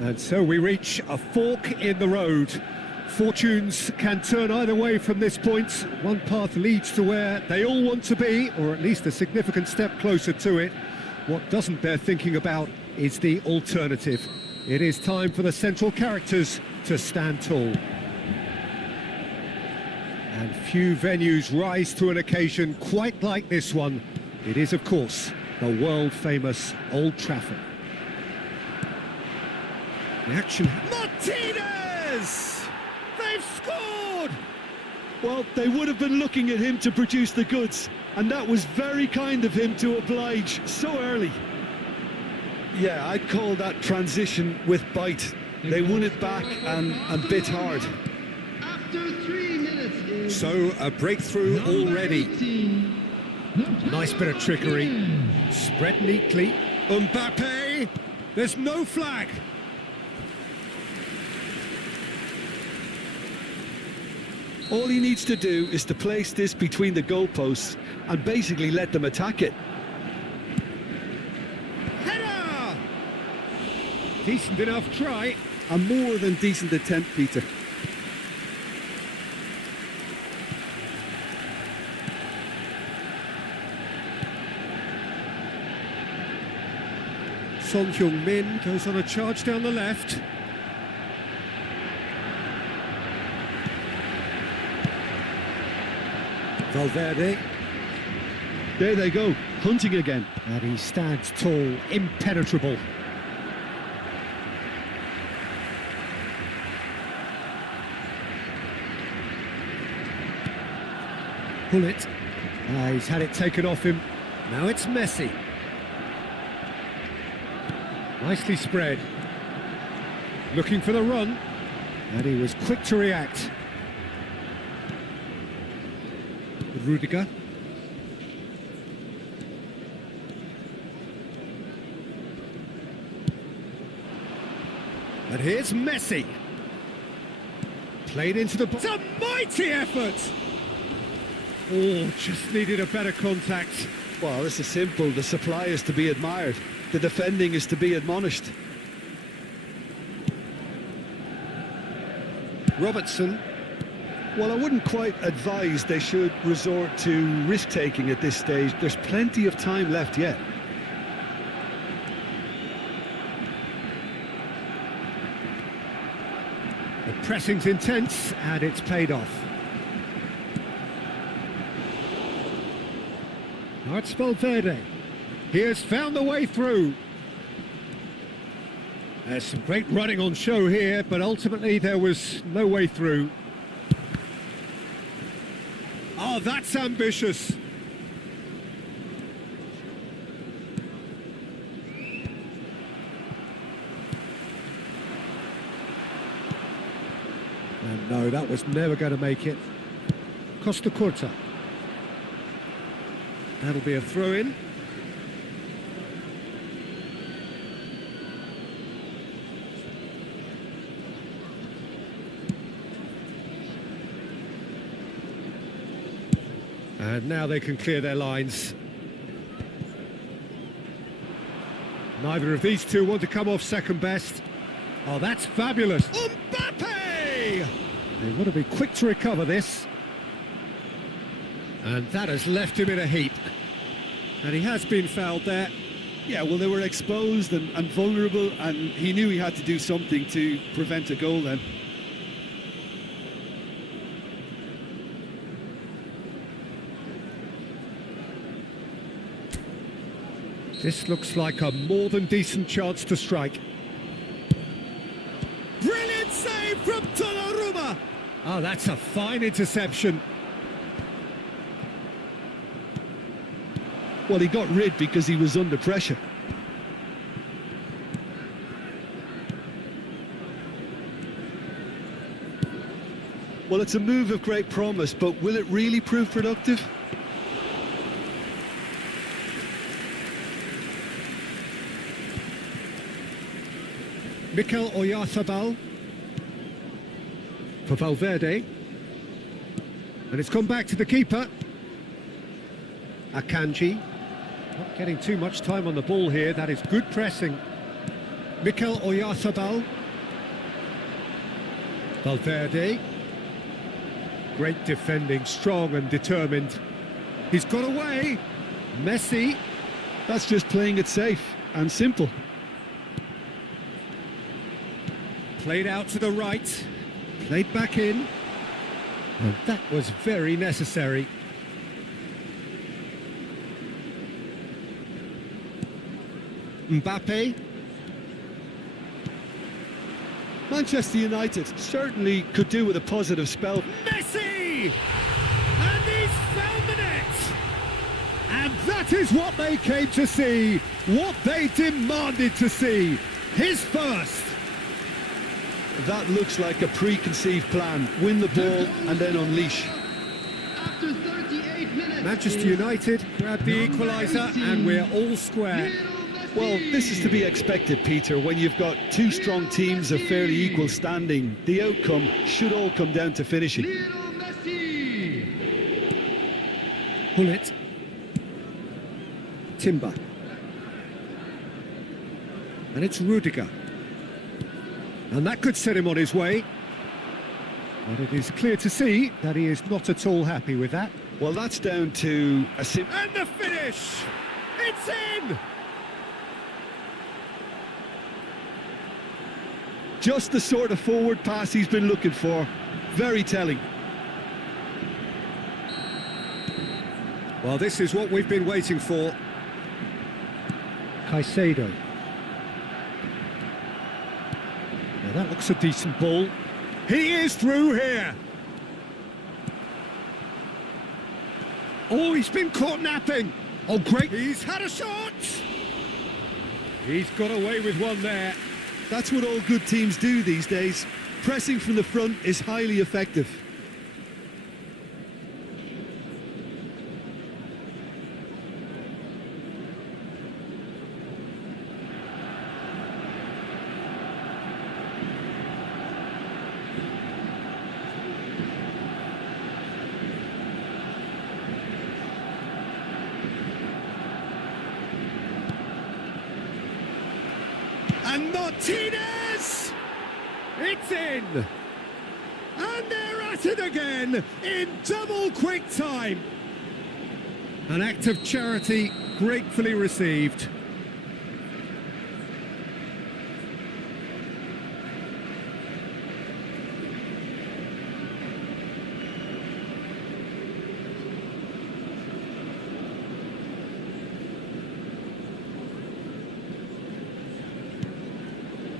And so we reach a fork in the road. Fortunes can turn either way from this point. One path leads to where they all want to be, or at least a significant step closer to it. What doesn't bear thinking about is the alternative. It is time for the central characters to stand tall. And few venues rise to an occasion quite like this one. It is, of course, the world-famous Old Trafford. The action... Martinez! They've scored! Well, they would have been looking at him to produce the goods, and that was very kind of him to oblige so early. Yeah, I'd call that transition with bite. They won it back and bit hard. After 3 minutes... So, a breakthrough already. Nice bit of trickery. Spread neatly. Mbappe! There's no flag! All he needs to do is to place this between the goalposts and basically let them attack it. Header! Decent enough try. A more than decent attempt, Peter. Son Heung-min goes on a charge down the left. Valverde. There they go, hunting again. And he stands tall, impenetrable. Pull it. He's had it taken off him. Now it's Messi. Nicely spread. Looking for the run. And he was quick to react. Rudiger. And here's Messi. Played into the... It's a mighty effort! Oh, just needed a better contact. Well, this is simple. The supply is to be admired. The defending is to be admonished. Robertson. Well, I wouldn't quite advise they should resort to risk-taking at this stage. There's plenty of time left yet. The pressing's intense, and it's paid off. Now it's Valverde. He has found the way through. There's some great running on show here, but ultimately there was no way through. Oh, that's ambitious. And no, that was never going to make it. Costa Curta. That'll be a throw-in. And now they can clear their lines. Neither of these two want to come off second best. Oh, that's fabulous. Mbappe! They want to be quick to recover this. And that has left him in a heap. And he has been fouled there. Yeah, well, they were exposed and vulnerable, and he knew he had to do something to prevent a goal then. This looks like a more than decent chance to strike. Brilliant save from Donnarumma! Oh, that's a fine interception. Well, he got rid because he was under pressure. Well, it's a move of great promise, but will it really prove productive? Mikel Oyarzabal for Valverde, and it's come back to the keeper. Akanji, not getting too much time on the ball here. That is good pressing. Mikel Oyarzabal, Valverde, great defending, strong and determined. He's got away. Messi, That's just playing it safe and simple. played out to the right, played back in, and that was very necessary. Mbappe, Manchester United certainly could do with a positive spell. Messi! And he's found the net! And that is what they came to see, what they demanded to see. His first. That looks like a preconceived plan. Win the ball and then unleash. After 38 minutes. Manchester United grab the equaliser and we're all square. Well, this is to be expected, Peter, when you've got two strong teams of fairly equal standing. The outcome should all come down to finishing. Messi. Bullet. Timber. And it's Rudiger. And that could set him on his way. But it is clear to see that he is not at all happy with that. Well, that's down to a And the finish! It's in! just the sort of forward pass he's been looking for. Very telling. Well, this is what we've been waiting for. Caicedo. Now that looks a decent ball. He is through here. Oh, he's been caught napping. Oh, great. He's had a shot. He's got away with one there. That's what all good teams do these days. Pressing from the front is highly effective. And Martinez! It's in! And they're at it again in double quick time. An act of charity gratefully received.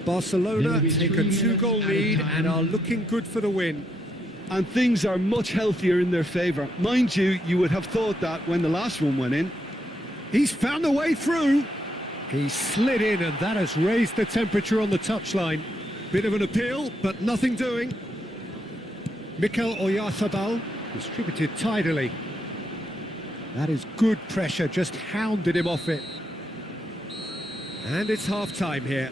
Barcelona take a 2-goal lead and are looking good for the win. And things are much healthier in their favour. Mind you, you would have thought that when the last one went in. He's found a way through. He slid in and that has raised the temperature on the touchline. Bit of an appeal, but nothing doing. Mikel Oyarzabal distributed tidily. That is good pressure, just hounded him off it. And it's half-time here.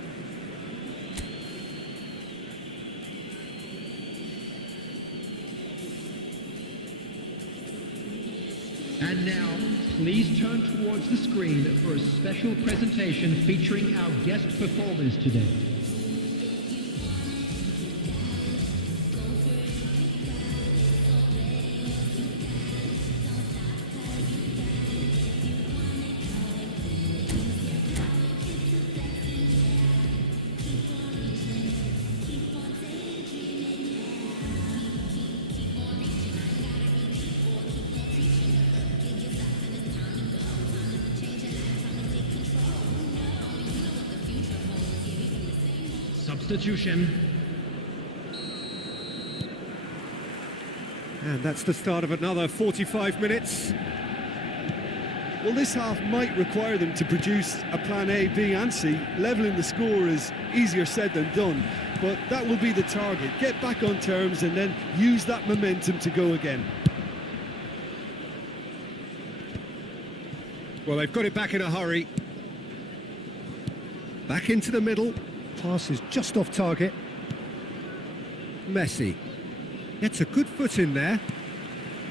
And now, please turn towards the screen for a special presentation featuring our guest performers today. Substitution. And that's the start of another 45 minutes. Well, this half might require them to produce a plan A, B and C. Levelling the score is easier said than done, but that will be the target. Get back on terms and then use that momentum to go again. Well, they've got it back in a hurry. Back into the middle. Pass is just off target. Messi gets a good foot in there.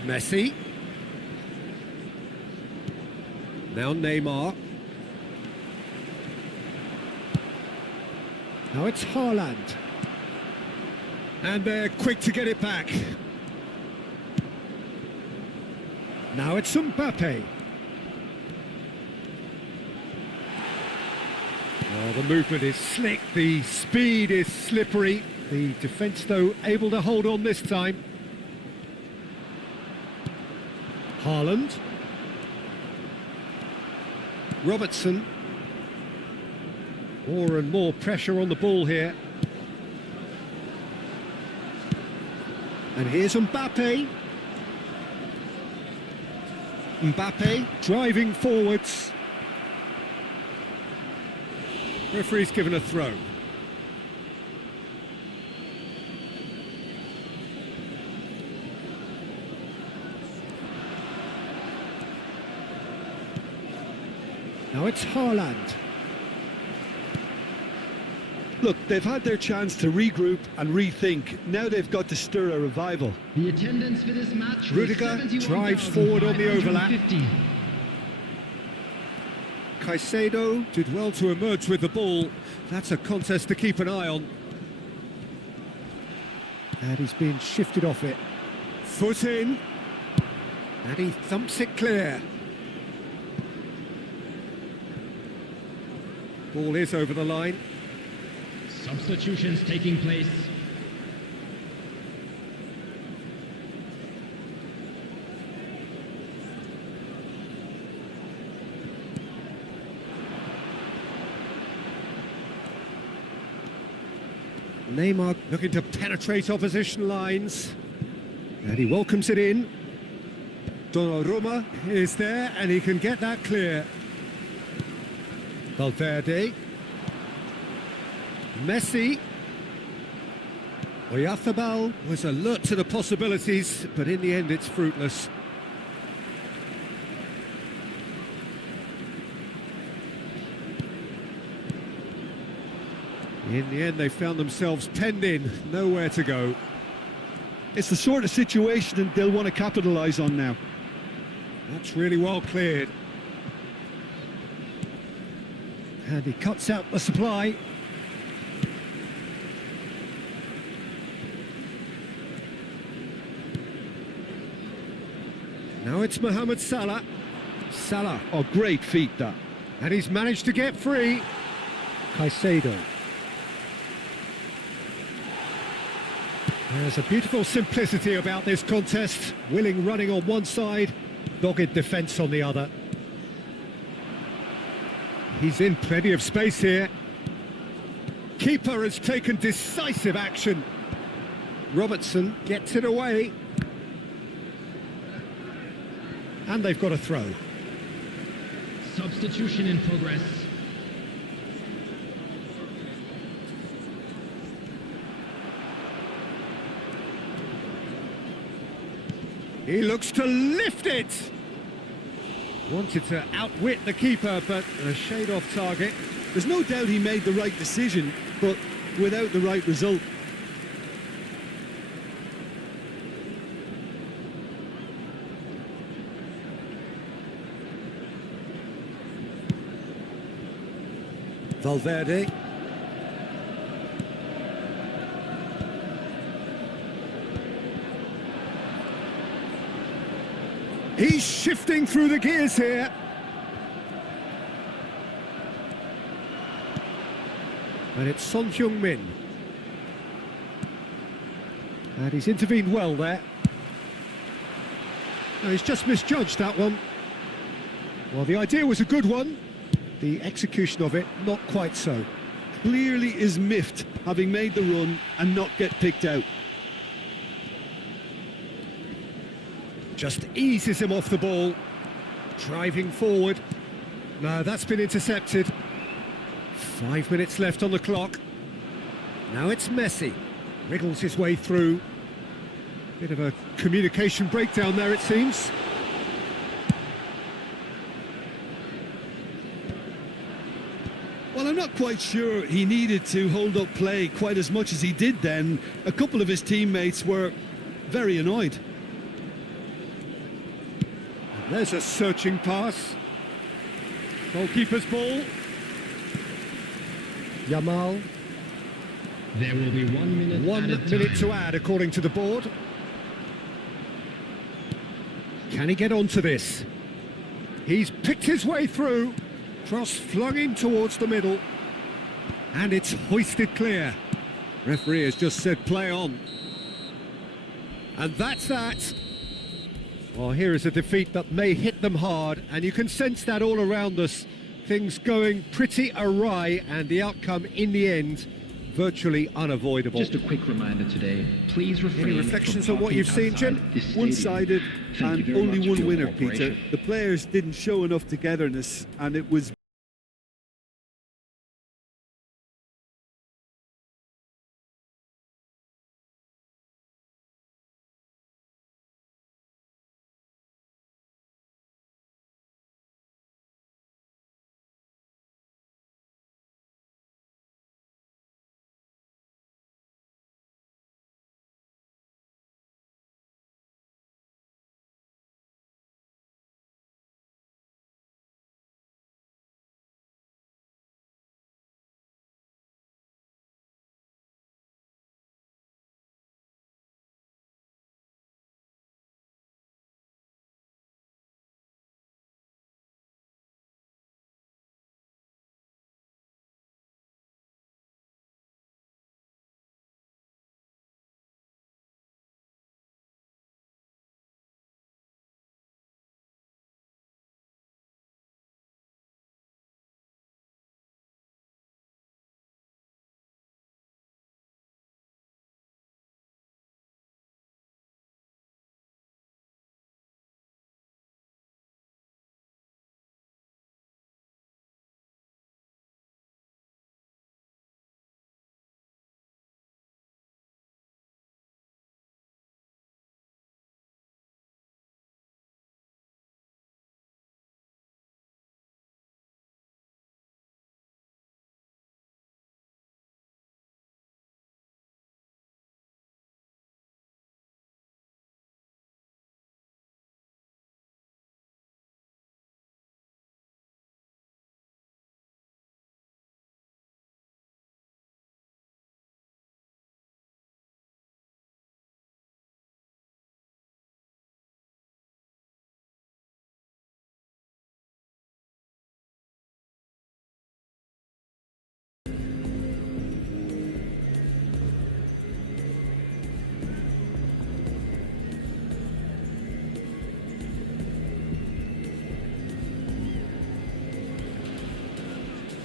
Messi. Now Neymar. Now it's Haaland. And they're quick to get it back. Now it's Mbappe. Oh, the movement is slick, the speed is slippery. The defence, though, able to hold on this time. Haaland. Robertson. More and more pressure on the ball here. And here's Mbappe. Mbappe driving forwards. Referee's given a throw. Now it's Haaland. Look, they've had their chance to regroup and rethink. Now they've got to stir a revival. The attendance for this match Rudiger drives forward on the overlap. 71,550. Caicedo did well to emerge with the ball. That's a contest to keep an eye on. And he's being shifted off it. Foot in. And he thumps it clear. Ball is over the line. Substitutions taking place. Neymar looking to penetrate opposition lines. And he welcomes it in. Donnarumma is there and he can get that clear. Valverde. Messi. Oyarzabal was alert to the possibilities, but in the end it's fruitless. In the end, they found themselves penned in, nowhere to go. It's the sort of situation they'll want to capitalise on now. That's really well cleared. And he cuts out the supply. it's Mohamed Salah. Salah, Oh, great feat, that. and he's managed to get free. Caicedo. There's a beautiful simplicity about this contest. Willing running on one side, dogged defence on the other. He's in plenty of space here. Keeper has taken decisive action. Robertson gets it away. And they've got a throw. Substitution in progress. He looks to lift it. Wanted to outwit the keeper, but a shade off target. There's no doubt he made the right decision, but without the right result. Valverde. He's shifting through the gears here. And it's Son Heung-min. And he's intervened well there. No, he's just misjudged that one. Well, the idea was a good one. The execution of it, not quite so. Clearly is miffed, having made the run and not get picked out. Just eases him off the ball. Driving forward. No, that's been intercepted. 5 minutes left on the clock. Now it's Messi. Wriggles his way through. Bit of a communication breakdown there, it seems. Well, I'm not quite sure he needed to hold up play quite as much as he did then. A couple of his teammates were very annoyed. There's a searching pass. Goalkeeper's ball. Yamal. There will be 1 minute. 1 minute to add, according to the board. Can he get onto this? He's picked his way through. Cross flung in towards the middle. And it's hoisted clear. Referee has just said play on. And that's that. Well, here is a defeat that may hit them hard, and you can sense that all around us. Things going pretty awry, and the outcome in the end virtually unavoidable. Just a quick reminder today, please refrain. Any reflections from on what you've seen, parking Jim? outside this stadium. One-sided Thank you and very only much for one your winner, Peter. cooperation. The players didn't show enough togetherness, and it was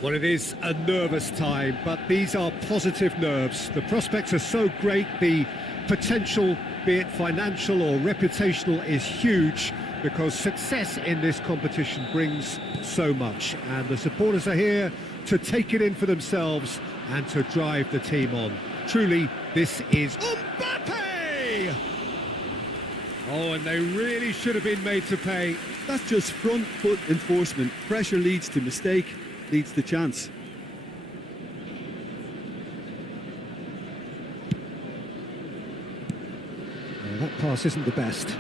Well, it is a nervous time, but these are positive nerves. The prospects are so great, the potential, be it financial or reputational, is huge because success in this competition brings so much. And the supporters are here to take it in for themselves and to drive the team on. Truly, this is Mbappe! Oh, and they really should have been made to pay. That's just front foot enforcement. Pressure leads to mistake, leads to chance. Well, that pass isn't the best.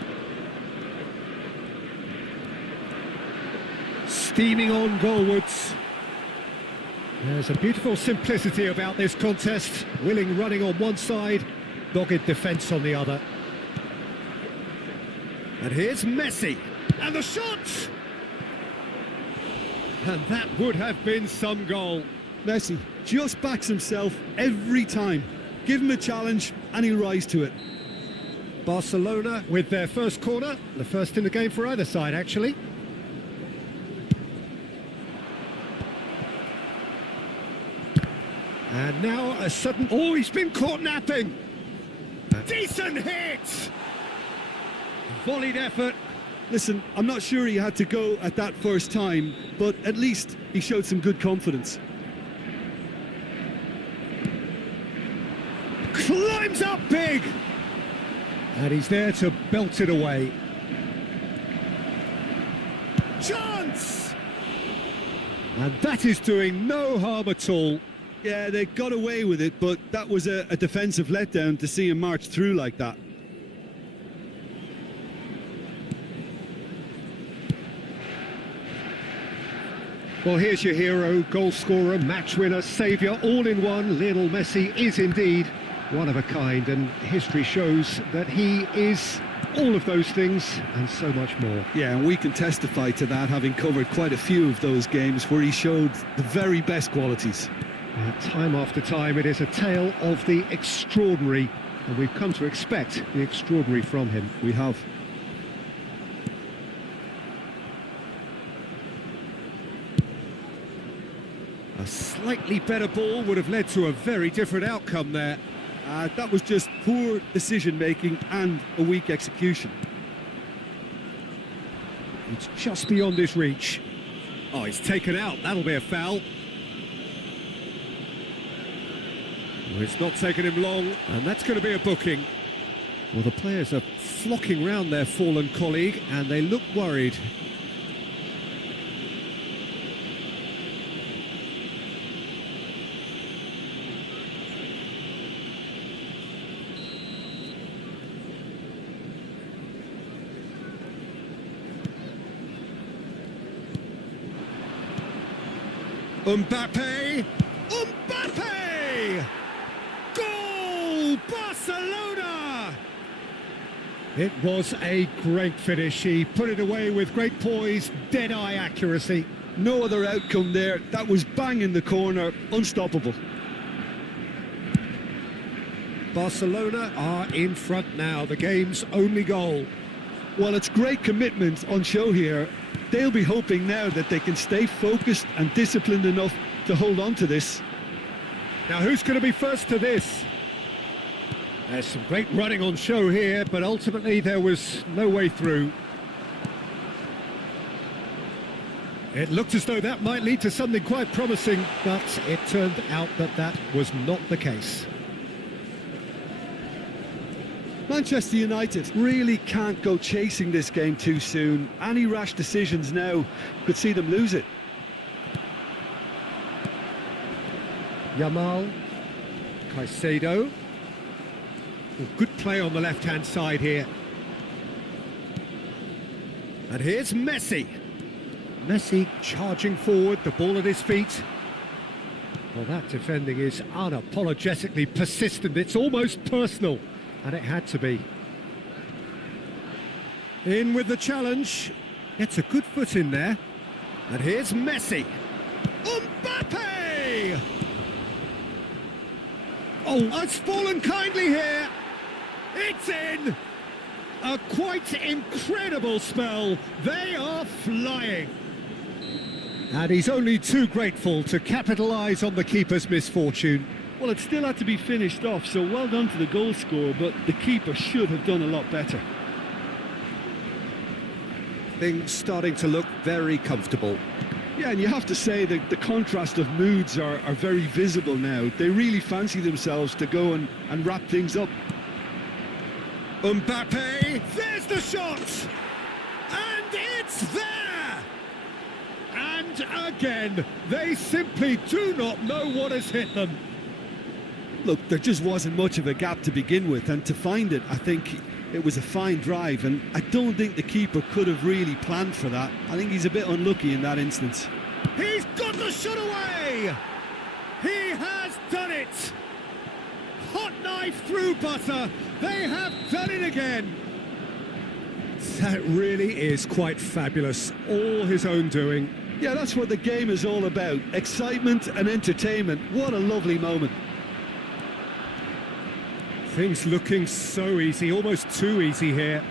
Steaming on goalwards. There's a beautiful simplicity about this contest. Willing running on one side, dogged defence on the other. And here's Messi. And the shot! And that would have been some goal. Messi just backs himself every time. Give him a challenge and he'll rise to it. Barcelona with their first corner. The first in the game for either side, actually. And now a sudden... Oh, he's been caught napping! Decent hit! Volleyed effort. Listen, I'm not sure he had to go at that first time, but at least he showed some good confidence. Climbs up big! And he's there to belt it away. Chance! And that is doing no harm at all. Yeah, they got away with it, but that was a defensive letdown to see him march through like that. Well, here's your hero, goal scorer, match winner, saviour, all in one. Lionel Messi is indeed one of a kind, and history shows that he is all of those things and so much more. Yeah, and we can testify to that, having covered quite a few of those games where he showed the very best qualities. Time after time, it is a tale of the extraordinary, and we've come to expect the extraordinary from him. We have. A slightly better ball would have led to a very different outcome there. That was just poor decision-making and a weak execution. It's just beyond his reach. Oh, he's taken out. That'll be a foul. Well, it's not taken him long, and that's going to be a booking. Well, the players are flocking round their fallen colleague, and they look worried. Mbappe! Mbappe! Goal! Barcelona! It was a great finish. He put it away with great poise, dead-eye accuracy. No other outcome there. That was bang in the corner, unstoppable. Barcelona are in front now, the game's only goal. Well, it's great commitment on show here. They'll be hoping now that they can stay focused and disciplined enough to hold on to this. Now, who's going to be first to this? There's some great running on show here, but ultimately there was no way through. It looked as though that might lead to something quite promising, but it turned out that that was not the case. Manchester United really can't go chasing this game too soon. Any rash decisions now could see them lose it. Yamal, Caicedo. Well, good play on the left-hand side here. And here's Messi. Messi charging forward, the ball at his feet. Well, that defending is unapologetically persistent. It's almost personal. And it had to be. In with the challenge. Gets a good foot in there. And here's Messi. Mbappe! Oh, it's fallen kindly here. It's in. A quite incredible spell. They are flying. And he's only too grateful to capitalise on the keeper's misfortune. Well, it still had to be finished off, so well done to the goal scorer, but the keeper should have done a lot better. Things starting to look very comfortable. Yeah, and you have to say that the contrast of moods are very visible now. They really fancy themselves to go and wrap things up. Mbappe, there's the shot! And it's there! And again, they simply do not know what has hit them. Look, there just wasn't much of a gap to begin with, and to find it, I think it was a fine drive, and I don't think the keeper could have really planned for that. I think he's a bit unlucky in that instance. He's got the shot away! He has done it! Hot knife through butter, they have done it again! That really is quite fabulous, all his own doing. Yeah, that's what the game is all about, excitement and entertainment. What a lovely moment. Things looking so easy, almost too easy here.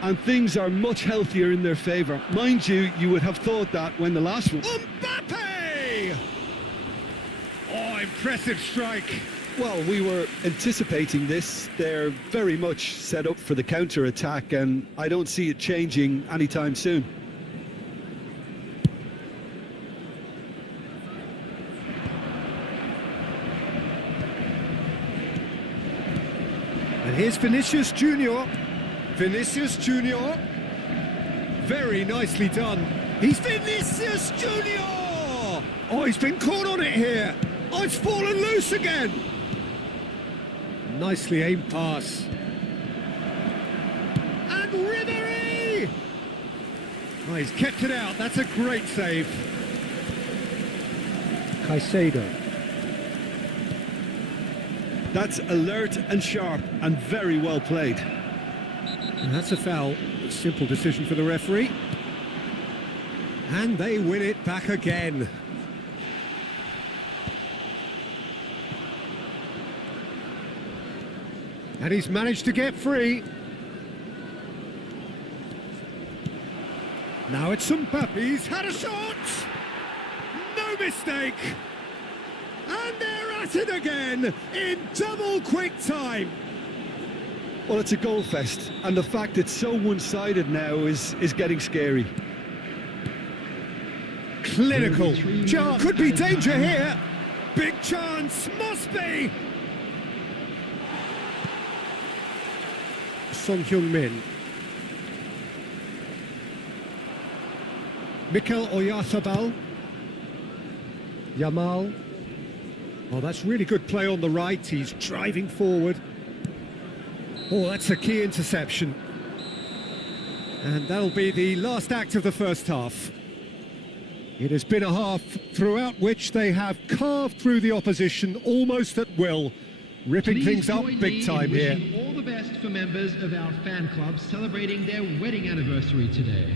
And things are much healthier in their favour. Mind you, you would have thought that when the last one... Mbappe! Oh, impressive strike. Well, we were anticipating this. They're very much set up for the counter-attack, and I don't see it changing anytime soon. And here's Vinicius Junior. Vinicius Junior. Very nicely done. He's Vinicius Junior! Oh, he's been caught on it here. Oh, it's fallen loose again. Nicely aimed pass. And Ribery! Oh, he's kept it out. That's a great save. Caicedo. That's alert and sharp and very well played. And that's a foul. A simple decision for the referee. And they win it back again. And he's managed to get free. Now it's Mbappe. He's had a shot. No mistake. And they're at it again in double quick time. Well, it's a goal fest, and the fact it's so one-sided now is getting scary. Clinical. Chance. Could be danger here. Big chance. Must be. Son Heung-min. Mikel Oyarzabal. Yamal. Oh, that's really good play on the right. He's driving forward. Oh, that's a key interception. And that'll be the last act of the first half. It has been a half throughout which they have carved through the opposition almost at will, ripping things up big time here. All the best for members of our fan club celebrating their wedding anniversary today.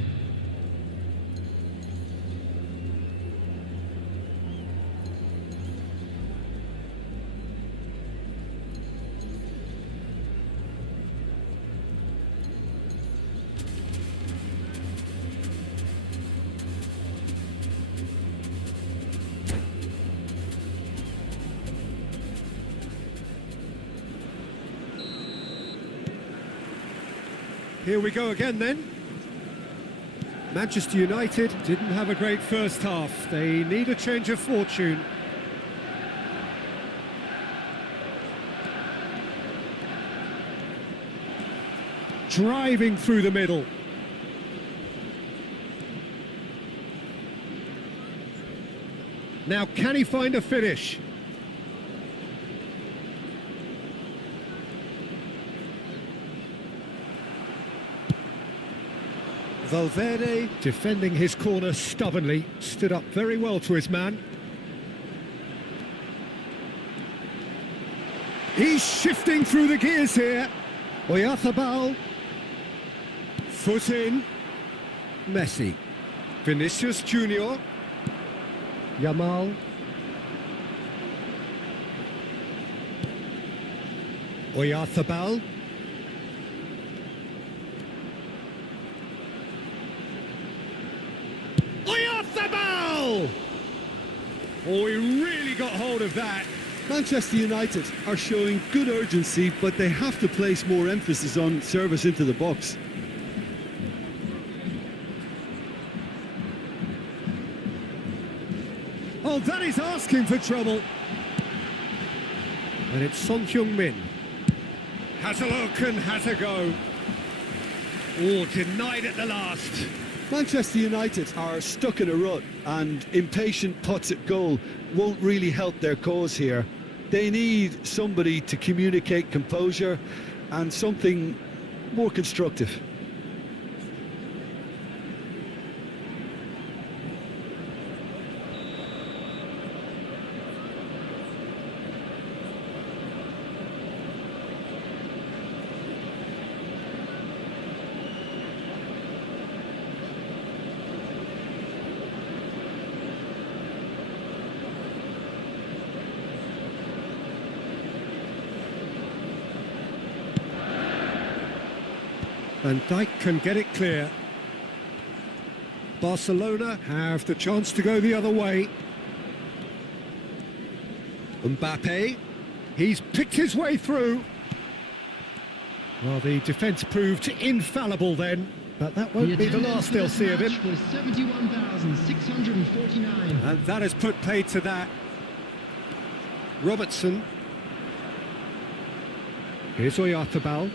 Here we go again then. Manchester United didn't have a great first half. They need a change of fortune. Driving through the middle. Now, can he find a finish? Valverde, defending his corner stubbornly, stood up very well to his man. He's shifting through the gears here. Oyarzabal. Foot in. Messi. Vinicius Junior. Yamal. Oyarzabal. Oyarzabal! Oh, he really got hold of that. Manchester United are showing good urgency, but they have to place more emphasis on service into the box. Oh, that is asking for trouble. And it's Son Heung-min. Has a look and has a go. Oh, denied at the last. Manchester United are stuck in a rut, and impatient putts at goal won't really help their cause here. They need somebody to communicate composure and something more constructive. Van Dijk can get it clear. Barcelona have the chance to go the other way. Mbappe, he's picked his way through. Well, the defence proved infallible then, but that won't be the last they'll see of him. Was 71,649. And that has put paid to that. Robertson. Here's Oyarzabal.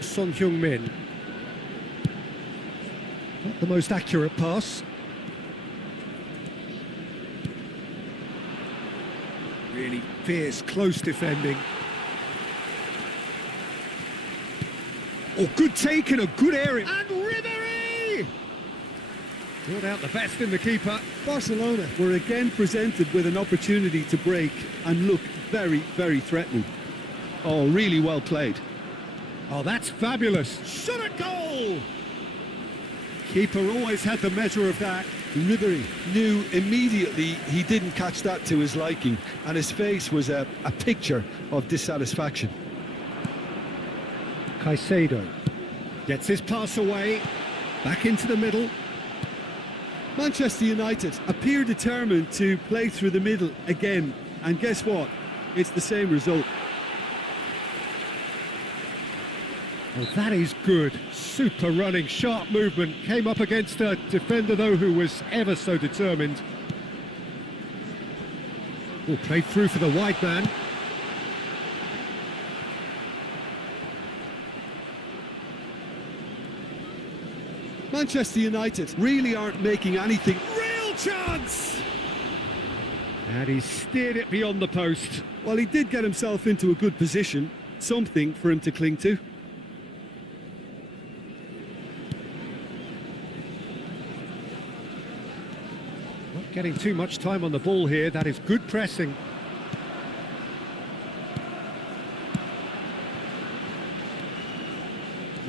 Son Heung-min. Not the most accurate pass. Really fierce, close defending. Oh, good take in a good area. And Ribéry! Brought out the best in the keeper. Barcelona were again presented with an opportunity to break and look very, very threatening. Oh, really well played. Oh, that's fabulous. Shot at goal! Keeper always had the measure of that. Ribéry knew immediately he didn't catch that to his liking, and his face was a picture of dissatisfaction. Caicedo gets his pass away, back into the middle. Manchester United appear determined to play through the middle again, and guess what? It's the same result. Oh, that is good. Super running, sharp movement. Came up against a defender, though, who was ever so determined. Oh, played through for the wide man. Manchester United really aren't making anything. Real chance! And he steered it beyond the post. Well, he did get himself into a good position, something for him to cling to. Not getting too much time on the ball here. That is good pressing.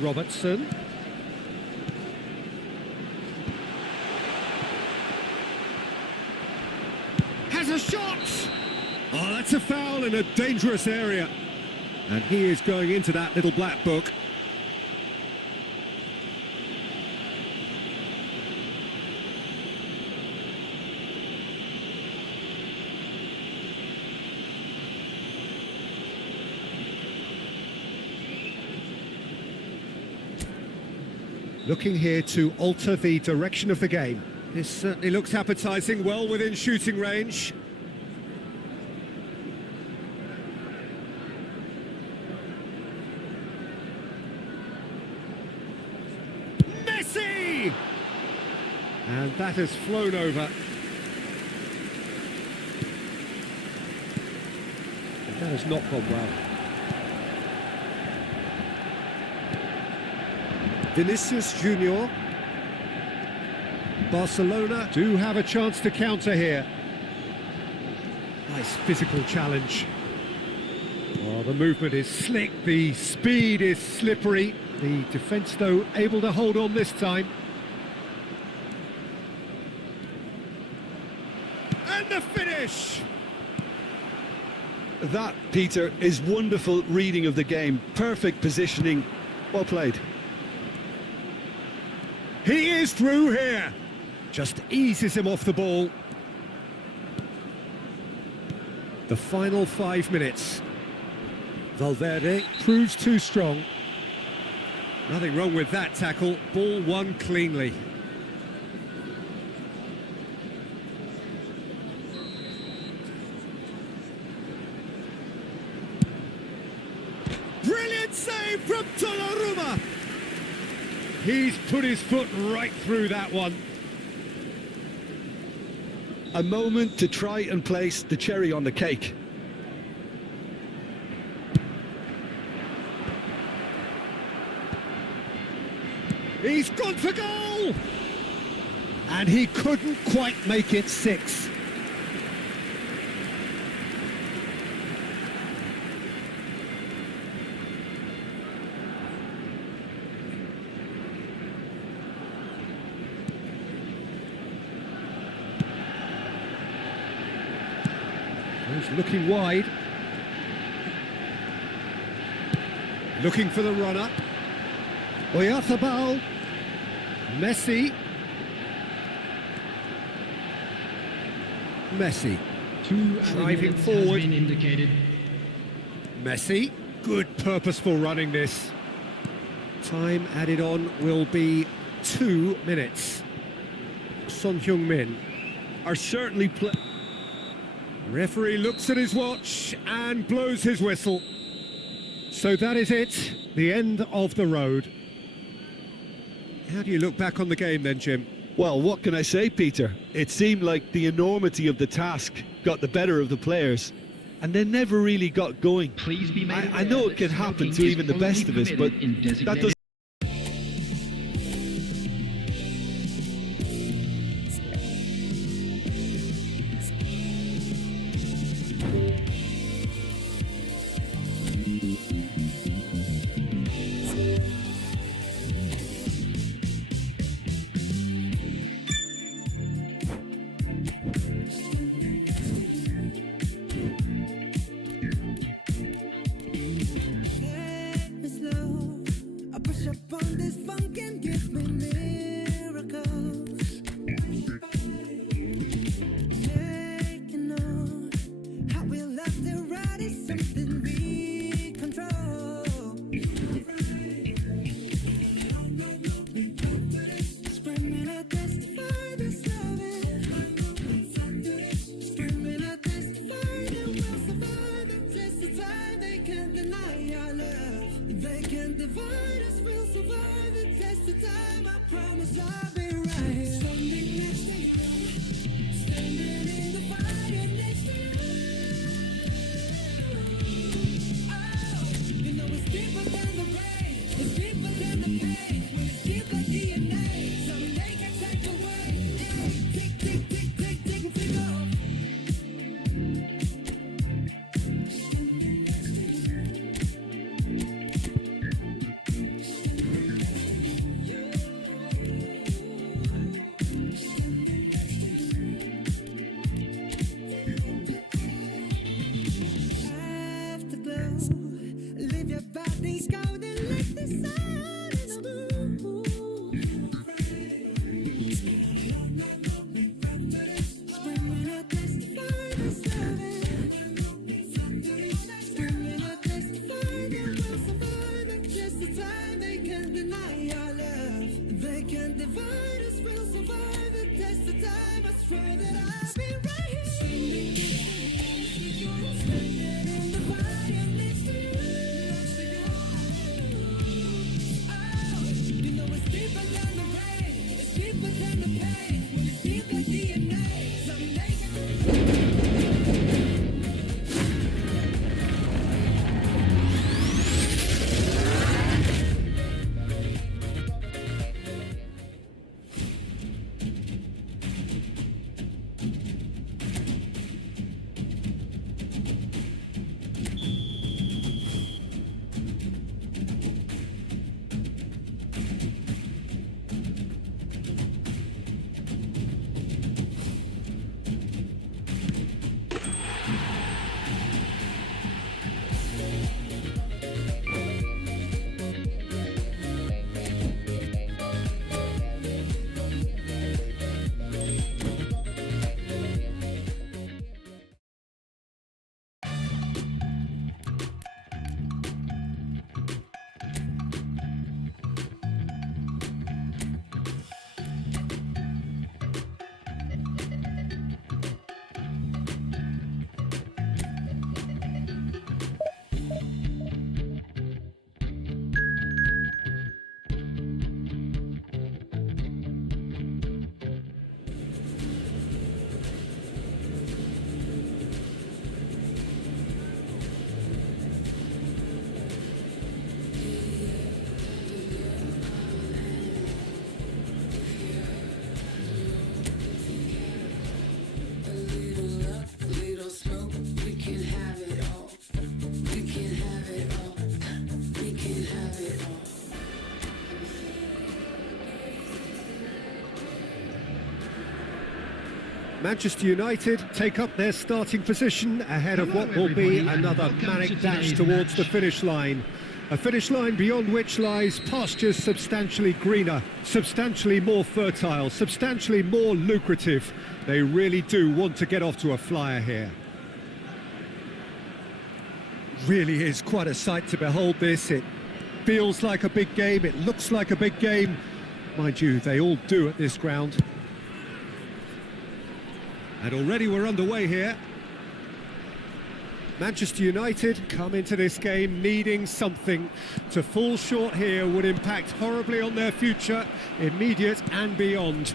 Robertson. Has a shot! Oh, that's a foul in a dangerous area. And he is going into that little black book. Looking here to alter the direction of the game. This certainly looks appetising, well within shooting range. Messi! And that has flown over. And that has not gone well. Vinicius Junior. Barcelona do have a chance to counter here. Nice physical challenge. Oh, the movement is slick, the speed is slippery. The defence, though, able to hold on this time. And the finish! That, Peter, is wonderful reading of the game. Perfect positioning. Well played. He is through here. Just eases him off the ball. The final 5 minutes. Valverde proves too strong. Nothing wrong with that tackle. Ball won cleanly. Brilliant save from Donnarumma. He's put his foot right through that one. A moment to try and place the cherry on the cake. He's gone for goal! And he couldn't quite make it 6. He's looking wide. Looking for the runner. Oyarzabal. Messi. Messi. Driving forward. Indicated. Messi. Good purposeful running this. Time added on will be 2 minutes. Son Heung-min Are certainly Referee looks at his watch and blows his whistle. So that is it, the end of the road. How do you look back on the game then, Jim? Well, what can I say, Peter? It seemed like the enormity of the task got the better of the players, and they never really got going. Please be made I know it can happen to even the best of us, but that doesn't... Manchester United take up their starting position ahead of what will be another manic dash towards the finish line. A finish line beyond which lies pastures substantially greener, substantially more fertile, substantially more lucrative. They really do want to get off to a flyer here. Really is quite a sight to behold this. It feels like a big game, it looks like a big game. Mind you, they all do at this ground. And already we're underway here. Manchester United come into this game needing something. To fall short here would impact horribly on their future, immediate and beyond.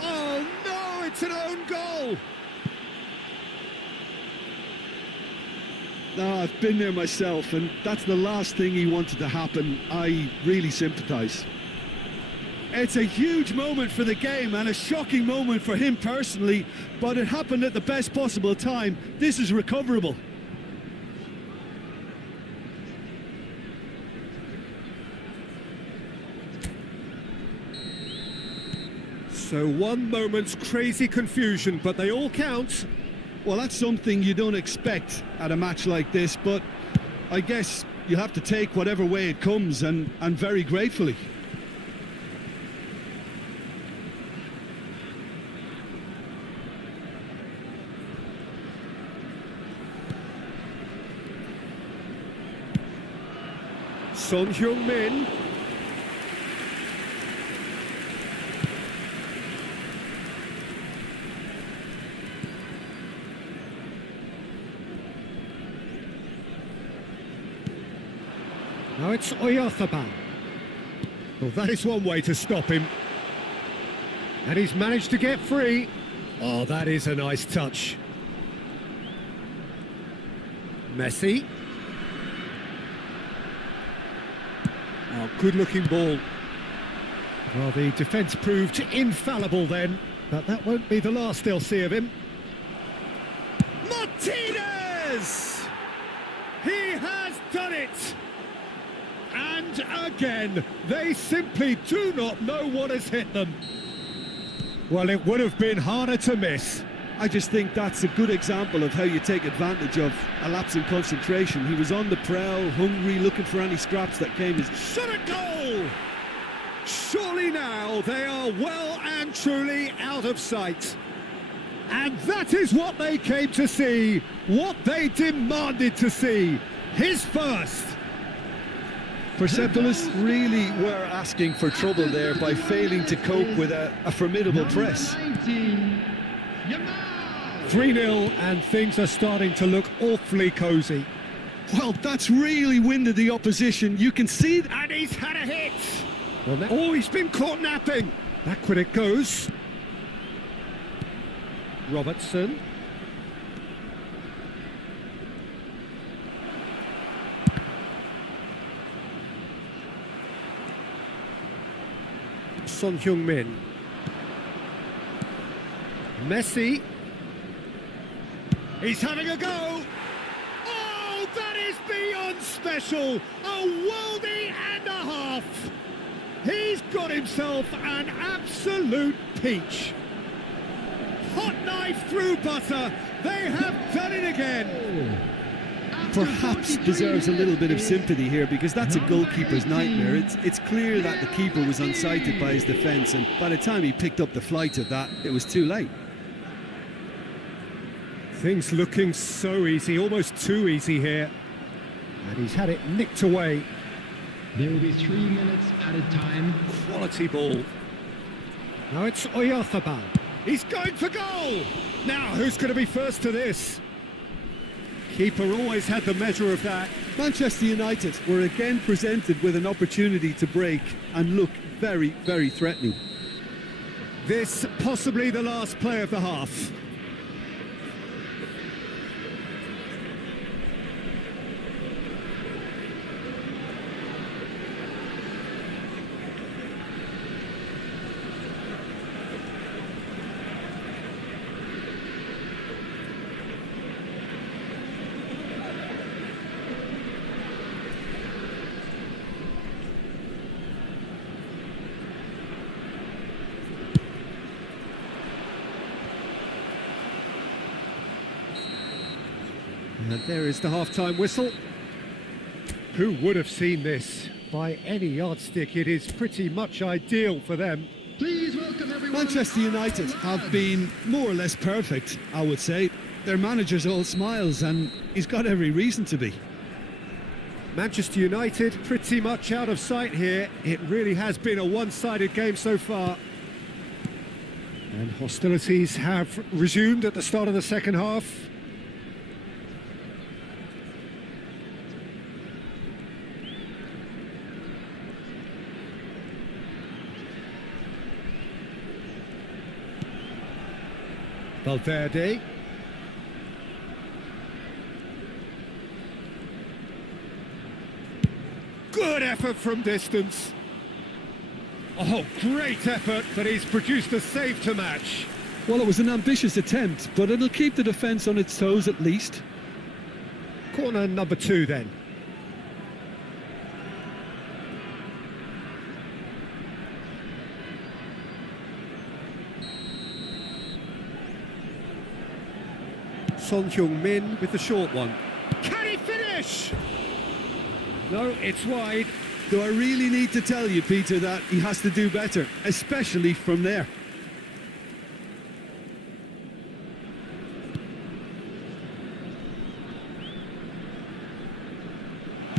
Oh no, it's an own goal! No, I've been there myself, and that's the last thing he wanted to happen. I really sympathise. It's a huge moment for the game and a shocking moment for him personally, but it happened at the best possible time. This is recoverable. So one moment's crazy confusion, but they all count. Well, that's something you don't expect at a match like this, but I guess you have to take whatever way it comes, and very gratefully. Son Heung-min. Now it's Oyarzabal. Well, that is one way to stop him. And he's managed to get free. Oh, that is a nice touch. Messi. Oh, good-looking ball. Well, the defence proved infallible then, but that won't be the last they'll see of him. Martinez! He has done it! And again, they simply do not know what has hit them. Well, it would have been harder to miss. I just think that's a good example of how you take advantage of a lapse in concentration. He was on the prowl, hungry, looking for any scraps that came his... Shot a goal! Surely now they are well and truly out of sight. And that is what they came to see, what they demanded to see. His first. Persepolis really were asking for trouble there by failing to cope with a formidable press. 3-0 and things are starting to look awfully cosy. Well, that's really winded the opposition. You can see that. And he's had a hit. Well, oh, he's been caught napping. Backward it goes. Robertson. Son Heung-min. Messi. He's having a go. Oh, that is beyond special. A worldie and a half. He's got himself an absolute peach. Hot knife through butter. They have done it again. Perhaps deserves a little bit of sympathy here, because that's a goalkeeper's nightmare. It's clear that the keeper was unsighted by his defence, and by the time he picked up the flight of that, it was too late. Things looking so easy, almost too easy here. And he's had it nicked away. There will be 3 minutes added time. Quality ball. Now it's Oyarzabal. He's going for goal! Now, who's going to be first to this? Keeper always had the measure of that. Manchester United were again presented with an opportunity to break and look very, very threatening. This possibly the last play of the half. And there is the half-time whistle. Who would have seen this? By any yardstick, it is pretty much ideal for them. Please welcome everyone. Manchester United have been more or less perfect, I would say. Their manager's all smiles, and he's got every reason to be. Manchester United pretty much out of sight here. It really has been a one-sided game so far. And hostilities have resumed at the start of the second half. Valverde. Good effort from distance. Oh, great effort, but he's produced a save to match. Well, it was an ambitious attempt, but it'll keep the defence on its toes at least. Corner number 2 then. Son Heung-min with the short one. Can he finish? No, it's wide. Do I really need to tell you, Peter, that he has to do better, especially from there?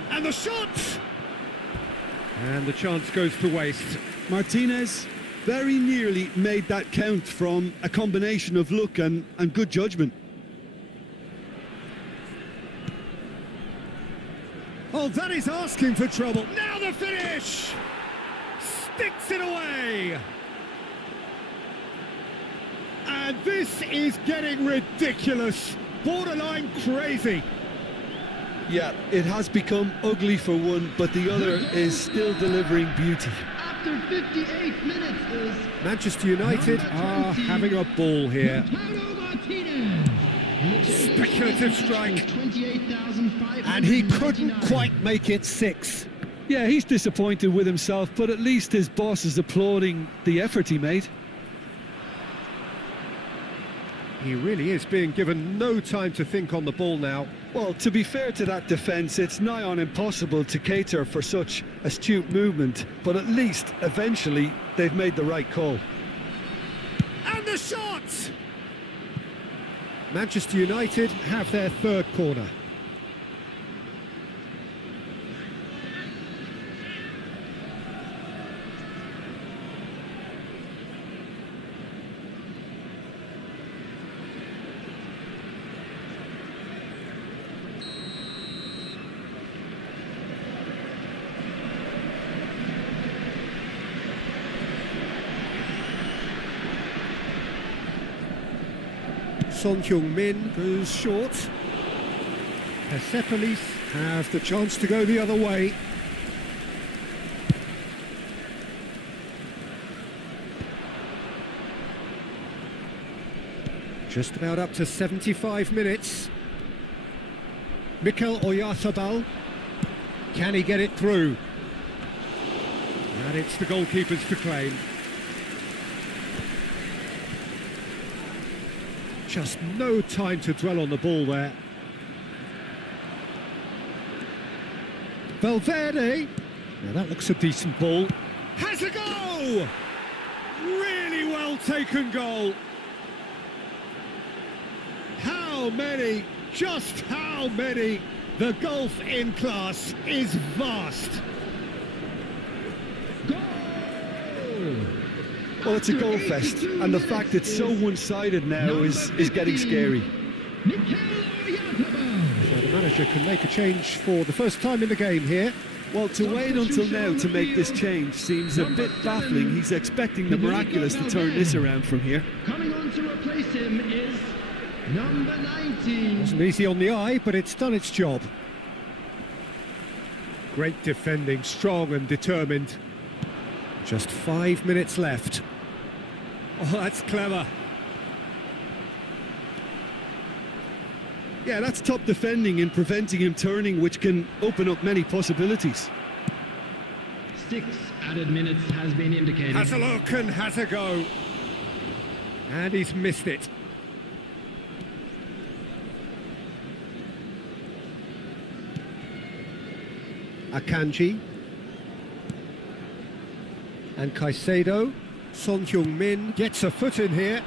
And the shot! And the chance goes to waste. Martinez very nearly made that count from a combination of luck and good judgment. Oh, that is asking for trouble. Now the finish! Sticks it away! And this is getting ridiculous. Borderline crazy. Yeah, it has become ugly for one, but the other is still delivering beauty. After 58 minutes is Manchester United are having a ball here. Lautaro Martinez. Speculative strike. 28,599. And he couldn't quite make it 6. Yeah, he's disappointed with himself, but at least his boss is applauding the effort he made. He really is being given no time to think on the ball now. Well, to be fair to that defence, it's nigh on impossible to cater for such astute movement, but at least, eventually, they've made the right call. And the shot! Manchester United have their third corner. Son Heung-min goes short. Persepolis have the chance to go the other way. Just about up to 75 minutes. Mikel Oyarzabal. Can he get it through? And it's the goalkeepers to claim. Just no time to dwell on the ball there. Valverde. Now that looks a decent ball. Has a goal! Really well taken goal. How many? Just how many? The gulf in class is vast. Well, it's a goal fest, and the fact it's so one-sided now is getting scary. So the manager can make a change for the first time in the game here. Well, to wait until now to make this change seems a bit baffling. He's expecting the miraculous to turn this around from here. Coming on to replace him is number 19. Wasn't easy on the eye, but it's done its job. Great defending, strong and determined. Just 5 minutes left. Oh, that's clever. Yeah, that's top defending and preventing him turning, which can open up many possibilities. 6 added minutes has been indicated. Has a look and has a go. And he's missed it. Akanji. And Caicedo. Son Heung-min gets a foot in here.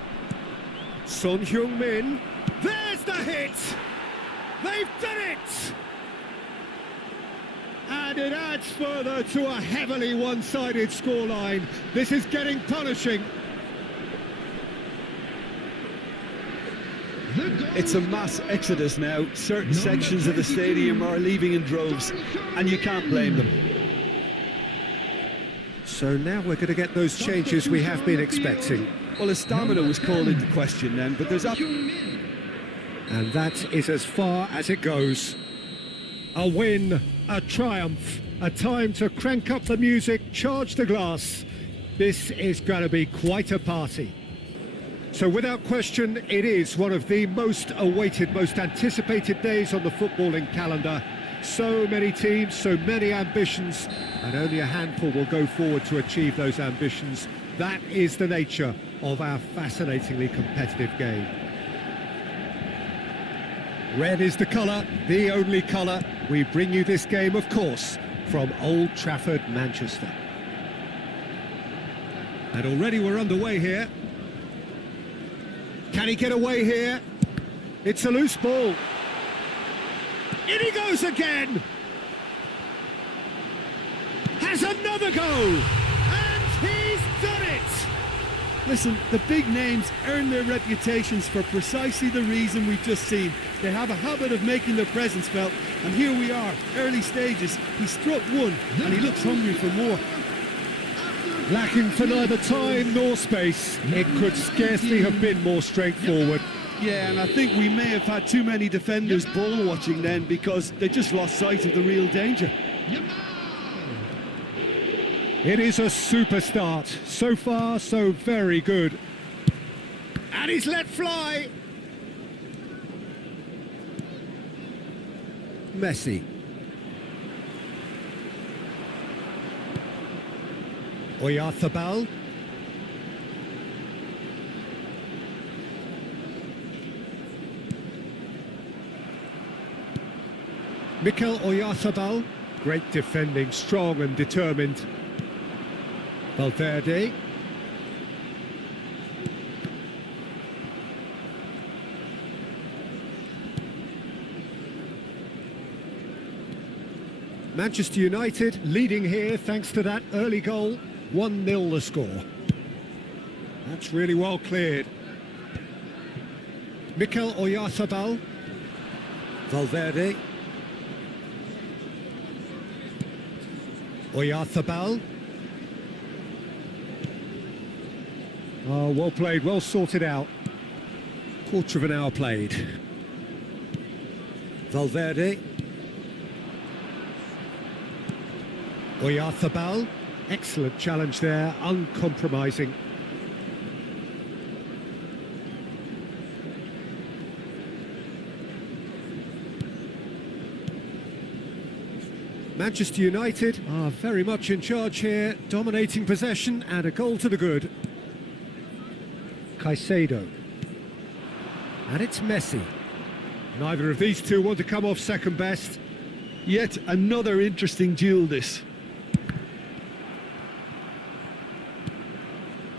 Son Heung-min. There's the hit! They've done it! And it adds further to a heavily one-sided scoreline. This is getting punishing. It's a mass exodus now. Certain sections of the stadium are leaving in droves, and you can't blame them. So now we're going to get those changes we have been expecting. Well, his stamina was called into question then, but there's up. And that is as far as it goes. A win, a triumph, a time to crank up the music, charge the glass. This is going to be quite a party. So without question, it is one of the most awaited, most anticipated days on the footballing calendar. So many teams, so many ambitions, and only a handful will go forward to achieve those ambitions. That is the nature of our fascinatingly competitive game. Red is the colour, the only colour. We bring you this game, of course, from Old Trafford, Manchester. And already we're underway here. Can he get away here? It's a loose ball. In he goes again! Has another go! And he's done it! Listen, the big names earn their reputations for precisely the reason we've just seen. They have a habit of making their presence felt, and here we are, early stages. He struck one, and he looks hungry for more. Lacking for neither time nor space. It could scarcely have been more straightforward. Yeah, and I think we may have had too many defenders ball watching then because they just lost sight of the real danger. It is a super start. So far, so very good. And he's let fly. Messi. Oyarzabal. Mikel Oyarzabal. Great defending, strong and determined. Valverde. Manchester United leading here thanks to that early goal. 1-0 the score. That's really well cleared. Mikel Oyarzabal. Valverde. Oyarzabal. Oh, well played, well sorted out. Quarter of an hour played. Valverde. Oyarzabal. Excellent challenge there, uncompromising. Manchester United are very much in charge here, dominating possession and a goal to the good. Caicedo. And it's Messi. Neither of these two want to come off second best. Yet another interesting duel this.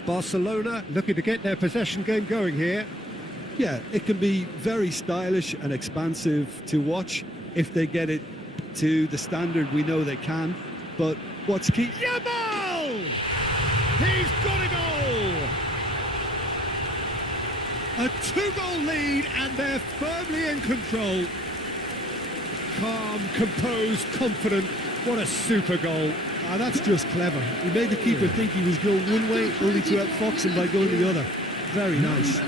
Barcelona looking to get their possession game going here. Yeah, it can be very stylish and expansive to watch if they get it to the standard we know they can. But what's key? Yamal! He's got a goal! A two-goal lead and they're firmly in control. Calm, composed, confident. What a super goal. Ah, that's just clever. He made the keeper think he was going one way, only to outfox him by going the other. Very nice.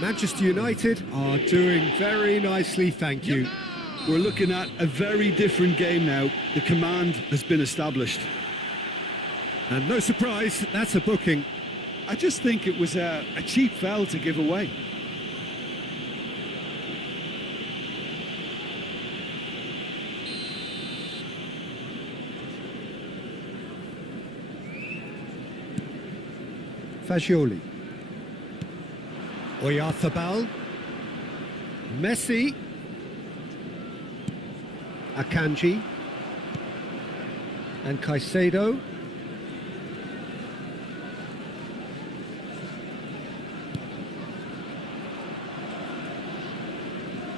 Manchester United are doing very nicely, thank you. We're looking at a very different game now. The command has been established. And no surprise, that's a booking. I just think it was a cheap foul to give away. Fagioli. Oyarzabal. Messi. Akanji. And Caicedo.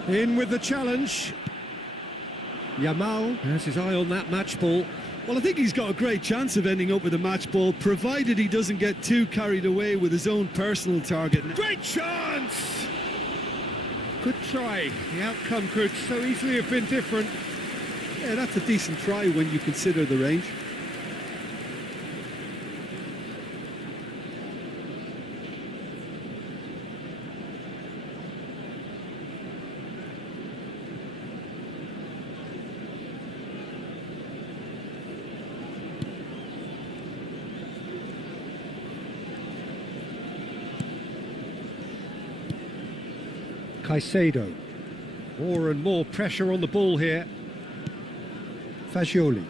In with the challenge. Yamal has his eye on that match ball. Well, I think he's got a great chance of ending up with a match ball, provided he doesn't get too carried away with his own personal target. Great chance! Good try. The outcome could so easily have been different. Yeah, that's a decent try when you consider the range. Caicedo. More and more pressure on the ball here. Fagioli.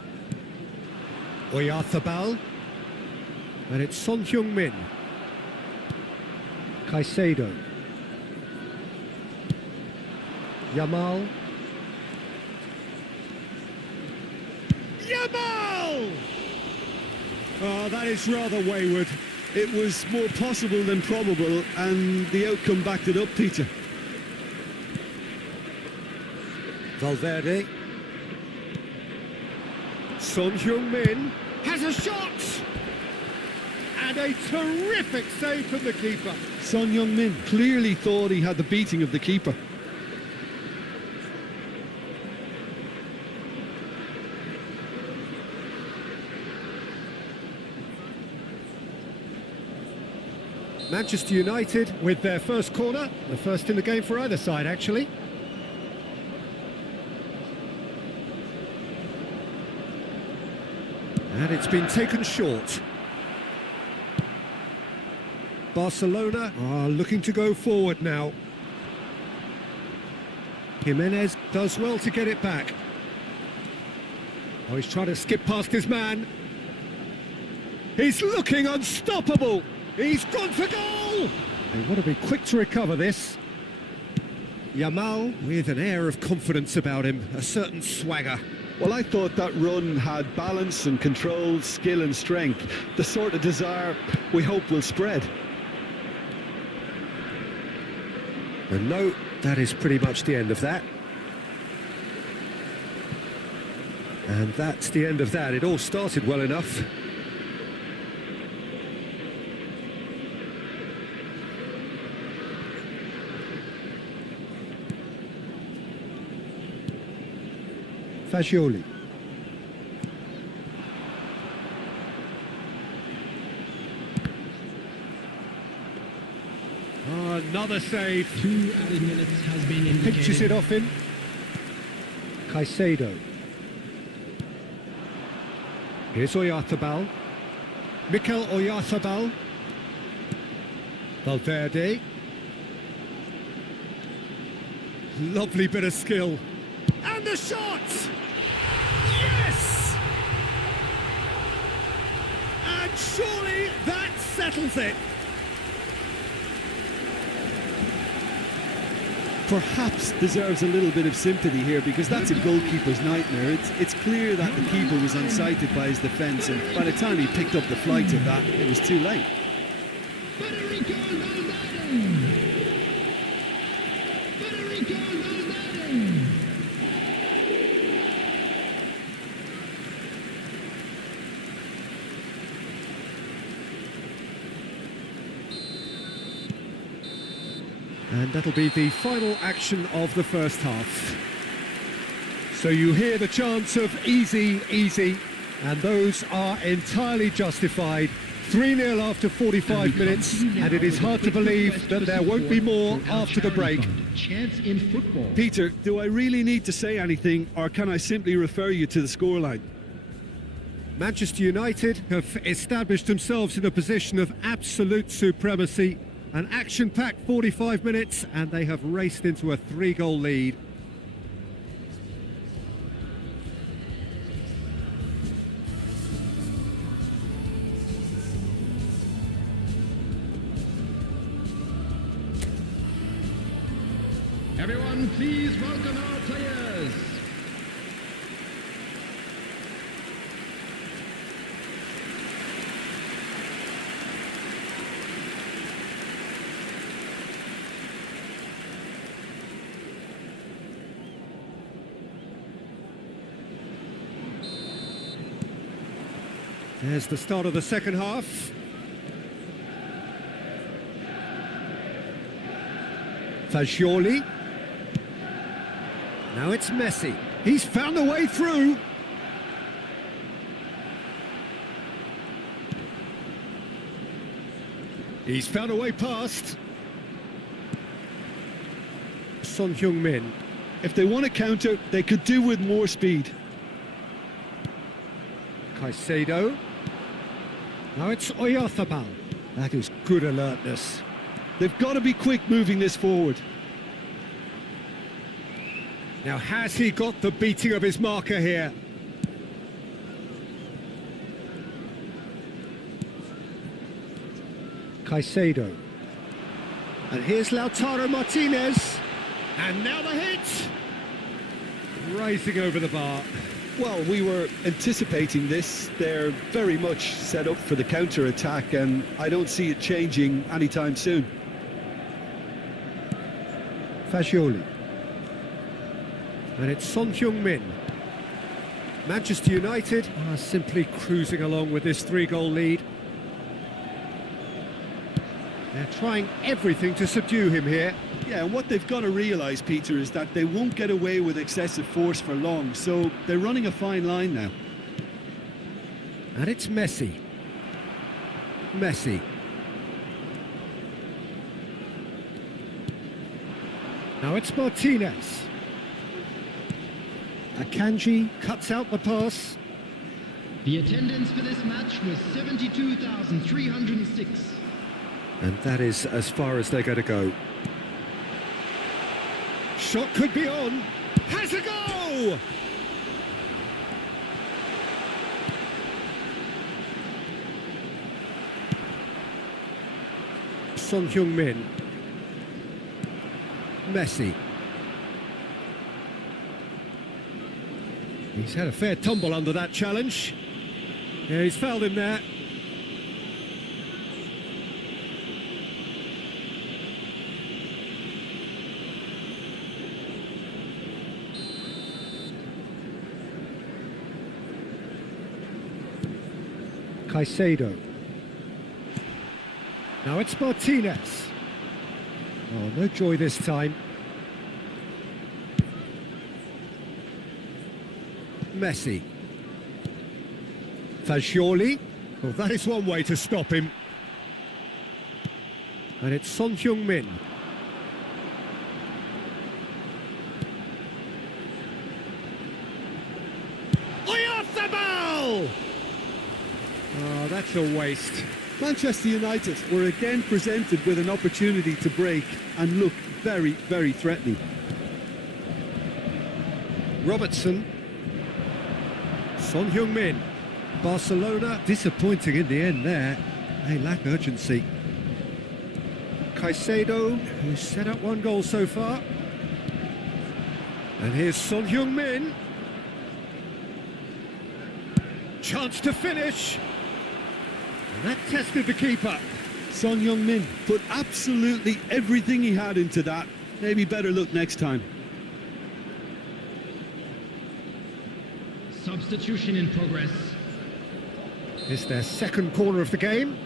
Oyarzabal. And it's Son Heung-min. Caicedo. Yamal. Yamal! Oh, that is rather wayward. It was more possible than probable, and the outcome backed it up, Peter. Valverde. Son Heung-min has a shot! And a terrific save from the keeper. Son Heung-min clearly thought he had the beating of the keeper. Manchester United with their first corner, the first in the game for either side, actually. And it's been taken short. Barcelona are looking to go forward now. Jimenez does well to get it back. Oh, he's trying to skip past his man. He's looking unstoppable. He's gone for goal. They want to be quick to recover this. Yamal with an air of confidence about him, a certain swagger. Well, I thought that run had balance and control, skill and strength. The sort of desire we hope will spread. And no, that is pretty much the end of that. And that's the end of that. It all started well enough. Fagioli. Oh, another save. 2 added minutes has been indicated. Pinches it off him. Caicedo. Here's Oyarzabal. Mikel Oyarzabal. Valverde. Lovely bit of skill. And the shot! Yes! And surely that settles it. Perhaps deserves a little bit of sympathy here, because that's a goalkeeper's nightmare. It's clear that the keeper was unsighted by his defence, and by the time he picked up the flight of that, it was too late. And that'll be the final action of the first half. So you hear the chants of easy, easy, and those are entirely justified. 3-0 after 45 minutes, and it is hard to believe that there won't be more after the break. Chance in football. Peter, do I really need to say anything, or can I simply refer you to the scoreline? Manchester United have established themselves in a position of absolute supremacy. An action-packed 45 minutes, and they have raced into a 3-goal lead. Everyone, please welcome our players. There's the start of the second half. Fagioli. Now it's Messi. He's found a way through. He's found a way past. Son Heung-min. If they want to counter, they could do with more speed. Caicedo. Now it's Oyarzabal. That is good alertness. They've got to be quick moving this forward. Now has he got the beating of his marker here? Caicedo. And here's Lautaro Martinez. And now the hit! Rising over the bar. Well, we were anticipating this. They're very much set up for the counter-attack, and I don't see it changing anytime soon. Fagioli. And it's Son Heung-min. Manchester United are simply cruising along with this 3-goal lead. They're trying everything to subdue him here. Yeah, and what they've got to realise, Peter, is that they won't get away with excessive force for long, so they're running a fine line now. And it's Messi. Messi. Now it's Martinez. Akanji cuts out the pass. The attendance for this match was 72,306. And that is as far as they're going to go. Shot could be on. Has a go! Son Heung-min. Messi. He's had a fair tumble under that challenge. Yeah, he's fouled him there. Caicedo. Now it's Martinez. Oh, no joy this time. Messi. Fagioli. Well, that is one way to stop him. And it's Son Heung-min. Oyarzabal! Oh, that's a waste. Manchester United were again presented with an opportunity to break and look very, very threatening. Robertson. Son Heung-min. Barcelona disappointing in the end there. They lack urgency. Caicedo, who's set up one goal so far. And here's Son Heung-min. Chance to finish. And that tested the keeper. Son Heung-min put absolutely everything he had into that. Maybe better look next time. Substitution in progress. It's their second corner of the game.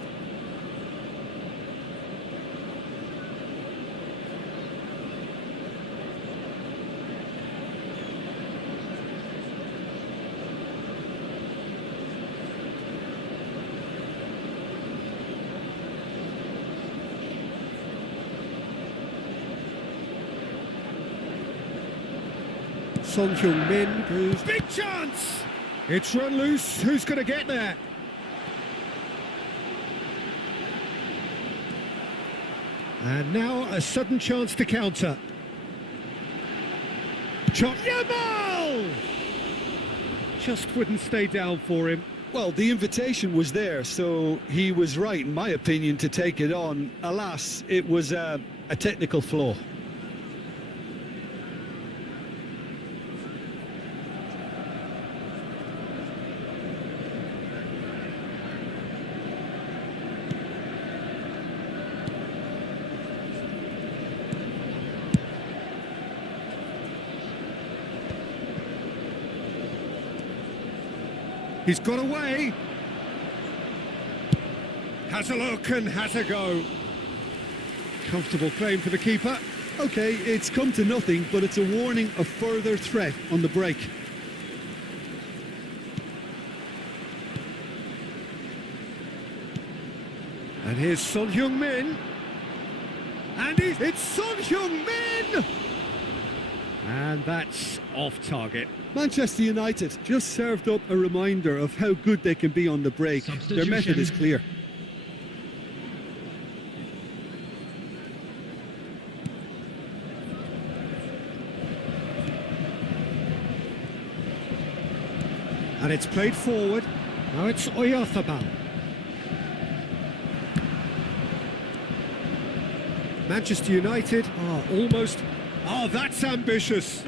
Son Heung-min goes. Big chance! It's run loose. Who's going to get there? And now a sudden chance to counter. Yamal! Just wouldn't stay down for him. Well, the invitation was there, so he was right, in my opinion, to take it on. Alas, it was a technical flaw. He's got away. Has a look and has a go. Comfortable claim for the keeper. Okay, it's come to nothing, but it's a warning of further threat on the break. And here's Son Heung-min. And it's Son Heung-min! And that's off target. Manchester United just served up a reminder of how good they can be on the break. Their method is clear. And it's played forward. Now it's Oyarzabal. Manchester United are almost... Oh, that's ambitious.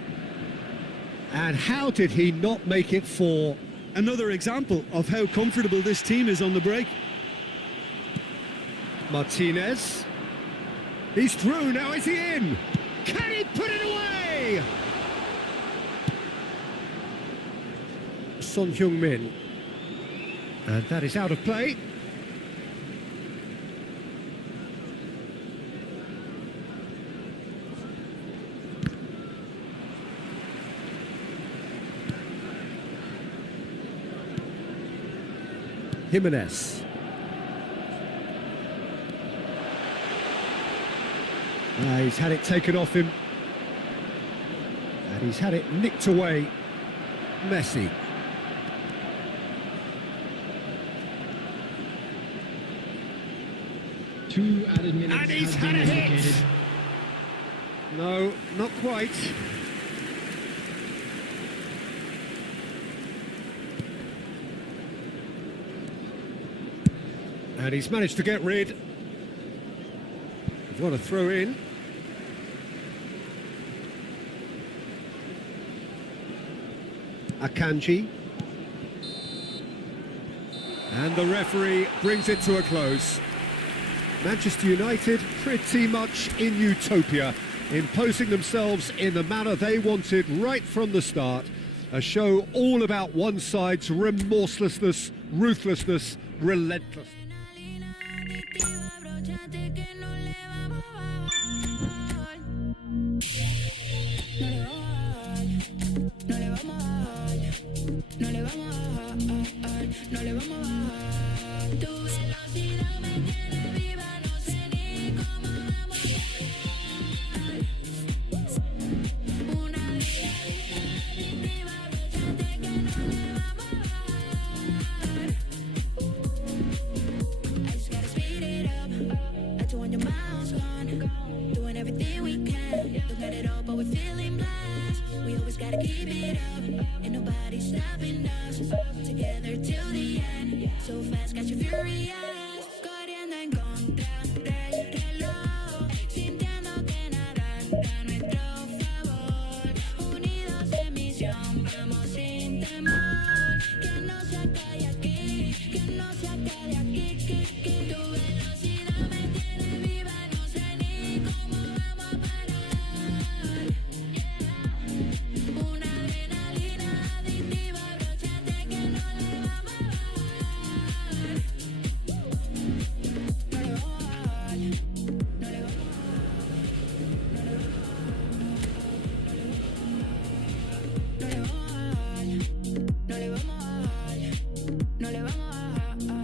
And how did he not make it for... Another example of how comfortable this team is on the break. Martinez. He's through, now is he in? Can he put it away? Son Heung-min. And that is out of play. Jimenez. He's had it taken off him. And he's had it nicked away. Messi. Two added minutes And he's have had been a indicated. hit. No, not quite. And he's managed to get rid. What a throw in. Akanji. And the referee brings it to a close. Manchester United pretty much in utopia, imposing themselves in the manner they wanted right from the start. A show all about one side's remorselessness, ruthlessness, relentlessness. Keep it up, ain't nobody stopping us. Together till the end, so fast, got you furious. Corriendo en contra del reloj, sintiendo que nada está a nuestro favor. Unidos en misión, vamos sin temor. Que no se acabe aquí, que no se acabe aquí, que tu velocidad me tiene viva, no sé ni cómo vamos a parar. Una adrenalina adictiva, abróchate que no le vamos a bajar. No le vamos a bajar, no le vamos a bajar, no le vamos a bajar, no le vamos a bajar, no le vamos a bajar.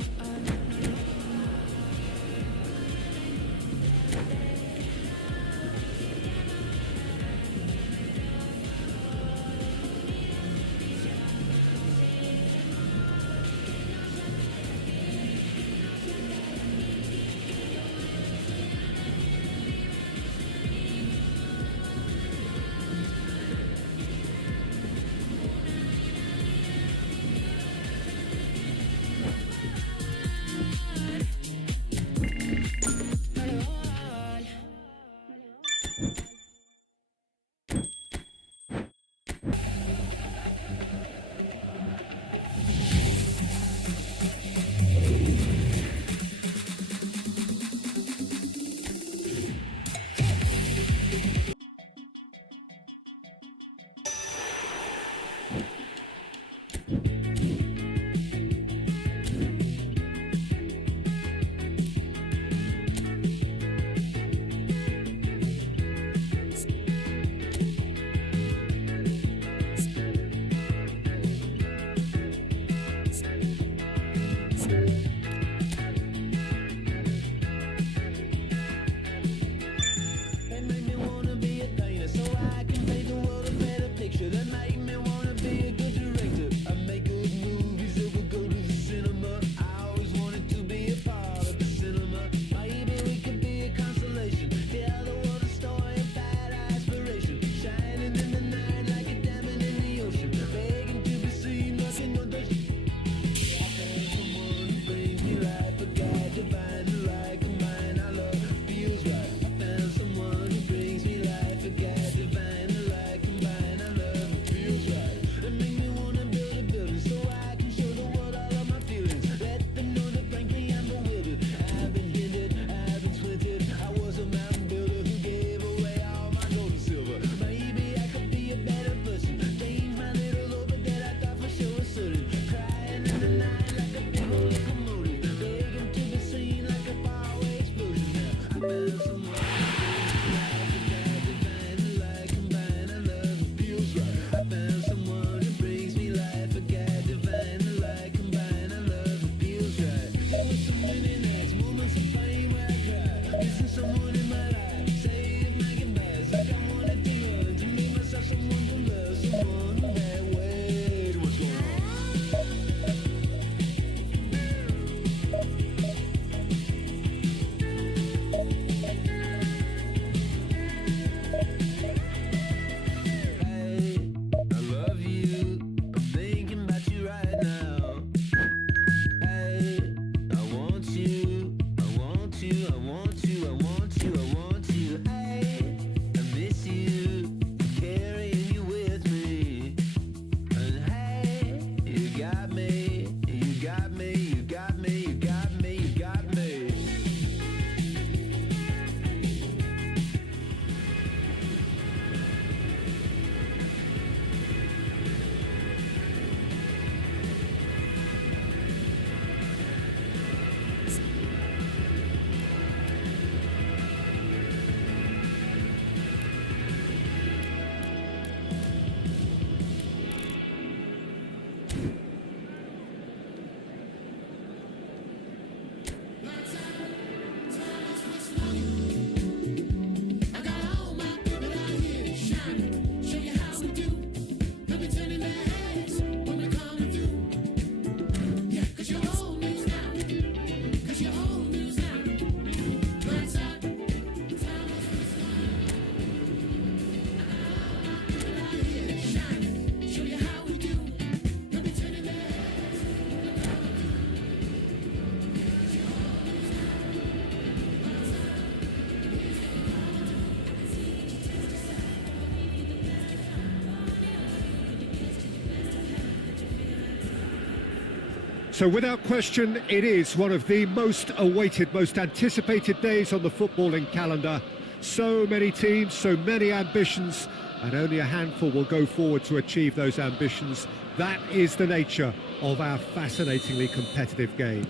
So without question, it is one of the most awaited, most anticipated days on the footballing calendar. So many teams, so many ambitions, and only a handful will go forward to achieve those ambitions. That is the nature of our fascinatingly competitive game.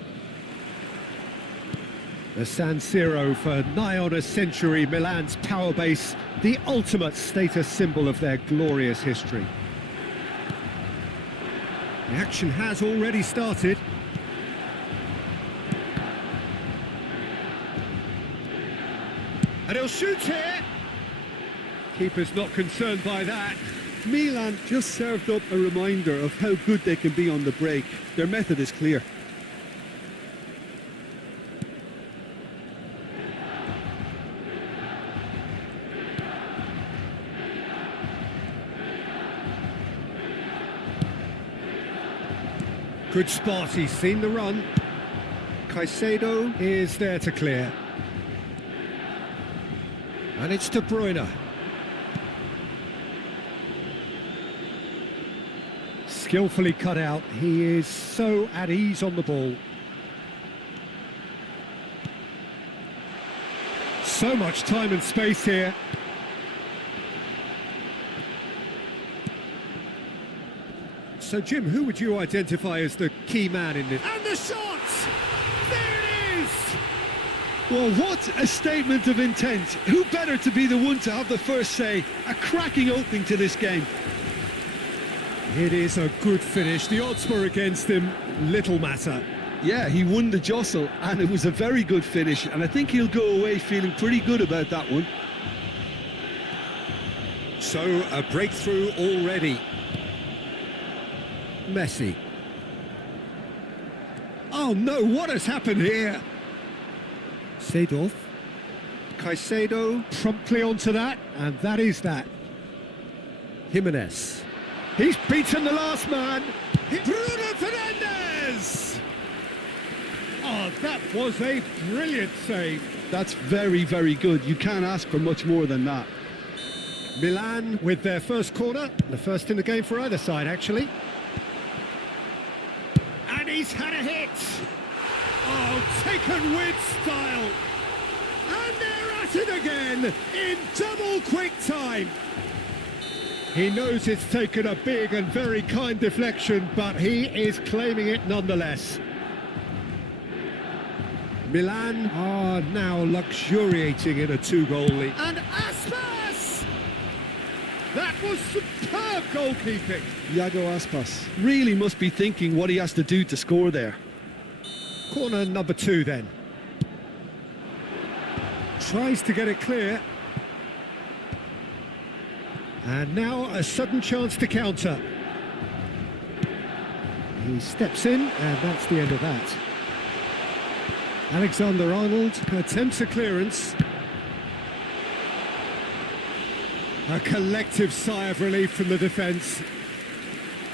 The San Siro, for nigh on a century, Milan's power base, the ultimate status symbol of their glorious history. The action has already started. And he'll shoot here. Keeper's not concerned by that. Milan just served up a reminder of how good they can be on the break. Their method is clear. Good spot, he's seen the run. Caicedo is there to clear. And it's De Bruyne. Skillfully cut out, he is so at ease on the ball. So much time and space here. So, Jim, who would you identify as the key man in this? And the shot! There it is! Well, what a statement of intent. Who better to be the one to have the first say? A cracking opening to this game. It is a good finish. The odds were against him. Little matter. Yeah, he won the jostle, and it was a very good finish, and I think he'll go away feeling pretty good about that one. So, a breakthrough already. Messi. Oh no, what has happened here? Seedorf. Caicedo promptly onto that, and that is that. Jimenez. He's beaten the last man. Bruno Fernandes! Oh, that was a brilliant save. That's very, very good. You can't ask for much more than that. Milan with their first corner. The first in the game for either side, actually. And he's had a hit. Oh, taken with style. And they're at it again in double quick time. He knows it's taken a big and very kind deflection, but he is claiming it nonetheless. Milan are now luxuriating in a two-goal lead. And Aspas! That was superb goalkeeping. Iago Aspas really must be thinking what he has to do to score there. Corner number 2 then. Tries to get it clear. And now a sudden chance to counter. He steps in, and that's the end of that. Alexander-Arnold attempts a clearance. A collective sigh of relief from the defence.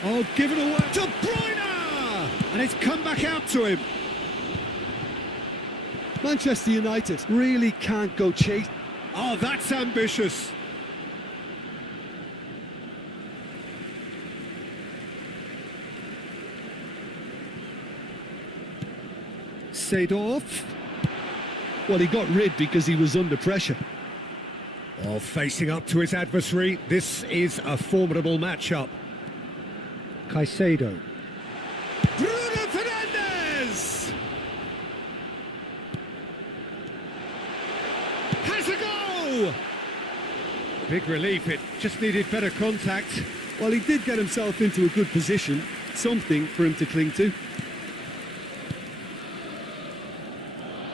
Oh, given away to Bruyne! And it's come back out to him. Manchester United really can't go chase. Oh, that's ambitious. Seedorf. Well, he got rid because he was under pressure. Oh, facing up to his adversary, this is a formidable matchup. Caicedo. Bruno Fernandes! Has a go! Big relief, it just needed better contact. Well, he did get himself into a good position, something for him to cling to.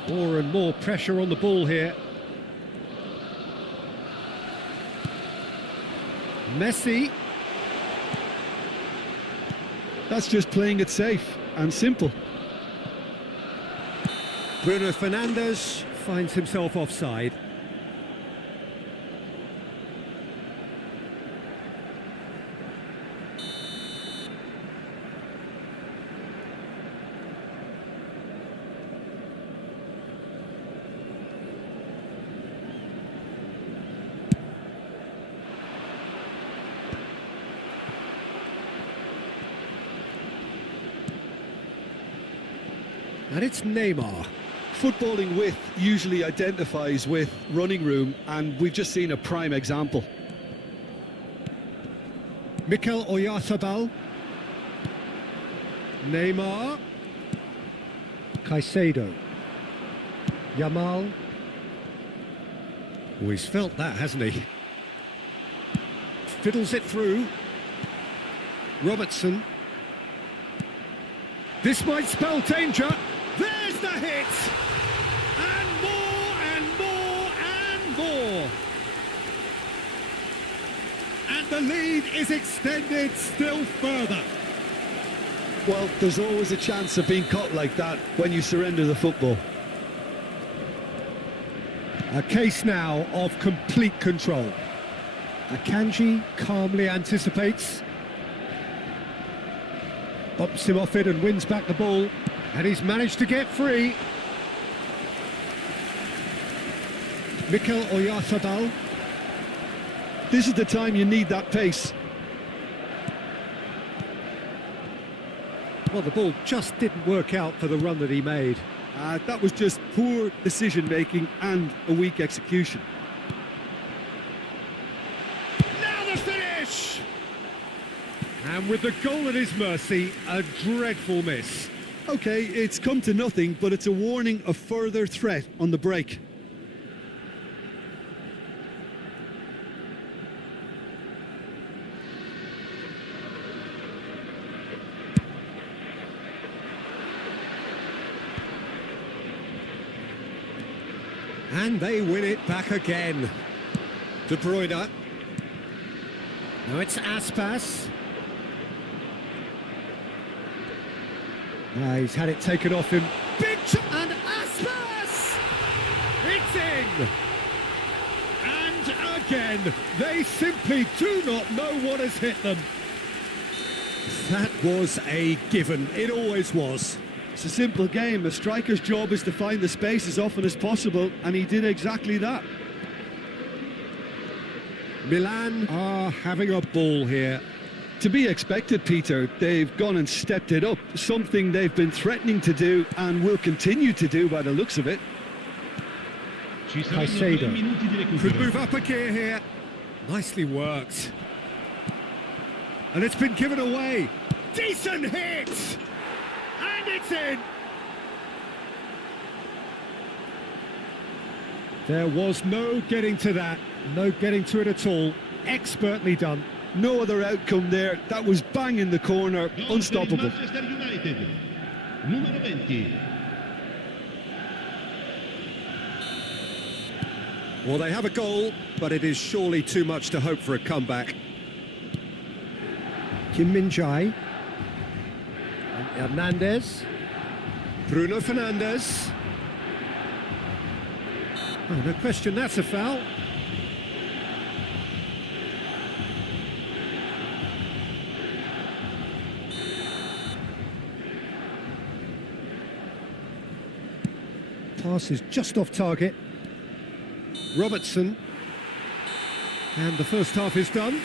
More and more pressure on the ball here. Messi. That's just playing it safe and simple. Bruno Fernandes finds himself offside. And it's Neymar. Footballing width usually identifies with running room, and we've just seen a prime example. Mikel Oyarzabal. Neymar. Caicedo. Yamal. Oh, he's felt that, hasn't he? Fiddles it through. Robertson. This might spell danger. There's the hit! And more and more and more. And the lead is extended still further. Well, there's always a chance of being caught like that when you surrender the football. A case now of complete control. Akanji calmly anticipates. Bumps him off it and wins back the ball. And he's managed to get free. Mikel Oyarzabal. This is the time you need that pace. Well, the ball just didn't work out for the run that he made. That was just poor decision-making and a weak execution. Now the finish! And with the goal at his mercy, a dreadful miss. Okay, it's come to nothing, but it's a warning of further threat on the break. And they win it back again. De Bruyne. Now it's Aspas. He's had it taken off him. Big and Aspas! It's in! And again, they simply do not know what has hit them. That was a given. It always was. It's a simple game. A striker's job is to find the space as often as possible, and he did exactly that. Milan are having a ball here. To be expected, Peter. They've gone and stepped it up, something they've been threatening to do and will continue to do by the looks of it. Caicedo could move up a gear here. Nicely worked. And it's been given away. Decent hit! And it's in! There was no getting to that. No getting to it at all. Expertly done. No other outcome there. That was bang in the corner. Unstoppable. Manchester United, numero 20. Well, they have a goal, but it is surely too much to hope for a comeback. Kim Min-jae. Hernandez. Bruno Fernandes. Oh, no question, that's a foul. Pass is just off target. Robertson. And the first half is done.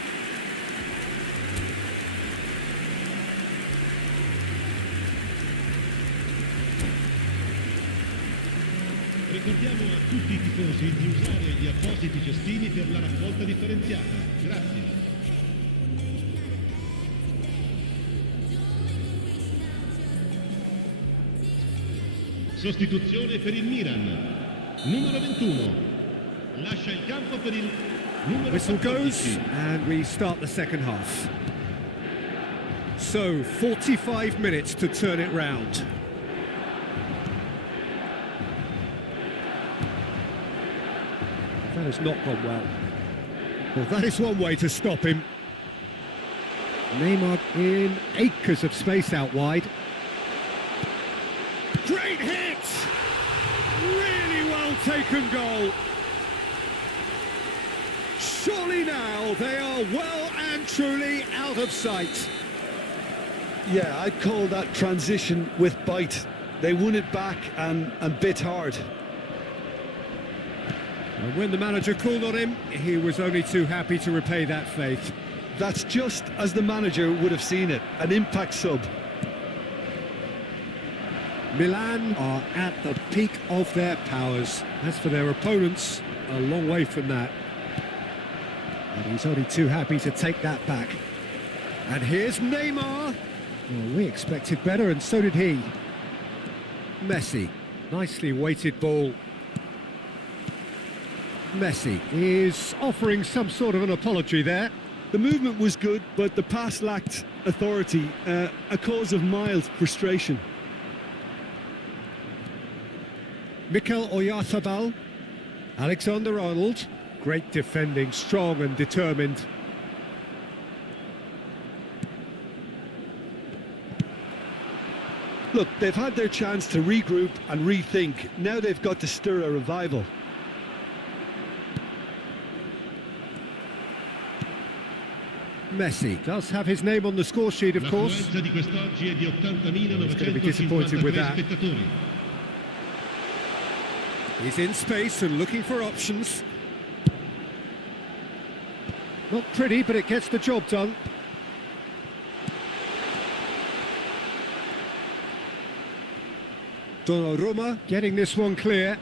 Ricordiamo a tutti i tifosi di usare gli appositi cestini per la raccolta differenziata. Grazie. Sostituzione per il Milan. Numero 21. Lascia il campo per il numero Whistle 14. goes, and we start the second half. So, 45 minutes to turn it round. That has not gone well. Well, that is one way to stop him. Neymar in acres of space out wide. Great hit! Really well taken goal. Surely now they are well and truly out of sight. Yeah, I'd call that transition with bite. They won it back and bit hard. And when the manager called on him, he was only too happy to repay that faith. That's just as the manager would have seen it, an impact sub. Milan are at the peak of their powers. As for their opponents, a long way from that. And he's only too happy to take that back. And here's Neymar. Well, we expected better, and so did he. Messi, nicely weighted ball. Messi is offering some sort of an apology there. The movement was good, but the pass lacked authority, a cause of mild frustration. Mikel Oyarzabal, Alexander-Arnold, great defending, strong and determined. Look, they've had their chance to regroup and rethink. Now they've got to stir a revival. Messi does have his name on the score sheet, of course. He's going to be disappointed with that. He's in space and looking for options. Not pretty, but it gets the job done. Donnarumma getting this one clear.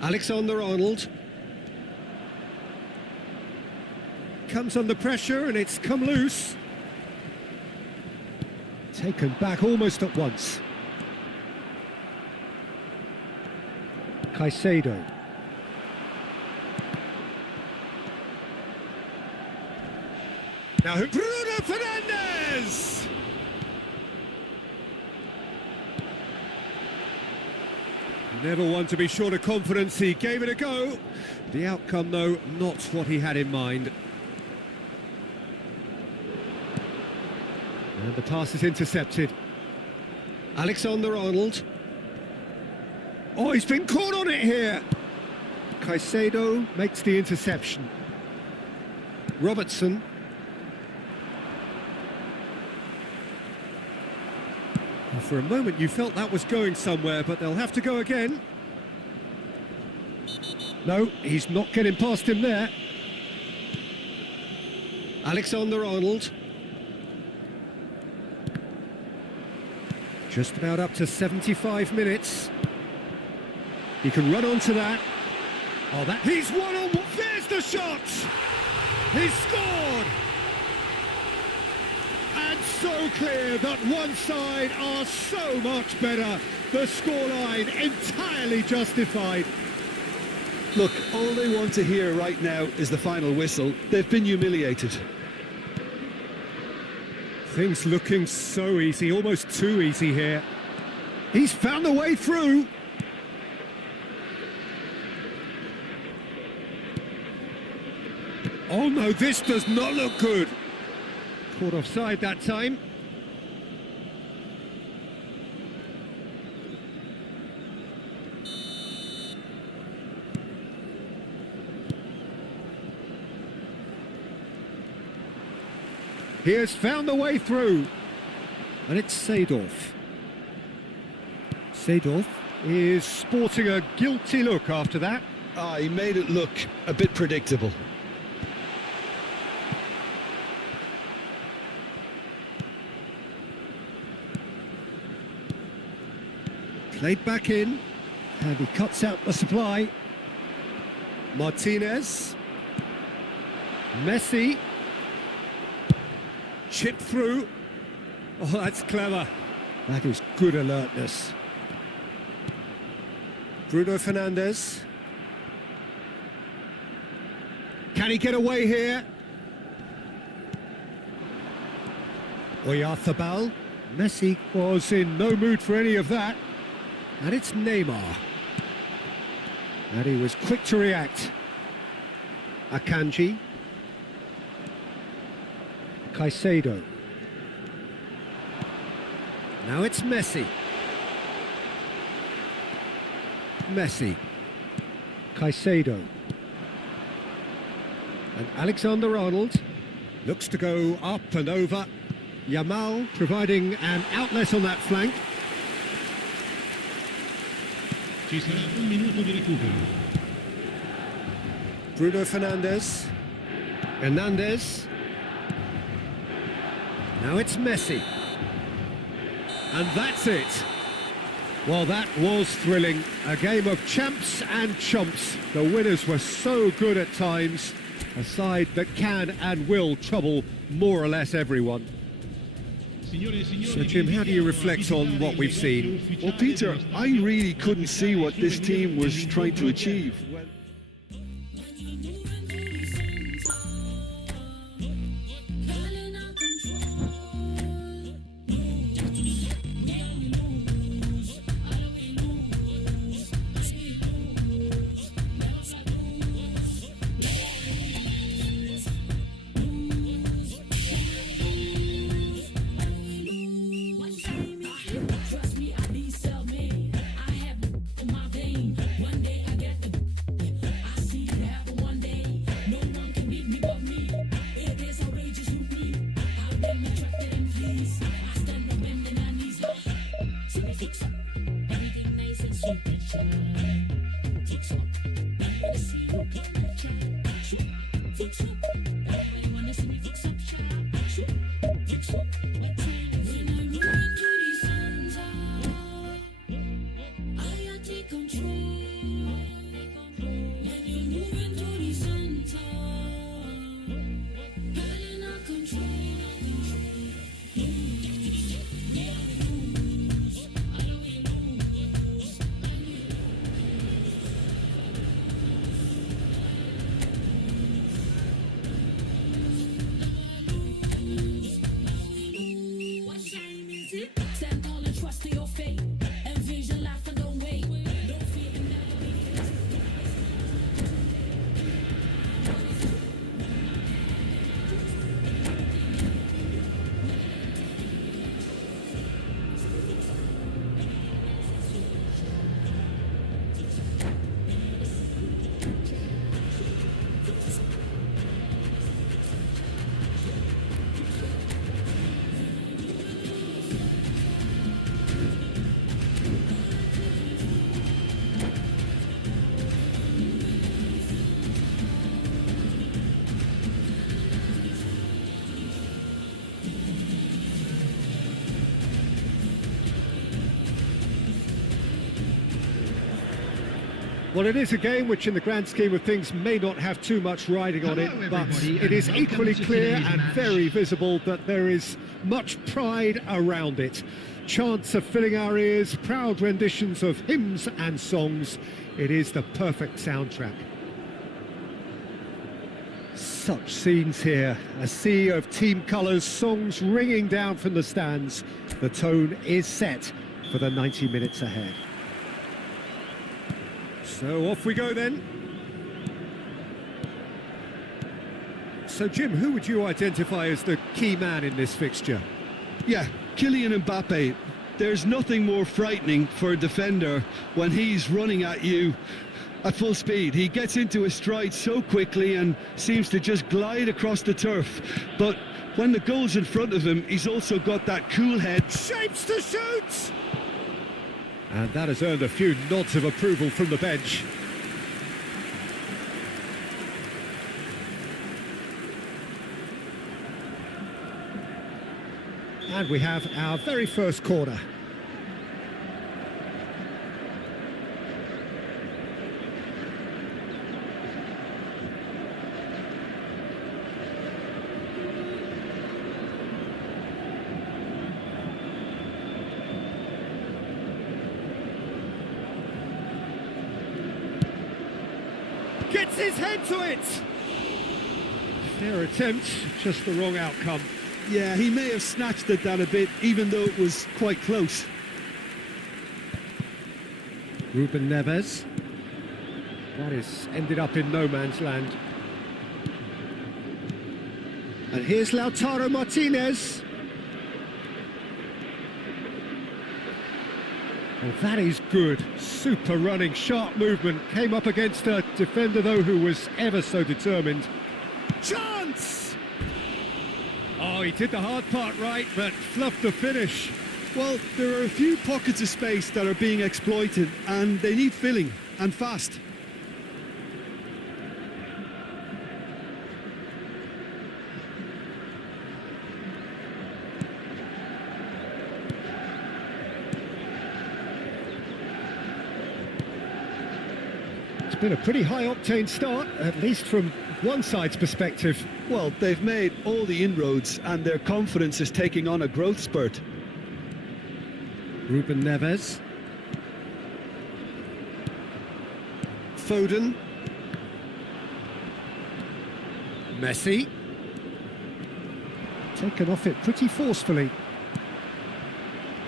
Alexander-Arnold. Comes under pressure and it's come loose. Taken back almost at once. Caicedo. Now Bruno Fernandes! Never one to be short of confidence, he gave it a go. The outcome, though, not what he had in mind. And the pass is intercepted. Alexander-Arnold. Oh, he's been caught on it here. Caicedo makes the interception. Robertson. Well, for a moment you felt that was going somewhere, but they'll have to go again. No, he's not getting past him there. Alexander-Arnold. Just about up to 75 minutes. He can run onto that. Oh, that... He's one on... There's the shot! He's scored! And so clear that one side are so much better. The scoreline entirely justified. Look, all they want to hear right now is the final whistle. They've been humiliated. Things looking so easy, almost too easy here. He's found a way through. Oh no, this does not look good. Caught offside that time. He has found a way through. And it's Seedorf. Seedorf is sporting a guilty look after that. He made it look a bit predictable. Played back in, and he cuts out the supply. Martinez. Messi. Chip through. Oh, that's clever. That is good alertness. Bruno Fernandes. Can he get away here? Oyarzabal. Messi was in no mood for any of that. And it's Neymar. And he was quick to react. Akanji. Caicedo. Now it's Messi. Messi. Caicedo. And Alexander-Arnold looks to go up and over. Yamal providing an outlet on that flank. Ci sarà un minuto di recupero. Bruno Fernandes. Hernandez. Now it's Messi. And that's it. Well, that was thrilling. A game of champs and chumps. The winners were so good at times. A side that can and will trouble more or less everyone. So, Jim, how do you reflect on what we've seen? Well, Peter, I really couldn't see what this team was trying to achieve. Well, it is a game which in the grand scheme of things may not have too much riding on it, but it is equally clear and very visible that there is much pride around it. Chants are filling our ears, proud renditions of hymns and songs. It is the perfect soundtrack. Such scenes here, a sea of team colours, songs ringing down from the stands. The tone is set for the 90 minutes ahead. So off we go then. So Jim, who would you identify as the key man in this fixture? Yeah, Kylian Mbappe. There's nothing more frightening for a defender when he's running at you at full speed. He gets into his stride so quickly and seems to just glide across the turf. But when the goal's in front of him, he's also got that cool head. Shapes to shoot! And that has earned a few nods of approval from the bench. And we have our very first corner. Gets his head to it! Fair attempt, just the wrong outcome. Yeah, he may have snatched at that a bit, even though it was quite close. Ruben Neves. That is ended up in no man's land. And here's Lautaro Martinez. Well, that is good. Super running, sharp movement. Came up against a defender, though, who was ever so determined. Chance! Oh, he did the hard part right, but fluffed the finish. Well, there are a few pockets of space that are being exploited, and they need filling, and fast. been a pretty high-octane start, at least from one side's perspective. Well, they've made all the inroads and their confidence is taking on a growth spurt. Ruben Neves. Foden. Messi. Taken off it pretty forcefully.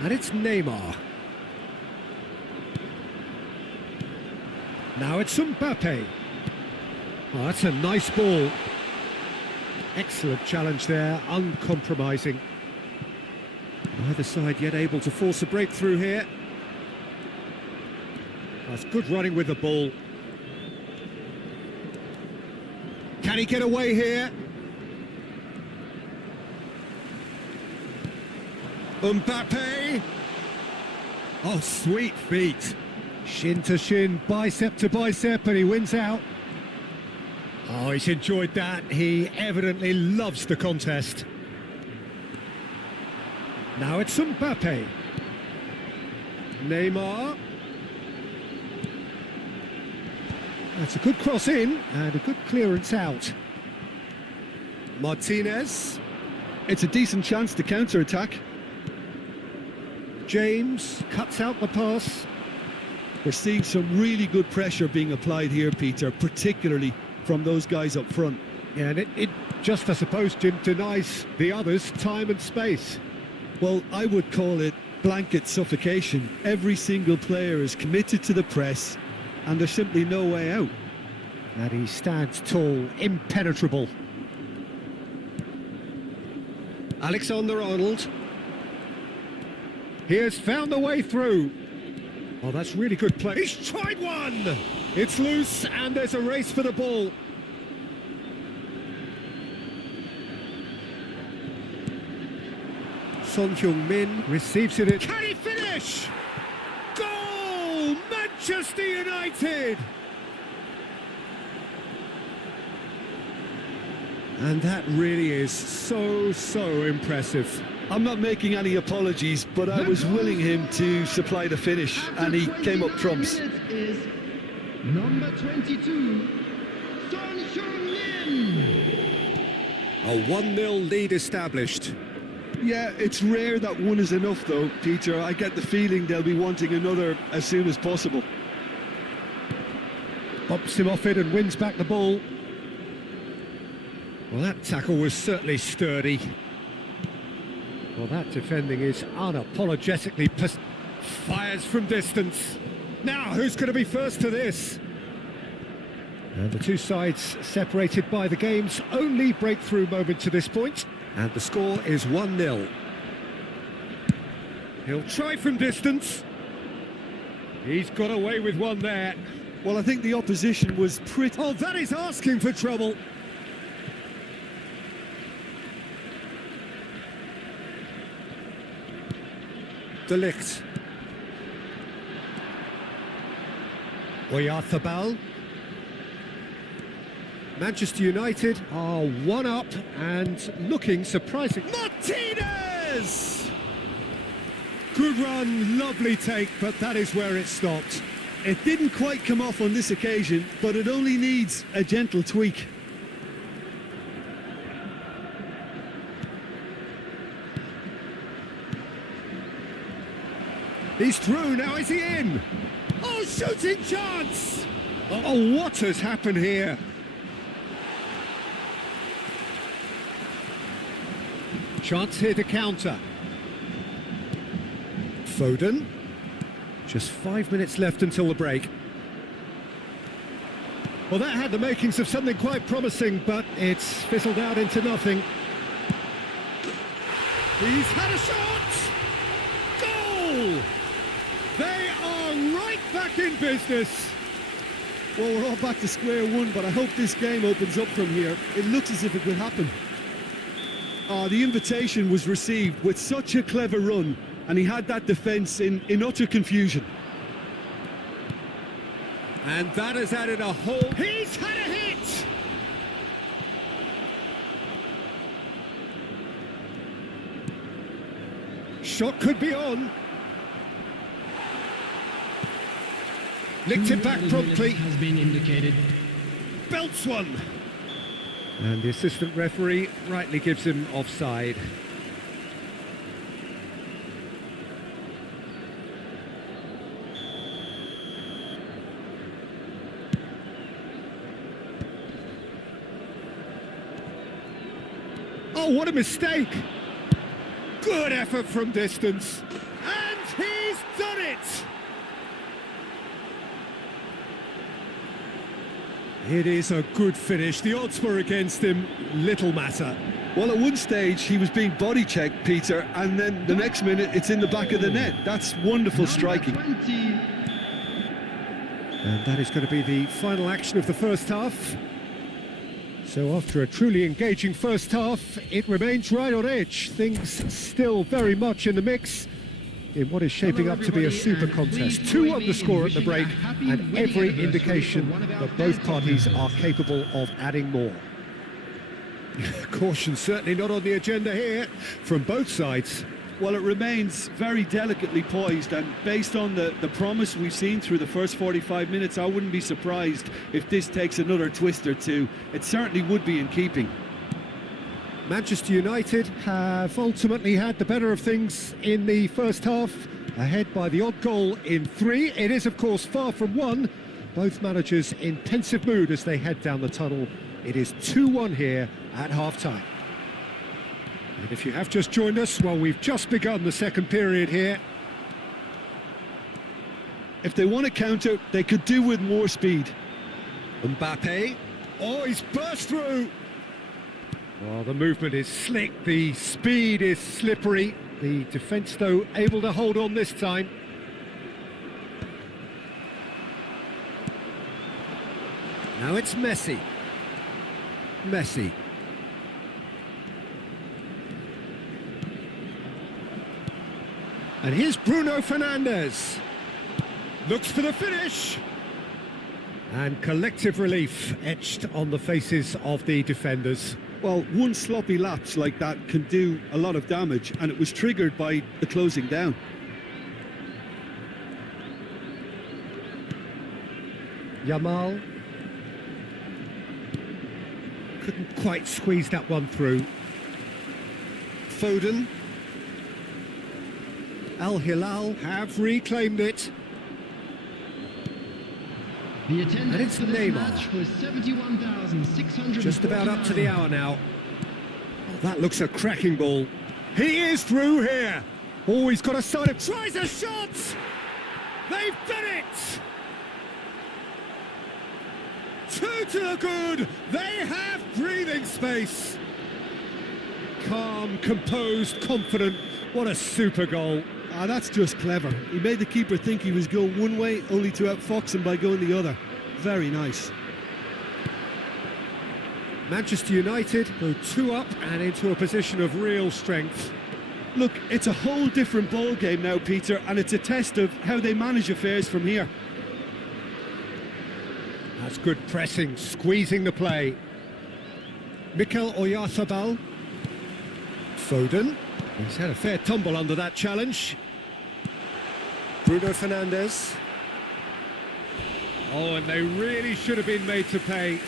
And it's Neymar. Now it's Mbappe. Oh, that's a nice ball. Excellent challenge there, uncompromising. Neither side yet able to force a breakthrough here. That's good running with the ball. Can he get away here? Mbappe. Oh, sweet feet. Shin to shin, bicep to bicep, and he wins out. Oh, he's enjoyed that. He evidently loves the contest. Now it's Mbappe. Neymar. That's a good cross in and a good clearance out. Martinez. It's a decent chance to counter-attack. James cuts out the pass. We're seeing some really good pressure being applied here, Peter, particularly from those guys up front. Yeah, and it just, I suppose, Jim, denies the others time and space. Well, I would call it blanket suffocation. Every single player is committed to the press, and there's simply no way out. And he stands tall, impenetrable. Alexander-Arnold. He has found the way through. Oh, that's really good play. He's tried one! It's loose, and there's a race for the ball. Son Heung-min receives it in. Can he finish? Goal! Manchester United! And that really is so impressive. I'm not making any apologies, but I was willing him to supply the finish, and he came up trumps. Is number 22, Son Heung-min. A 1-0 lead established. Yeah, it's rare that one is enough, though, Peter. I get the feeling they'll be wanting another as soon as possible. Bumps him off it and wins back the ball. Well, that tackle was certainly sturdy. Well, that defending is unapologetically fires from distance. Now, who's going to be first to this? And the two sides separated by the game's only breakthrough moment to this point. And the score is 1-0. He'll try from distance. He's got away with one there. Well, I think the opposition was pretty... Oh, that is asking for trouble. De Ligt. Oyarzabal. Manchester United are one up and looking surprising. Martinez! Good run, lovely take, but that is where it stopped. It didn't quite come off on this occasion, but it only needs a gentle tweak. He's through, now is he in? Oh, shooting chance! Oh, what has happened here? Chance here to counter. Foden. Just 5 minutes left until the break. Well, that had the makings of something quite promising, but it's fizzled out into nothing. He's had a shot! Goal! They are right back in business. Well, we're all back to square one, but I hope this game opens up from here. It looks as if it could happen. The invitation was received with such a clever run, and he had that defence in utter confusion. And that has added a whole... He's had a hit! Shot could be on. Licked it back promptly. Has been indicated. Belts one. And the assistant referee rightly gives him offside. Oh, what a mistake! Good effort from distance. And he's done it! It is a good finish. The odds were against him. Little matter. Well, at one stage he was being body checked, Peter, and then the next minute it's in the back of the net. That's wonderful striking. Number 20. And that is going to be the final action of the first half. So after a truly engaging first half, it remains right on edge. Things still very much in the mix in what is shaping up to be a super contest. 2-1 the score at the break, and every indication that both parties are capable of adding more. Caution certainly not on the agenda here from both sides. Well, it remains very delicately poised, and based on the promise we've seen through the first 45 minutes, I wouldn't be surprised if this takes another twist or two. It certainly would be in keeping. Manchester United have ultimately had the better of things in the first half, ahead by the odd goal in 3. It is, of course, far from 1. Both managers in pensive mood as they head down the tunnel. It is 2-1 here at half-time. And if you have just joined us, well, we've just begun the second period here. If they want to counter, they could do with more speed. Mbappe. Oh, he's burst through. Well, the movement is slick, the speed is slippery. The defence, though, able to hold on this time. Now it's Messi. Messi. And here's Bruno Fernandes. Looks for the finish. And collective relief etched on the faces of the defenders. Well, one sloppy lapse like that can do a lot of damage, and it was triggered by the closing down. Yamal. Couldn't quite squeeze that one through. Foden. Al Hilal have reclaimed it. The And attendance it's for this Neymar. match was 71,600. Just about up to the hour now. Oh, that looks a cracking ball. He is through here. Oh, he's got a side of... Tries a shot! They've done it! 2 to the good. They have breathing space. Calm, composed, confident. What a super goal. Ah, that's just clever. He made the keeper think he was going one way, only to outfox him by going the other. Very nice. Manchester United go 2 up and into a position of real strength. Look, it's a whole different ball game now, Peter, and it's a test of how they manage affairs from here. That's good pressing, squeezing the play. Mikel Oyarzabal. Foden. He's had a fair tumble under that challenge. Bruno Fernandes. Oh, and they really should have been made to pay.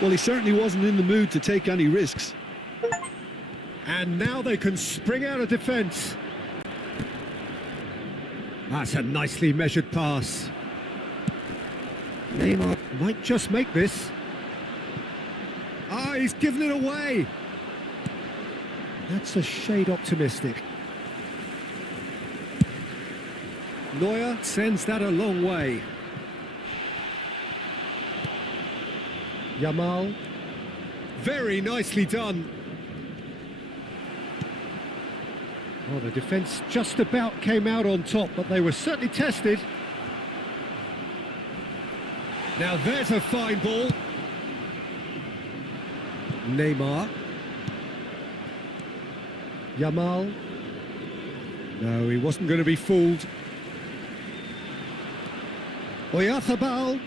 Well, he certainly wasn't in the mood to take any risks. And now they can spring out of defence. That's a nicely measured pass. Neymar might just make this. Ah, he's given it away. That's a shade optimistic. Neuer sends that a long way. Yamal. Very nicely done. Oh, the defence just about came out on top, but they were certainly tested. Now there's a fine ball. Neymar. Yamal. No, he wasn't going to be fooled. Oyarzabal.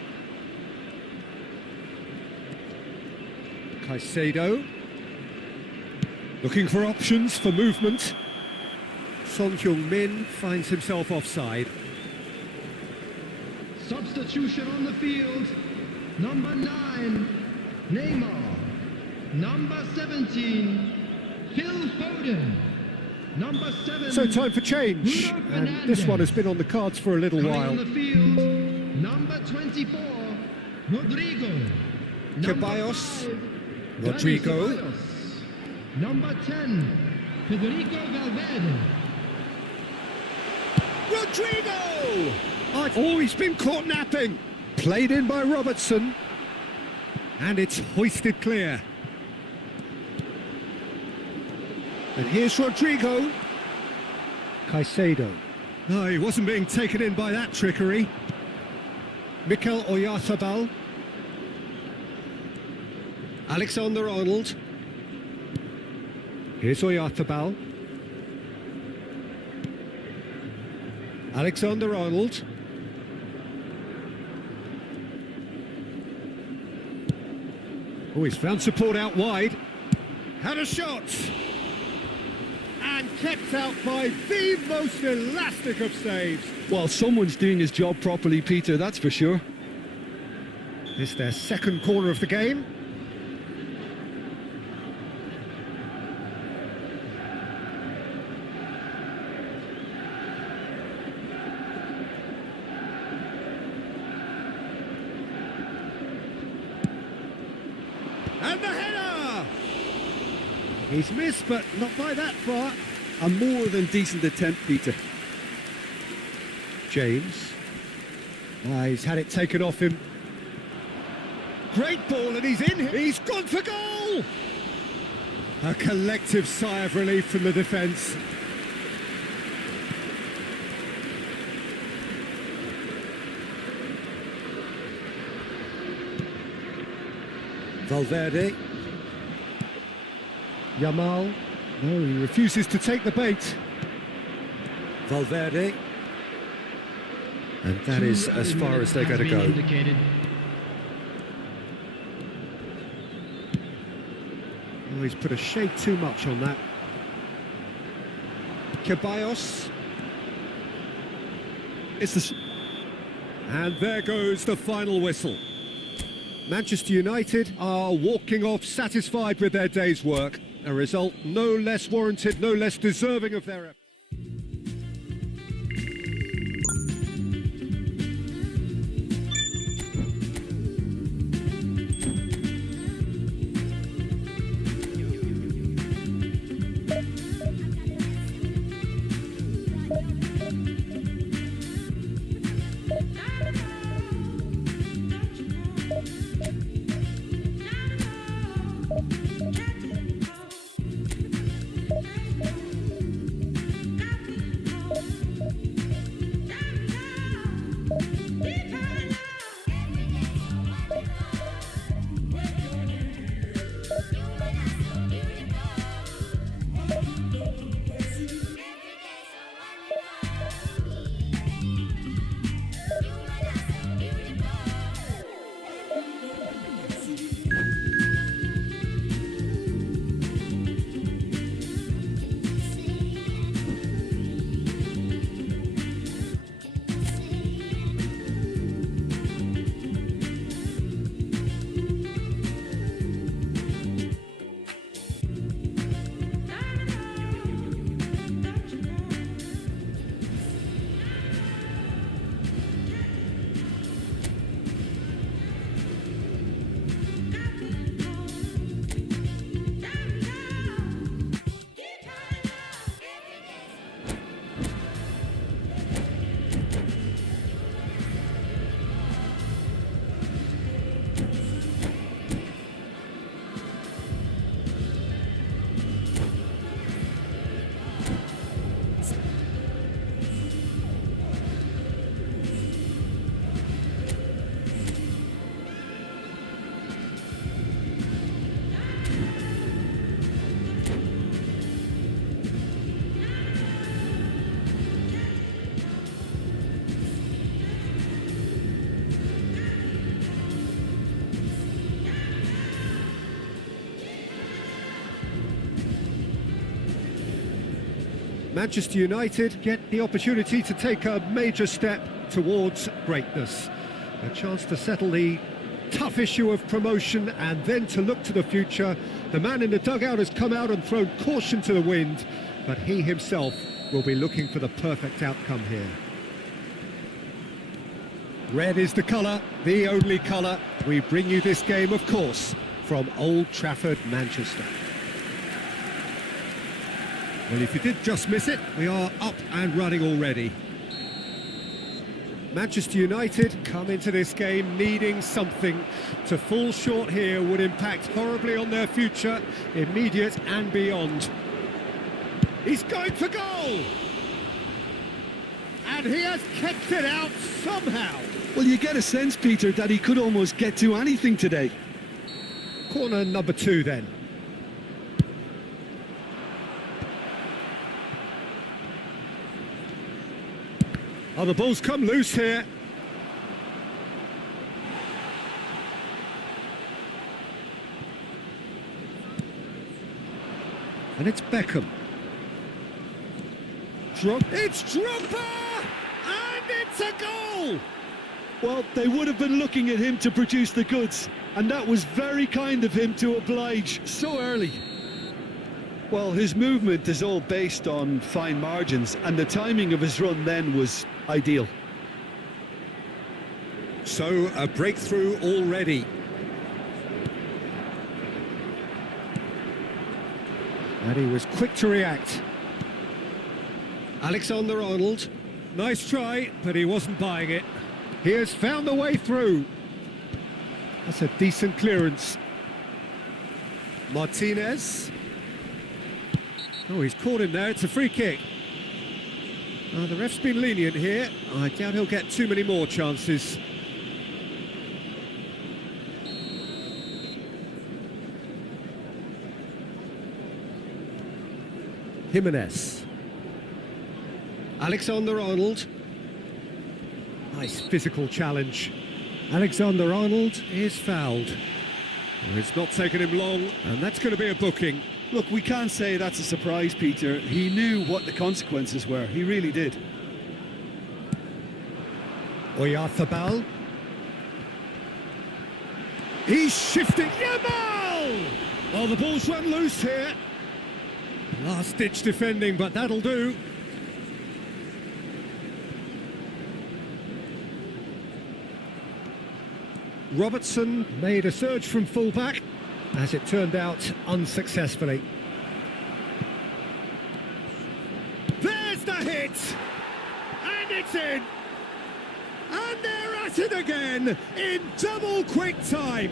Caicedo. Looking for options for movement. Son Heung-min finds himself offside. Substitution on the field. Number 9, Neymar. Number 17, Phil Foden. Number 7. So time for change, Bruno and Fernandes. this one has been on the cards for a little Coming while. on the field, number 24, Rodrigo. Number Ceballos. 5, Rodrigo. Dani Ceballos. Number 10, Federico Valverde. Rodrigo! Oh, he's been caught napping. Played in by Robertson. And it's hoisted clear. And here's Rodrigo. Caicedo. No, he wasn't being taken in by that trickery. Mikel Oyarzabal. Alexander-Arnold. Here's Oyarzabal. Alexander-Arnold. Oh, he's found support out wide. Had a shot. And kept out by the most elastic of saves. Well, someone's doing his job properly, Peter, that's for sure. It's their second corner of the game. And the header! He's missed, but not by that far. A more than decent attempt, Peter. James. He's had it taken off him. Great ball, and he's in. He's gone for goal! A collective sigh of relief from the defence. Valverde. Yamal. No, he refuses to take the bait. Valverde. And that is as far as they're going to go. Indicated. Oh, he's put a shade too much on that. Ceballos. It's the... And there goes the final whistle. Manchester United are walking off satisfied with their day's work. A result no less warranted, no less deserving of their effort. Manchester United get the opportunity to take a major step towards greatness. A chance to settle the tough issue of promotion and then to look to the future. The man in the dugout has come out and thrown caution to the wind, but he himself will be looking for the perfect outcome here. Red is the colour, the only colour. We bring you this game, of course, from Old Trafford, Manchester. Well, if you did just miss it, we are up and running already. Manchester United come into this game needing something. To fall short here would impact horribly on their future, immediate and beyond. He's going for goal! And he has kept it out somehow. Well, you get a sense, Peter, that he could almost get to anything today. Corner number 2 then. Oh, the ball's come loose here. And it's Beckham. It's Drogba! And it's a goal! Well, they would have been looking at him to produce the goods, and that was very kind of him to oblige so early. Well, his movement is all based on fine margins, and the timing of his run then was ideal. So, a breakthrough already. And he was quick to react. Alexander-Arnold. Nice try, but he wasn't buying it. He has found the way through. That's a decent clearance. Martinez. Oh, he's caught him there. It's a free kick. The ref's been lenient here. I doubt he'll get too many more chances. Jimenez. Alexander-Arnold. Nice physical challenge. Alexander-Arnold is fouled. Well, it's not taken him long, and that's going to be a booking. Look, we can't say that's a surprise, Peter. He knew what the consequences were. He really did. Oyarzabal. He's shifting. Yamal! Oh, the ball's run loose here. Last-ditch defending, but that'll do. Robertson made a surge from full-back, as it turned out unsuccessfully. There's the hit! And it's in! And they're at it again, in double quick time!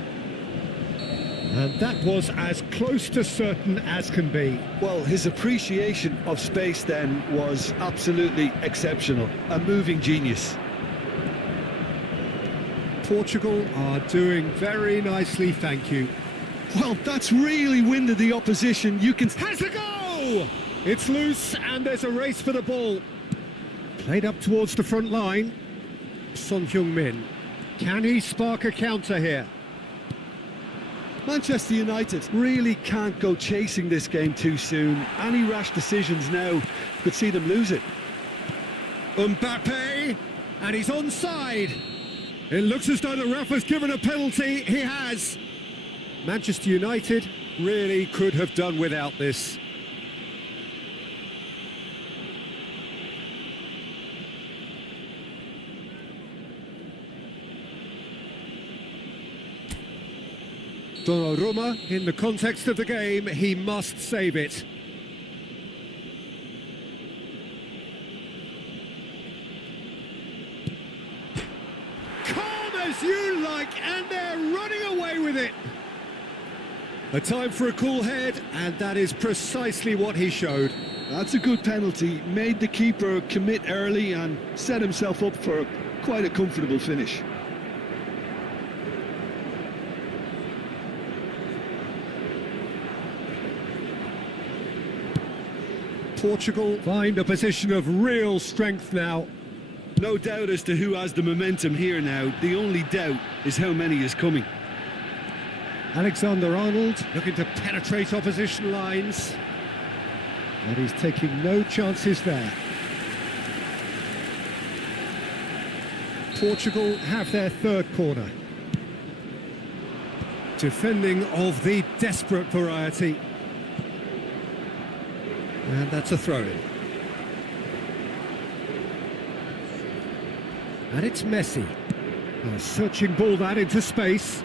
And that was as close to certain as can be. Well, his appreciation of space then was absolutely exceptional. A moving genius. Portugal are doing very nicely, thank you. Well, that's really winded the opposition. You can... Has a go! It's loose and there's a race for the ball. Played up towards the front line. Son Heung-min. Can he spark a counter here? Manchester United really can't go chasing this game too soon. Any rash decisions now could see them lose it. Mbappe, and he's onside. It looks as though the ref has given a penalty. He has. Manchester United really could have done without this. Donnarumma, in the context of the game, he must save it. Calm as you like, and they're running away with it. A time for a cool head, and that is precisely what he showed. That's a good penalty. Made the keeper commit early and set himself up for quite a comfortable finish. Portugal find a position of real strength now. No doubt as to who has the momentum here now. The only doubt is how many is coming. Alexander-Arnold looking to penetrate opposition lines. And he's taking no chances there. Portugal have their third corner. Defending of the desperate variety. And that's a throw-in. And it's Messi. A searching ball that into space.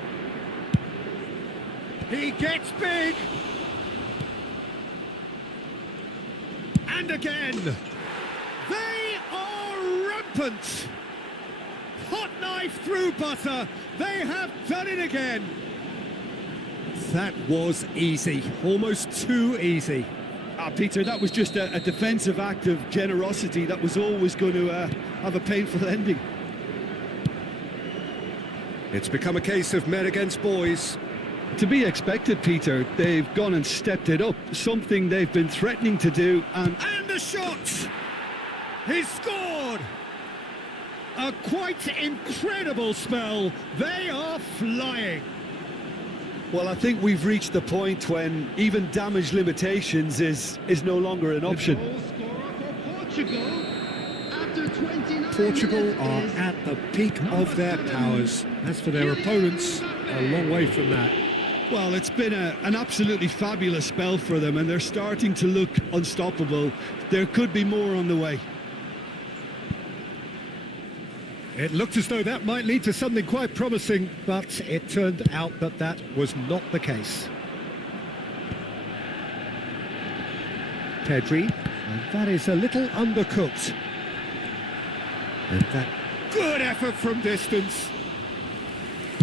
He gets big. And again. They are rampant. Hot knife through butter. They have done it again. That was easy. Almost too easy. Peter, that was just a defensive act of generosity that was always going to have a painful ending. It's become a case of men against boys. To be expected, Peter. They've gone and stepped it up, something they've been threatening to do, and the shot! He's scored! A quite incredible spell. They are flying. well, I think we've reached the point when even damage limitations is no longer an option. Portugal are at the peak of their powers. As for their opponents, a long way from that. Well, it's been an absolutely fabulous spell for them, and they're starting to look unstoppable. There could be more on the way. It looked as though that might lead to something quite promising, but it turned out that that was not the case. Pedri, and that is a little undercooked. And that good effort from distance.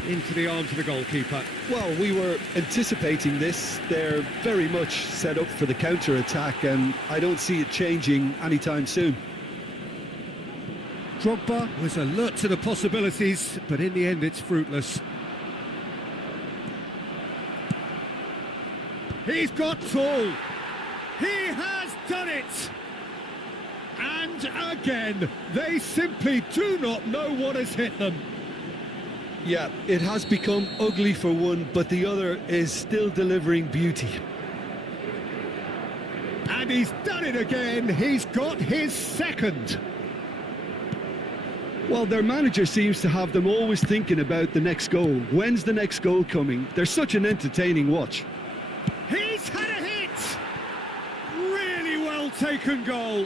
Into the arms of the goalkeeper. Well, we were anticipating this. They're very much set up for the counter-attack, and I don't see it changing anytime soon. Drogba was alert to the possibilities, but in the end it's fruitless. He's got full. He has done it. And again, they simply do not know what has hit them. Yeah, it has become ugly for one, but the other is still delivering beauty. And he's done it again. He's got his second. Well, their manager seems to have them always thinking about the next goal. When's the next goal coming? They're such an entertaining watch. He's had a hit! Really well taken goal.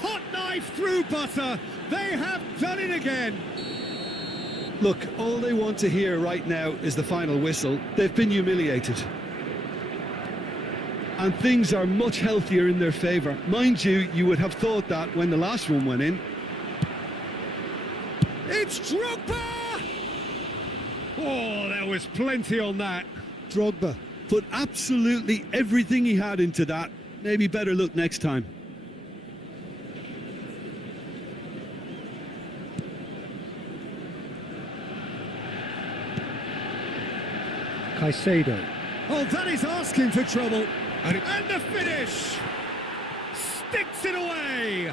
Hot knife through butter. They have done it again. Look, all they want to hear right now is the final whistle. They've been humiliated. And things are much healthier in their favour. Mind you, you would have thought that when the last one went in. It's Drogba! Oh, there was plenty on that. Drogba put absolutely everything he had into that. Maybe better look next time. Caicedo. Oh, that is asking for trouble. And the finish! Sticks it away!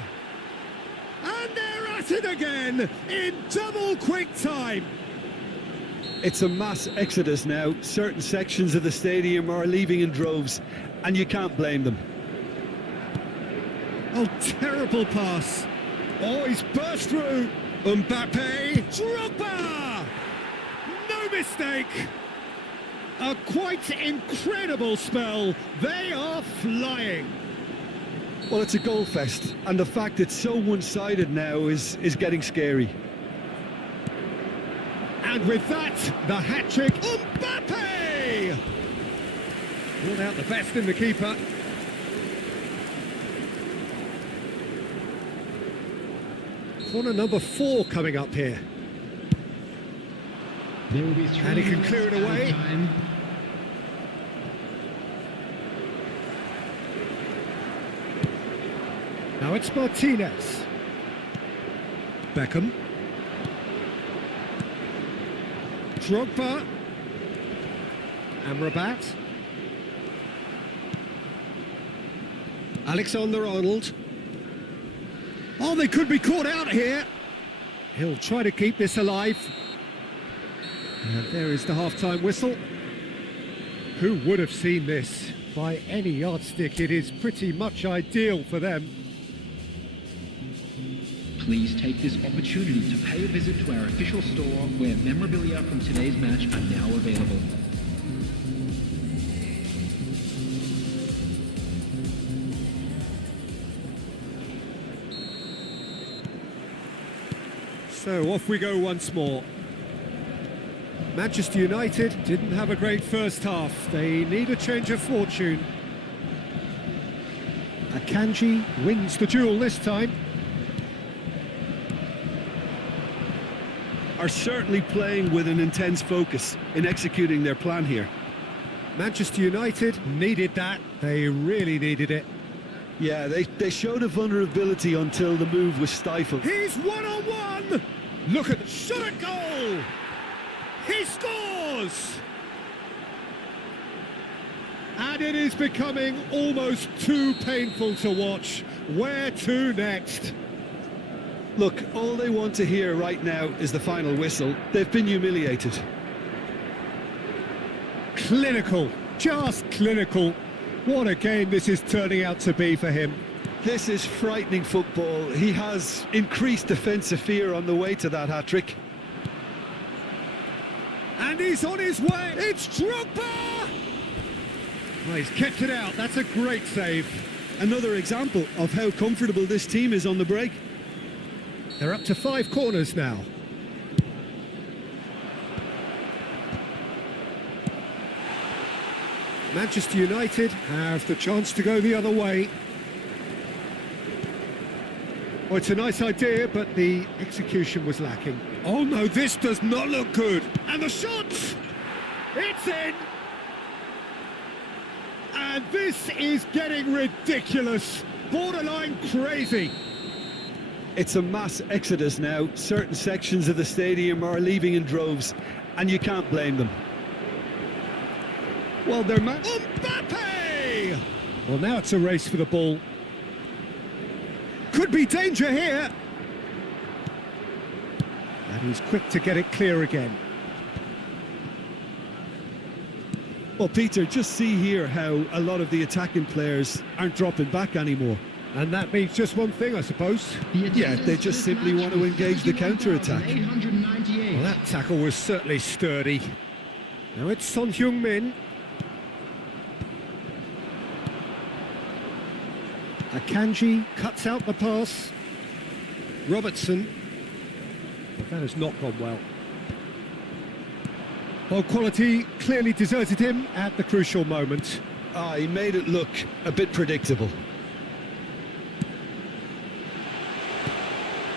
And they're at it again in double quick time. It's a mass exodus now. Certain sections of the stadium are leaving in droves, and you can't blame them. Oh, terrible pass. Oh, he's burst through. Mbappe. Drogba! No mistake. A quite incredible spell. They are flying. Well, it's a goal fest, and the fact it's so one-sided now is getting scary. And with that, the hat-trick. Mbappe! Pulled out the best in the keeper. Corner number 4 coming up here. There will be And he can clear it away. Now it's Martinez. Beckham. Drogba. Amrabat. Alexander-Arnold. Oh, they could be caught out here. He'll try to keep this alive. And there is the half-time whistle. Who would have seen this? By any yardstick, it is pretty much ideal for them. Please take this opportunity to pay a visit to our official store where memorabilia from today's match are now available. So off we go once more. Manchester United didn't have a great first half. They need a change of fortune. Akanji wins the duel this time. Are certainly playing with an intense focus in executing their plan here. Manchester United needed that. They really needed it. Yeah, they showed a vulnerability until the move was stifled. He's one-on-one! Look at the shot at goal! He scores! And it is becoming almost too painful to watch. Where to next? Look, all they want to hear right now is the final whistle. They've been humiliated. Clinical, just clinical. What a game this is turning out to be for him. This is frightening football. He has increased defensive fear on the way to that hat-trick. And he's on his way. It's Drogba! Well, he's kept it out. That's a great save. Another example of how comfortable this team is on the break. They're up to 5 corners now. Manchester United have the chance to go the other way. Well, it's a nice idea, but the execution was lacking. Oh no, this does not look good. And the shot! It's in! And this is getting ridiculous. Borderline crazy. It's a mass exodus now. Certain sections of the stadium are leaving in droves, and you can't blame them. Well, they're Mbappe! Well, now it's a race for the ball. Could be danger here. And he's quick to get it clear again. Well, Peter, just see here how a lot of the attacking players aren't dropping back anymore. And that means just one thing, I suppose. Yeah, they just simply want to engage the counter-attack. Well, that tackle was certainly sturdy. Now it's Son Heung-min. Akanji cuts out the pass. Robertson. That has not gone well. Well, quality clearly deserted him at the crucial moment. He made it look a bit predictable.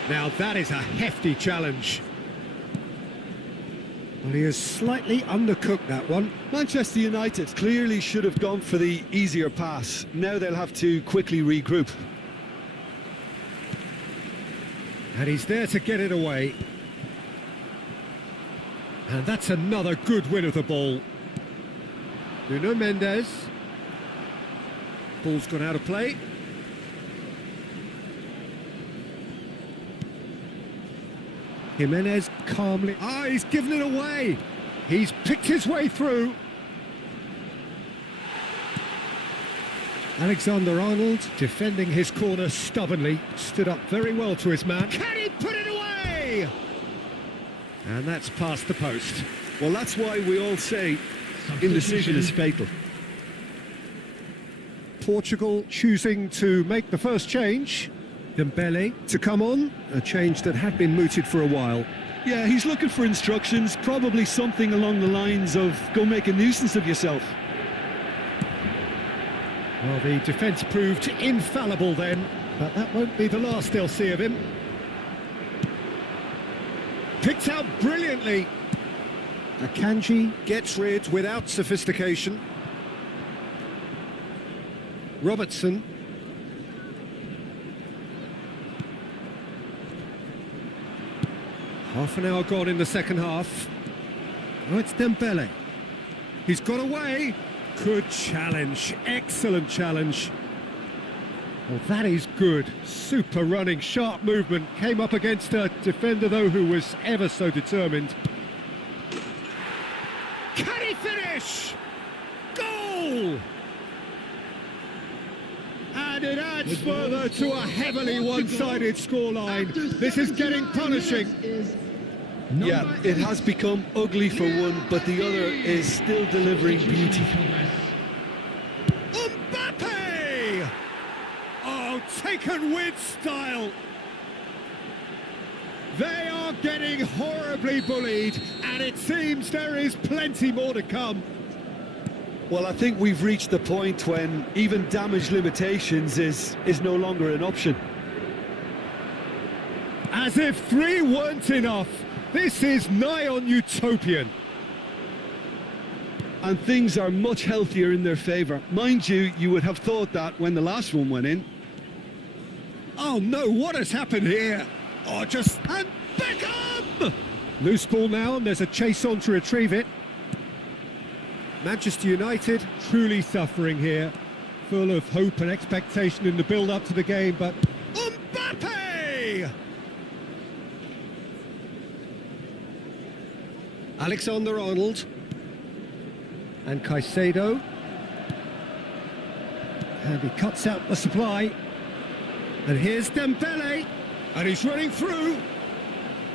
Now that is a hefty challenge. Well, he has slightly undercooked that one. Manchester United clearly should have gone for the easier pass. Now they'll have to quickly regroup. And he's there to get it away. And that's another good win of the ball. Nuno Mendes. Ball's gone out of play. Jimenez calmly... he's given it away! He's picked his way through. Alexander-Arnold, defending his corner stubbornly, stood up very well to his man. Can he put it away? And that's past the post. Well, that's why we all say indecision is fatal. Portugal choosing to make the first change. Dembele to come on, a change that had been mooted for a while. Yeah, he's looking for instructions, probably something along the lines of, go make a nuisance of yourself. Well, the defence proved infallible then, but that won't be the last they'll see of him. Picked out brilliantly. Akanji gets rid without sophistication. Robertson. Half an hour gone in the second half. Oh, it's Dembele. He's got away. Good challenge. Excellent challenge. Well, that is good. Super running, sharp movement. Came up against a defender, though, who was ever so determined. Can he finish? Goal! And it adds further to a heavily one-sided scoreline. This is getting punishing. Yeah, it has become ugly for one, but the other is still delivering beauty. Mbappe! Oh, taken with style. They are getting horribly bullied, and it seems there is plenty more to come. Well, I think we've reached the point when even damage limitations is no longer an option. As if 3 weren't enough, this is nigh on utopian. And things are much healthier in their favour. Mind you, you would have thought that when the last one went in. Oh no, what has happened here? Oh, and Beckham! Loose ball now, and there's a chase on to retrieve it. Manchester United truly suffering here. Full of hope and expectation in the build-up to the game, but Mbappe! Alexander-Arnold. And Caicedo. And he cuts out the supply. And here's Dembele. And he's running through.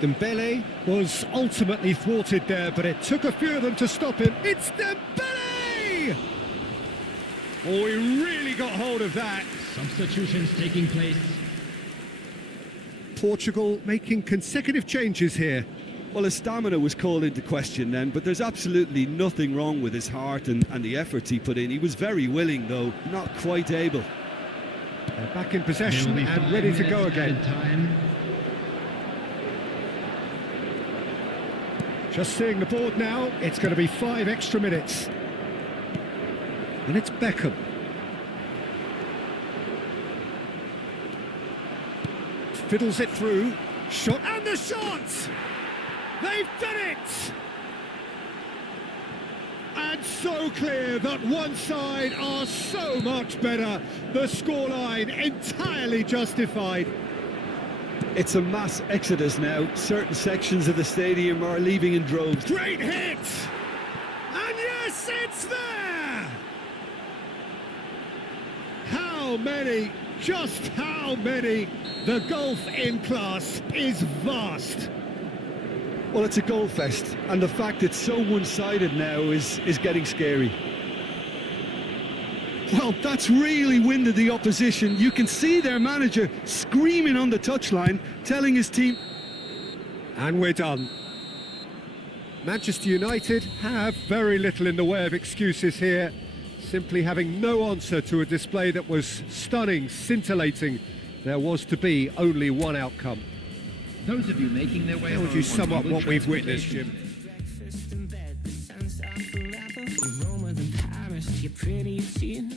Dembele was ultimately thwarted there, but it took a few of them to stop him. It's Dembele! Oh, he really got hold of that. Substitutions taking place. Portugal making consecutive changes here. Well, his stamina was called into question then, but there's absolutely nothing wrong with his heart and the efforts he put in. He was very willing, though, not quite able. They're back in possession and ready to go again. Just seeing the board now, it's going to be 5 extra minutes. And it's Beckham. Fiddles it through. Shot, and the shot! They've done it! And so clear that one side are so much better. The scoreline entirely justified. It's a mass exodus now. Certain sections of the stadium are leaving in droves. Great hit! And yes, it's there! How many? Just how many? The gulf in class is vast. Well, it's a goal fest, and the fact it's so one-sided now is getting scary. Well, that's really winded the opposition. You can see their manager screaming on the touchline, telling his team... And we're done. Manchester United have very little in the way of excuses here, simply having no answer to a display that was stunning, scintillating. There was to be only one outcome. Those of you making their way How would you sum up what we've witnessed, Jim? Breakfast in bed, the sun's out forever. You're Roma than Paris, you're pretty too.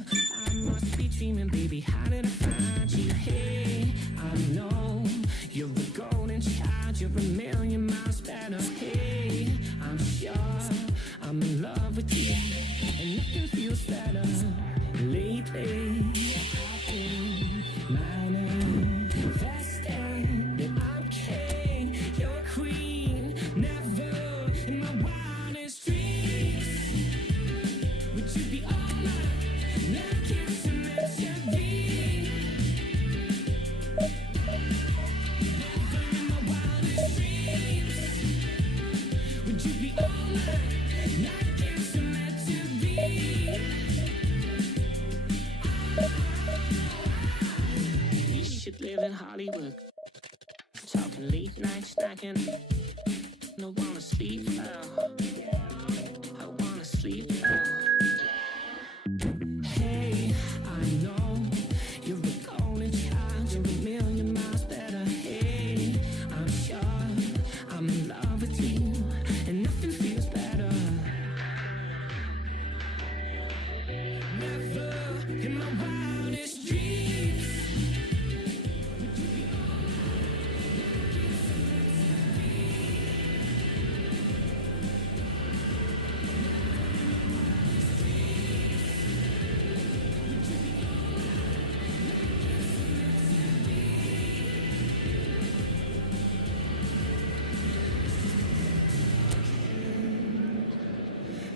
I must be dreaming, baby, how did I find you? Hey, I know you're a golden child, you're a million miles better. Hey, I'm sure I'm in love with you, and nothing feels better. Lately, I've been manifesting that I'm king, you're queen. Never in my wildest dreams would you be all mine, like it's meant to be. Never in my wildest dreams would you be all mine, like it's meant to be. You should live in Hollywood, talking late night snacking. No wanna sleep now, I wanna sleep now. Hey, I know you're a golden child, you're a million miles better. Hey, I'm sure I'm in love with you, and nothing feels better. Never in my wildest dreams would you be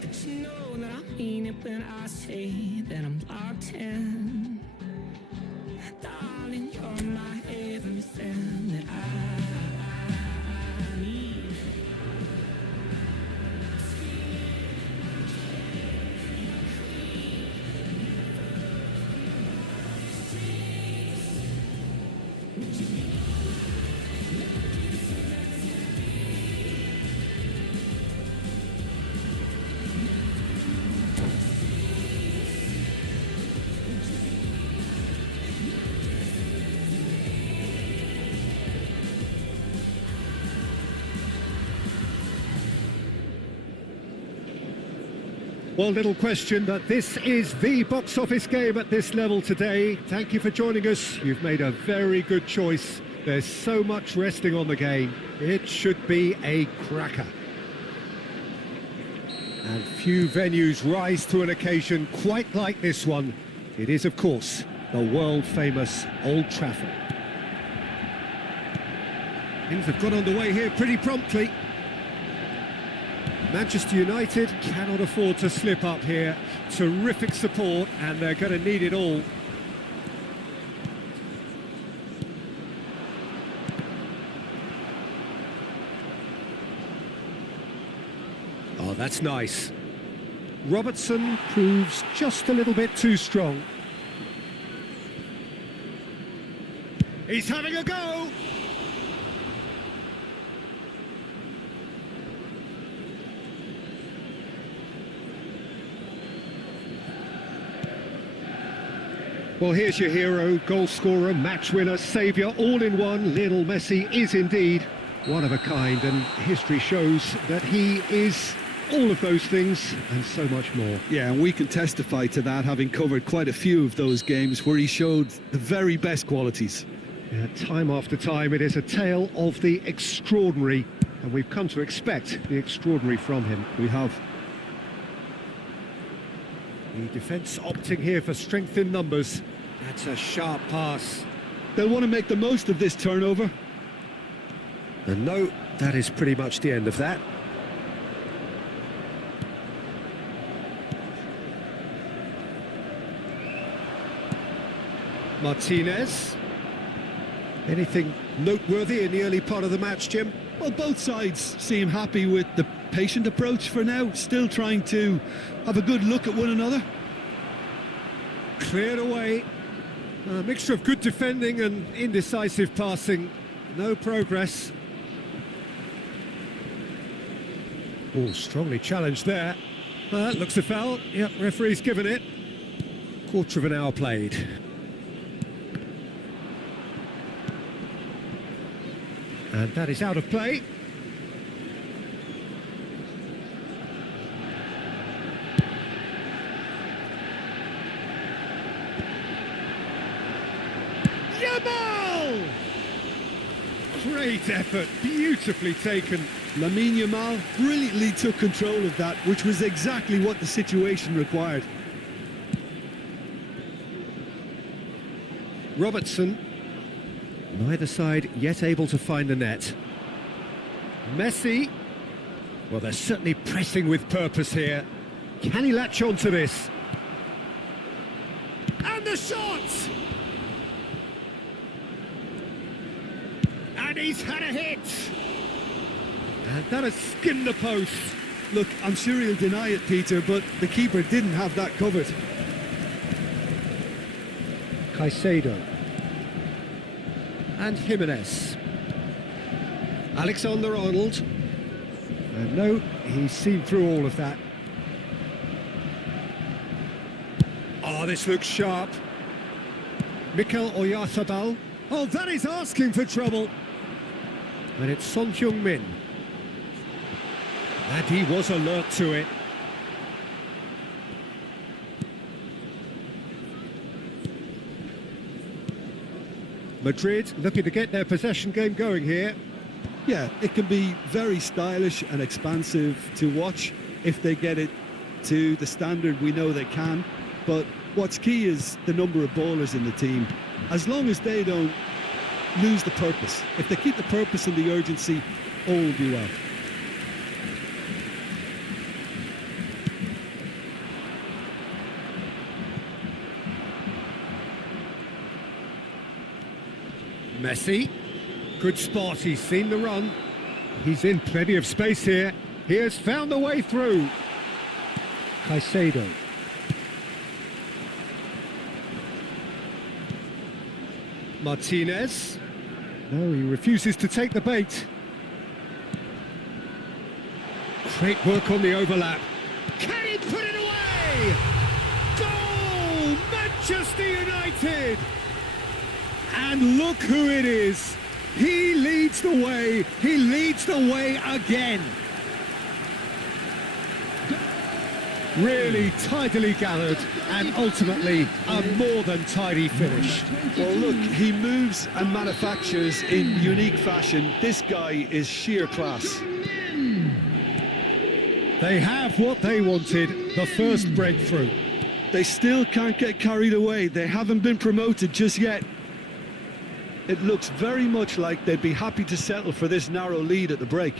but you know that I mean it when I say that I'm locked in. Well, little question that this is the box office game at this level today. Thank you for joining us. You've made a very good choice. There's so much resting on the game. It should be a cracker. And few venues rise to an occasion quite like this one. It is, of course, the world-famous Old Trafford. Things have got underway here pretty promptly. Manchester United cannot afford to slip up here. Terrific support, and they're going to need it all. Oh, that's nice. Robertson proves just a little bit too strong. He's having a go! Well, here's your hero, goal scorer, match winner, saviour, all in one. Lionel Messi is indeed one of a kind, and history shows that he is all of those things and so much more. Yeah, and we can testify to that, having covered quite a few of those games where he showed the very best qualities. Yeah, time after time, it is a tale of the extraordinary, and we've come to expect the extraordinary from him. We have. The defence opting here for strength in numbers. That's a sharp pass. They'll want to make the most of this turnover. And no, that is pretty much the end of that. Martinez. Anything noteworthy in the early part of the match, Jim? Well, both sides seem happy with the patient approach for now, still trying to have a good look at one another. Cleared away. A mixture of good defending and indecisive passing. No progress. Oh, strongly challenged there. Looks a foul. Yep, referee's given it. Quarter of an hour played. And that is out of play. Yamal! Great effort, beautifully taken. Lamine Yamal brilliantly took control of that, which was exactly what the situation required. Robertson. Neither side yet able to find the net. Messi. Well, they're certainly pressing with purpose here. Can he latch on to this? And the shot! And he's had a hit! And that has skimmed the post. Look, I'm sure he'll deny it, Peter, but the keeper didn't have that covered. Caicedo. And Jimenez. Alexander-Arnold. And no, he's seen through all of that. Oh, this looks sharp. Mikel Oyarzabal. Oh, that is asking for trouble. And it's Son Heung-min. And he was alert to it. Madrid looking to get their possession game going here. Yeah, it can be very stylish and expansive to watch if they get it to the standard we know they can. But what's key is the number of ballers in the team. As long as they don't lose the purpose, if they keep the purpose and the urgency, all will be well. Messi, good spot, he's seen the run. He's in plenty of space here. He has found the way through. Caicedo. Martinez. No, he refuses to take the bait. Great work on the overlap. Can he put it away? Goal! Manchester United! And look who it is. He leads the way. He leads the way again. Really tidily gathered and ultimately a more than tidy finish. Well, look, he moves and manufactures in unique fashion. This guy is sheer class. They have what they wanted, the first breakthrough. They still can't get carried away. They haven't been promoted just yet. It looks very much like they'd be happy to settle for this narrow lead at the break.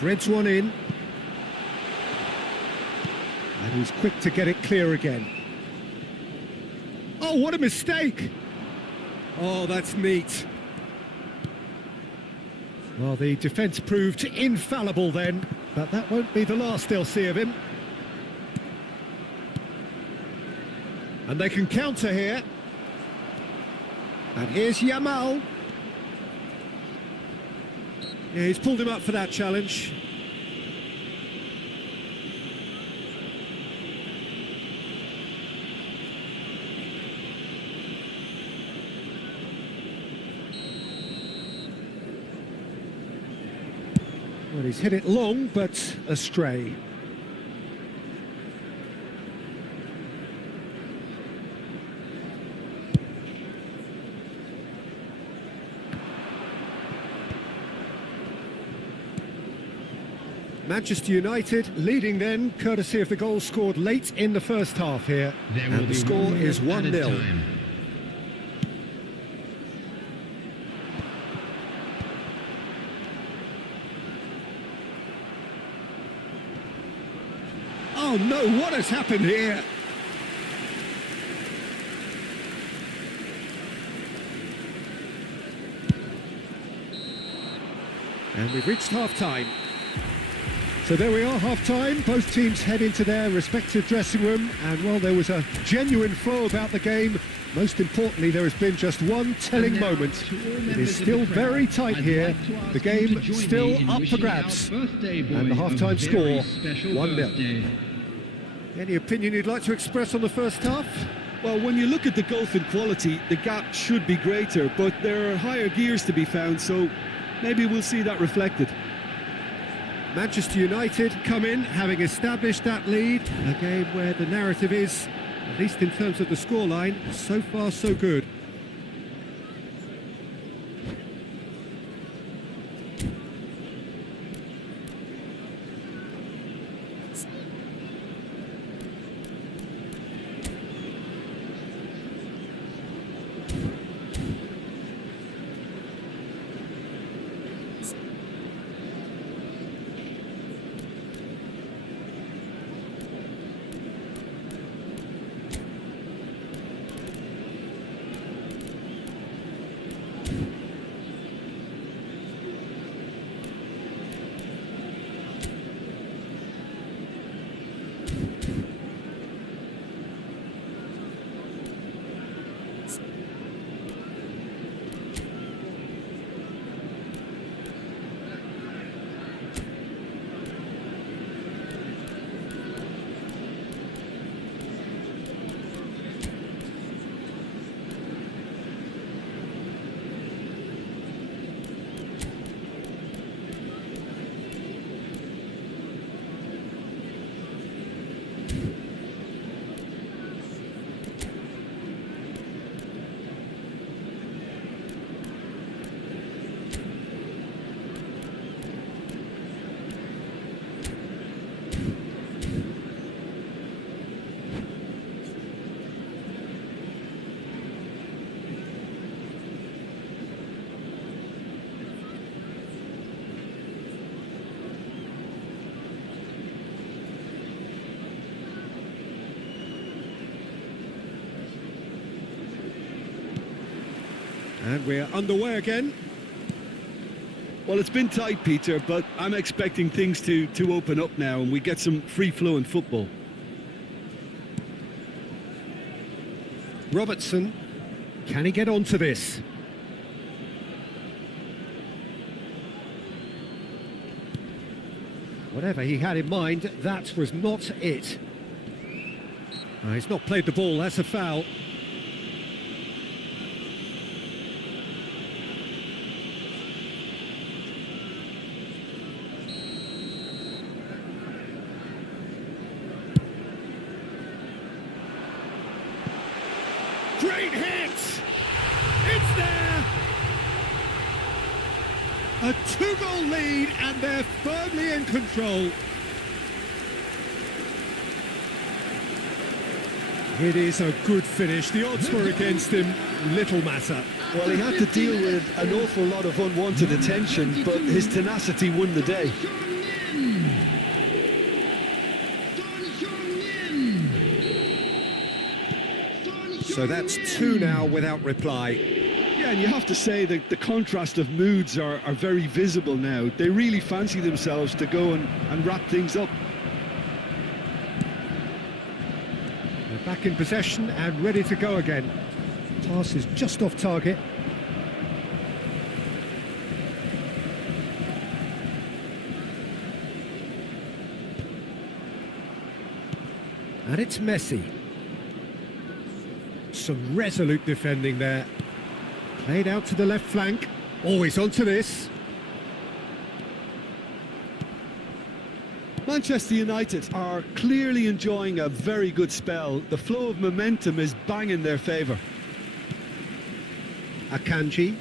Threads one in. And he's quick to get it clear again. Oh, what a mistake! Oh, that's neat. Well, the defence proved infallible then, but that won't be the last they'll see of him. And they can counter here. And here's Yamal. Yeah, he's pulled him up for that challenge. Well, he's hit it long, but astray. Manchester United leading then, courtesy of the goal scored late in the first half here. And the score is 1-0. Oh no, what has happened here? And we've reached half-time. So there we are, half-time. Both teams head into their respective dressing room, and while there was a genuine flow about the game, most importantly, there has been just one telling moment. It is still very tight here. The game still up for grabs. And the half-time score, 1-0. Any opinion you'd like to express on the first half? Well, when you look at the gulf in quality, the gap should be greater, but there are higher gears to be found, so maybe we'll see that reflected. Manchester United come in, having established that lead. A game where the narrative is, at least in terms of the scoreline, so far so good. And we're underway again. Well, it's been tight, Peter, but I'm expecting things to open up now and we get some free-flowing football. Robertson, can he get onto this? Whatever he had in mind, that was not it. He's not played the ball, that's a foul. Great hit! It's there! A 2-goal lead and they're firmly in control. It is a good finish. The odds were against him, little matter. Well, he had to deal with an awful lot of unwanted attention, but his tenacity won the day. So that's 2 now without reply. Yeah, and you have to say that the contrast of moods are very visible now. They really fancy themselves to go and wrap things up. They're back in possession and ready to go again. Pass is just off target. And it's Messi. Some resolute defending there. Played out to the left flank. Always onto this. Manchester United are clearly enjoying a very good spell. The flow of momentum is bang in their favour. Akanji.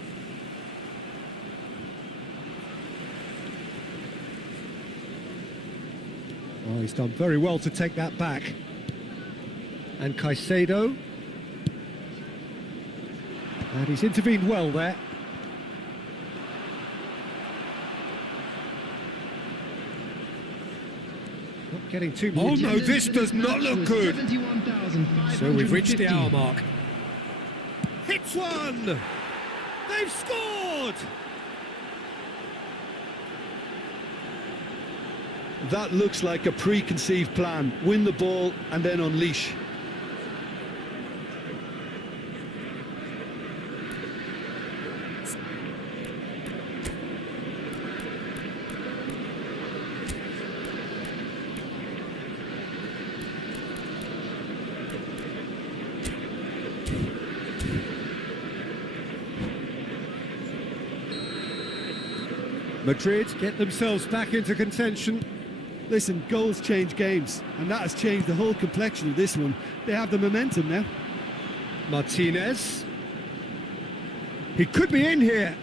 Oh, he's done very well to take that back. And Caicedo. And he's intervened well there. Not getting too much. Oh no, this does not look good. So we've reached the hour mark. Hits one! They've scored! That looks like a preconceived plan. Win the ball and then unleash. Madrid get themselves back into contention. Listen, goals change games, and that has changed the whole complexion of this one. They have the momentum now. Martinez. He could be in here.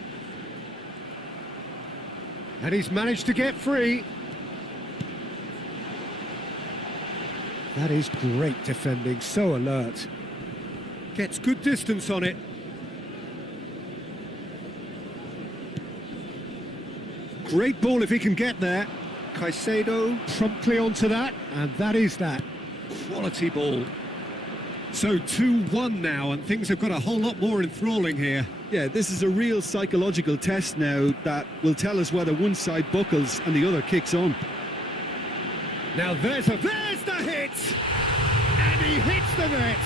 And he's managed to get free. That is great defending, so alert. Gets good distance on it. Great ball if he can get there. Caicedo promptly onto that, and that is that. Quality ball. So 2-1 now, and things have got a whole lot more enthralling here. Yeah, this is a real psychological test now that will tell us whether one side buckles and the other kicks on. Now there's the hit! And he hits the net!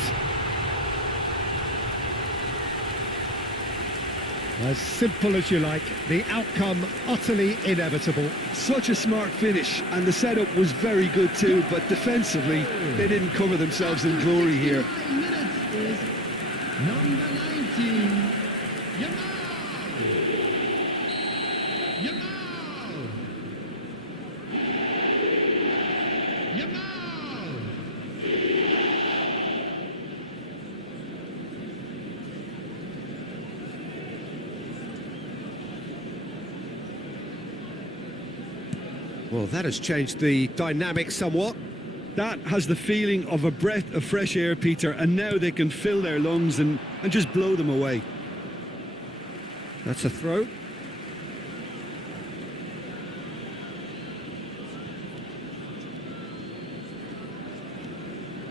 As simple as you like, the outcome utterly inevitable. Such a smart finish, and the setup was very good too, but defensively, they didn't cover themselves in glory here. Minutes is number 19, Yamal. Well, that has changed the dynamic somewhat. That has the feeling of a breath of fresh air, Peter, and now they can fill their lungs and just blow them away. That's a throw.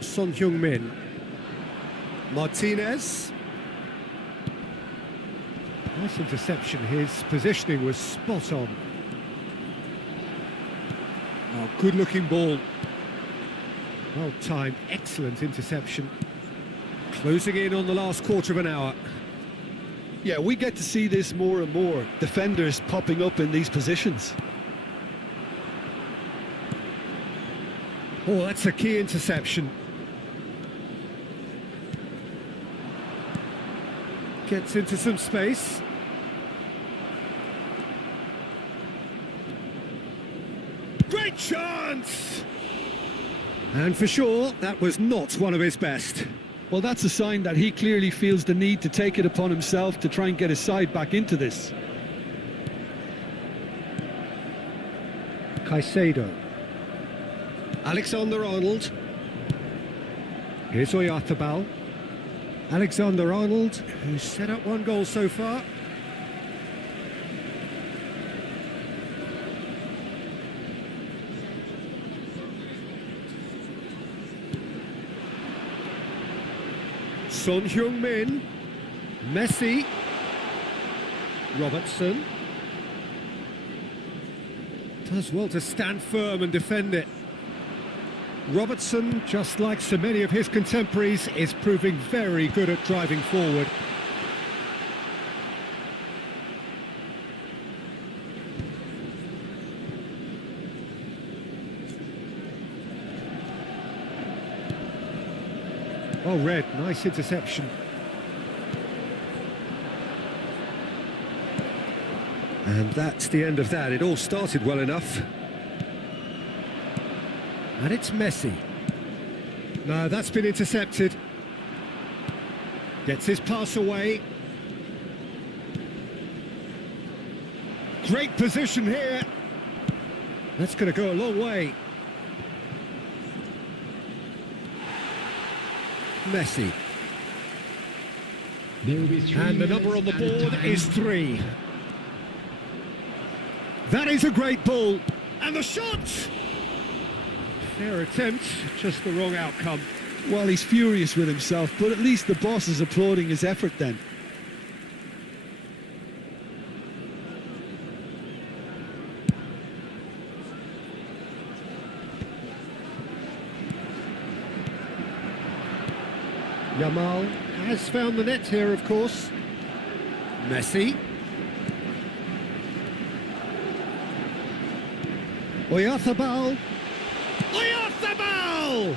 Son Heung-min. Martinez. Nice interception. His positioning was spot on. Oh, good-looking ball. Well timed, excellent interception. Closing in on the last quarter of an hour. Yeah, we get to see this more and more. Defenders popping up in these positions. Oh, that's a key interception. Gets into some space. Great chance! And for sure, that was not one of his best. Well, that's a sign that he clearly feels the need to take it upon himself to try and get his side back into this. Caicedo. Alexander-Arnold. Here's Oyarzabal. Alexander-Arnold, who's set up one goal so far. Son Heung-min. Messi. Robertson. Does well to stand firm and defend it. Robertson, just like so many of his contemporaries, is proving very good at driving forward. Oh, Red, nice interception. And that's the end of that. It all started well enough. And it's Messi. No, that's been intercepted. Gets his pass away. Great position here. That's going to go a long way. Messi. There will be 3 And the number on the board is 3. That is a great ball. And the shot! Fair attempt, just the wrong outcome. Well, he's furious with himself, but at least the boss is applauding his effort then. Yamal has found the net here, of course. Messi. Oyarzabal. Oyarzabal!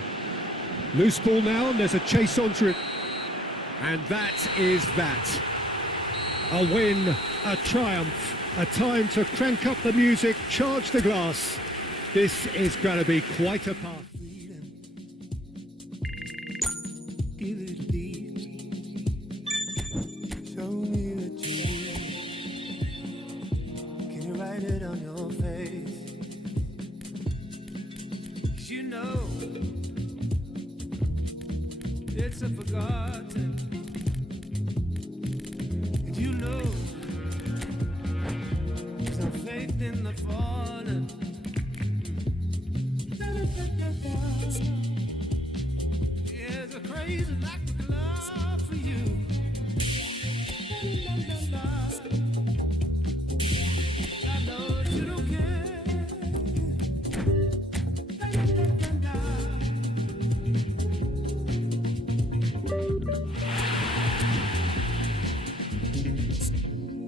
Loose ball now, and there's a chase onto it. And that is that. A win, a triumph, a time to crank up the music, charge the glass. This is going to be quite a path. Give it a beat. Show me what you need. Can you write it on your face? 'Cause you know it's a forgotten. And you know there's no faith in the fallen. There's a crazy lack of love for you. I know you don't care.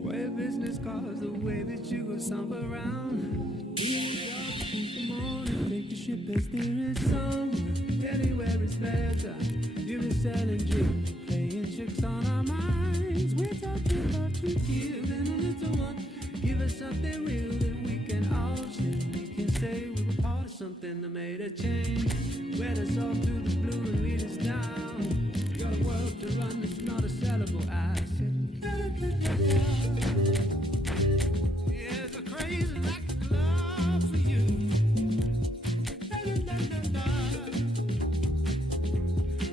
Way of business calls the way that you go stomp around. In the morning, take your ship as there is song. Anywhere is pleasure, you're selling dreams, playing tricks on our minds. We're talking about to give and a little one. Give us something real that we can all share. We can say we were part of something that made a change. Wet us all through the blue and lead us down. Got a world to run, it's not a sellable asset. There's a crazy lack of love for you.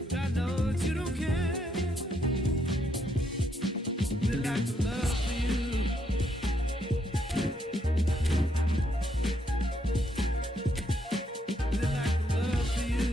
I know that you don't care. We like to love for you. We like to love for you.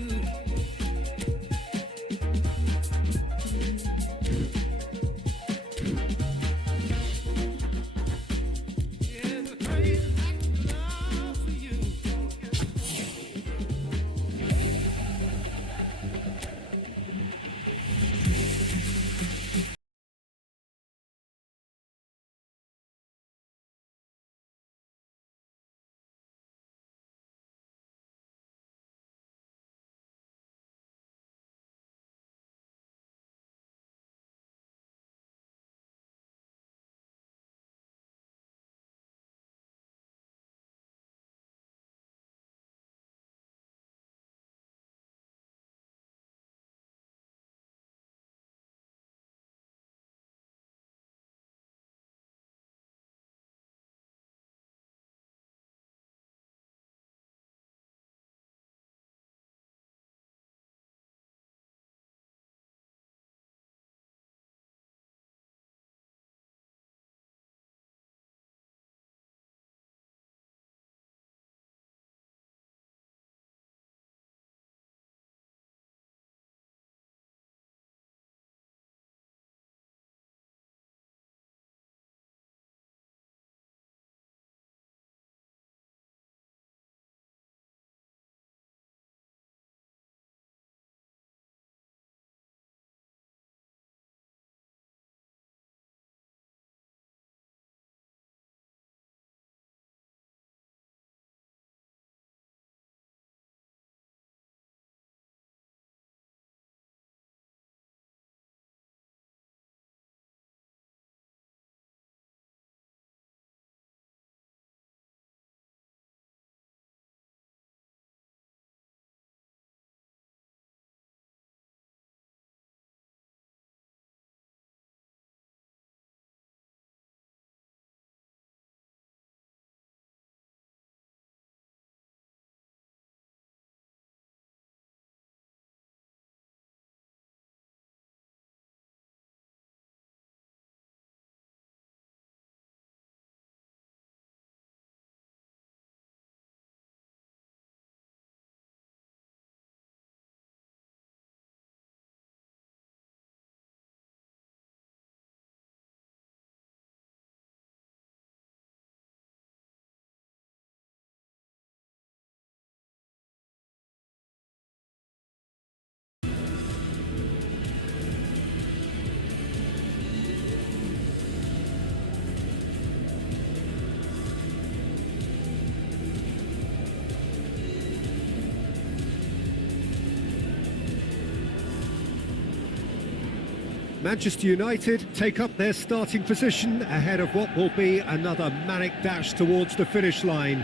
Manchester United take up their starting position ahead of what will be another manic dash towards the finish line.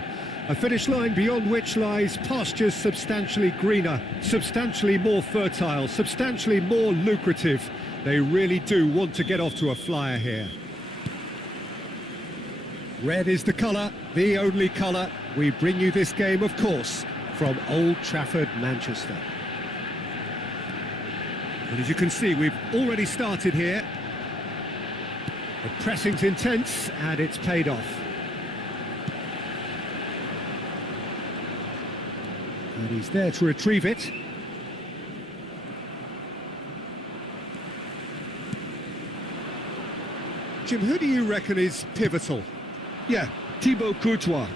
A finish line beyond which lies pastures substantially greener, substantially more fertile, substantially more lucrative. They really do want to get off to a flyer here. Red is the colour, the only colour. We bring you this game, of course, from Old Trafford, Manchester. And as you can see, we've already started here. The pressing's intense, and it's paid off. And he's there to retrieve it. Jim, who do you reckon is pivotal? Yeah, Thibaut Courtois.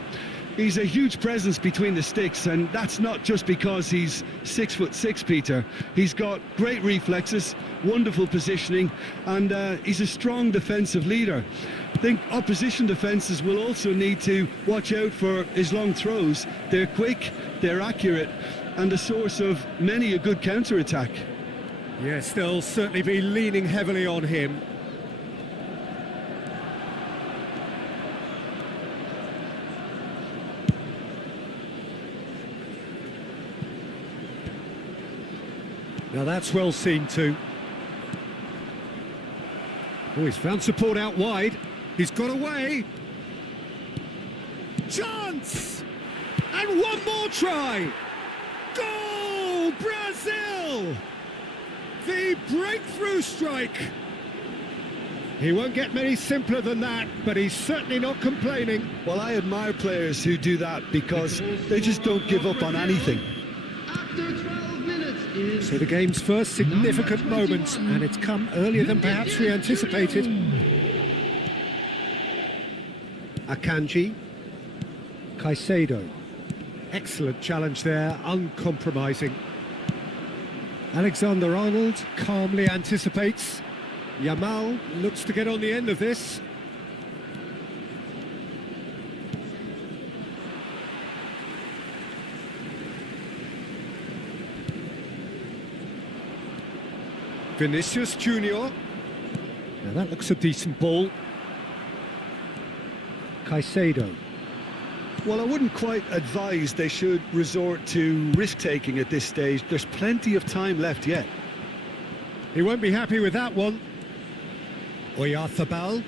He's a huge presence between the sticks, and that's not just because he's 6'6", Peter. He's got great reflexes, wonderful positioning, and he's a strong defensive leader. I think opposition defences will also need to watch out for his long throws. They're quick, they're accurate, and a source of many a good counter-attack. Yes, they'll certainly be leaning heavily on him. Now that's well seen too. Oh, he's found support out wide. He's got away. Chance! And one more try! Goal! Brazil! The breakthrough strike! He won't get many simpler than that, but he's certainly not complaining. Well, I admire players who do that because they just don't give up on anything. After 12 minutes is So the game's first significant moment, and it's come earlier than perhaps we anticipated. Akanji, Caicedo. Excellent challenge there, uncompromising. Alexander-Arnold calmly anticipates. Yamal looks to get on the end of this. Vinicius Junior. Now that looks a decent ball. Caicedo. Well, I wouldn't quite advise they should resort to risk-taking at this stage. There's plenty of time left yet. He won't be happy with that one. Oyarzabal.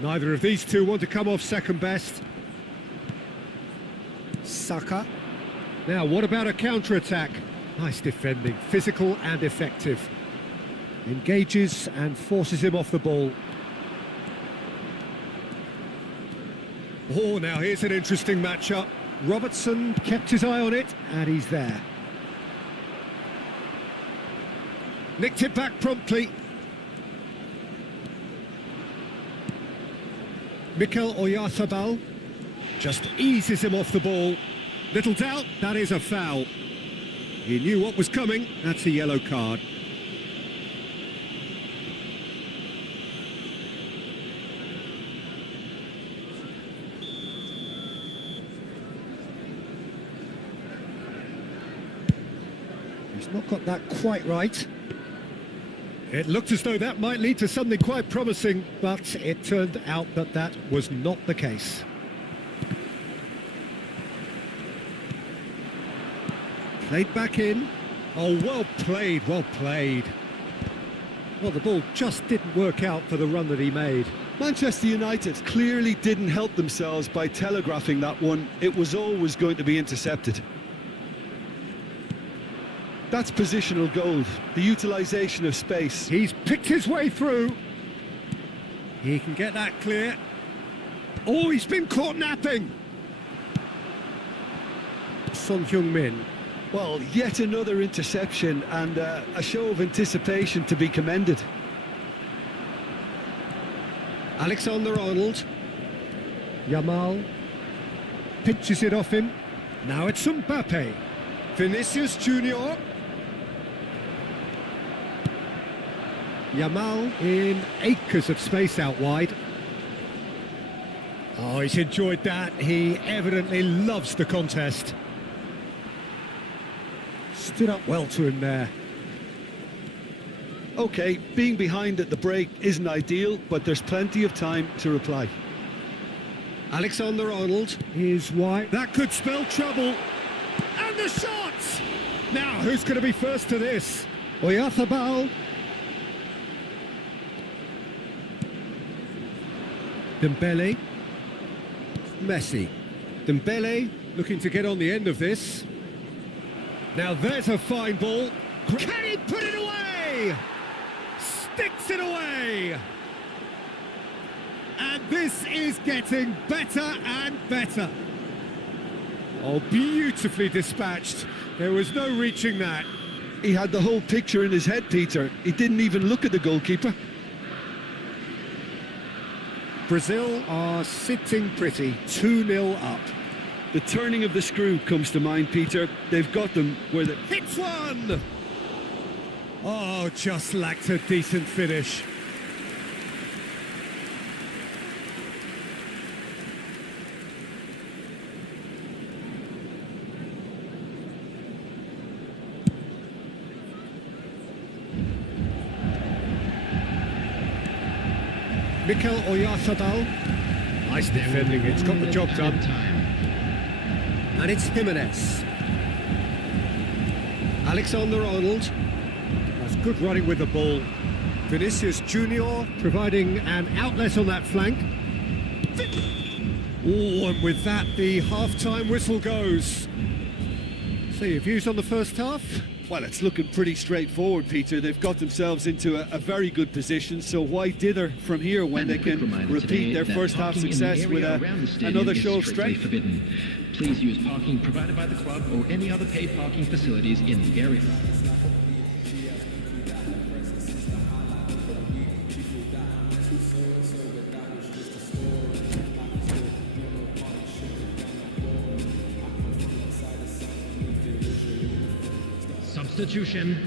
Neither of these two want to come off second best. Saka. Now, what about a counter-attack? Nice defending, physical and effective. Engages and forces him off the ball. Oh, now here's an interesting matchup. Robertson kept his eye on it, and he's there. Nicked it back promptly. Mikel Oyarzabal just eases him off the ball. Little doubt, that is a foul. He knew what was coming, that's a yellow card. He's not got that quite right. It looked as though that might lead to something quite promising, but it turned out that that was not the case. Played back in. Oh, well played, well played. Well, the ball just didn't work out for the run that he made. Manchester United clearly didn't help themselves by telegraphing that one. It was always going to be intercepted. That's positional gold, the utilisation of space. He's picked his way through. He can get that clear. Oh, he's been caught napping. Son Heung-min. Well, yet another interception and a show of anticipation to be commended. Alexander-Arnold. Yamal. Pinches it off him. Now it's Mbappe. Vinicius Junior. Yamal in acres of space out wide. Oh, he's enjoyed that. He evidently loves the contest. Stood up well to him there. OK, being behind at the break isn't ideal, but there's plenty of time to reply. Alexander-Arnold is wide. That could spell trouble. And the shot! Now, who's going to be first to this? Oyarzabal. Dembele. Messi. Dembele looking to get on the end of this. Now there's a fine ball. Can he put it away? Sticks it away. And this is getting better and better. Oh, beautifully dispatched. There was no reaching that. He had the whole picture in his head, Peter. He didn't even look at the goalkeeper. Brazil are sitting pretty, 2-0 up. The turning of the screw comes to mind, Peter. They've got them where the... Hits one! Oh, just lacked a decent finish. Mikel Oyarzabal. Nice defending, it's got the job done. And it's Jimenez. Alexander-Arnold. That's good running with the ball. Vinicius Junior providing an outlet on that flank. Oh, and with that, the half-time whistle goes. So your views on the first half? Well, it's looking pretty straightforward, Peter. They've got themselves into a very good position, so why dither from here when they can repeat their first half success with another show of strength? Forbidden. Please use parking provided by the club or any other paid parking facilities in the area. Substitution.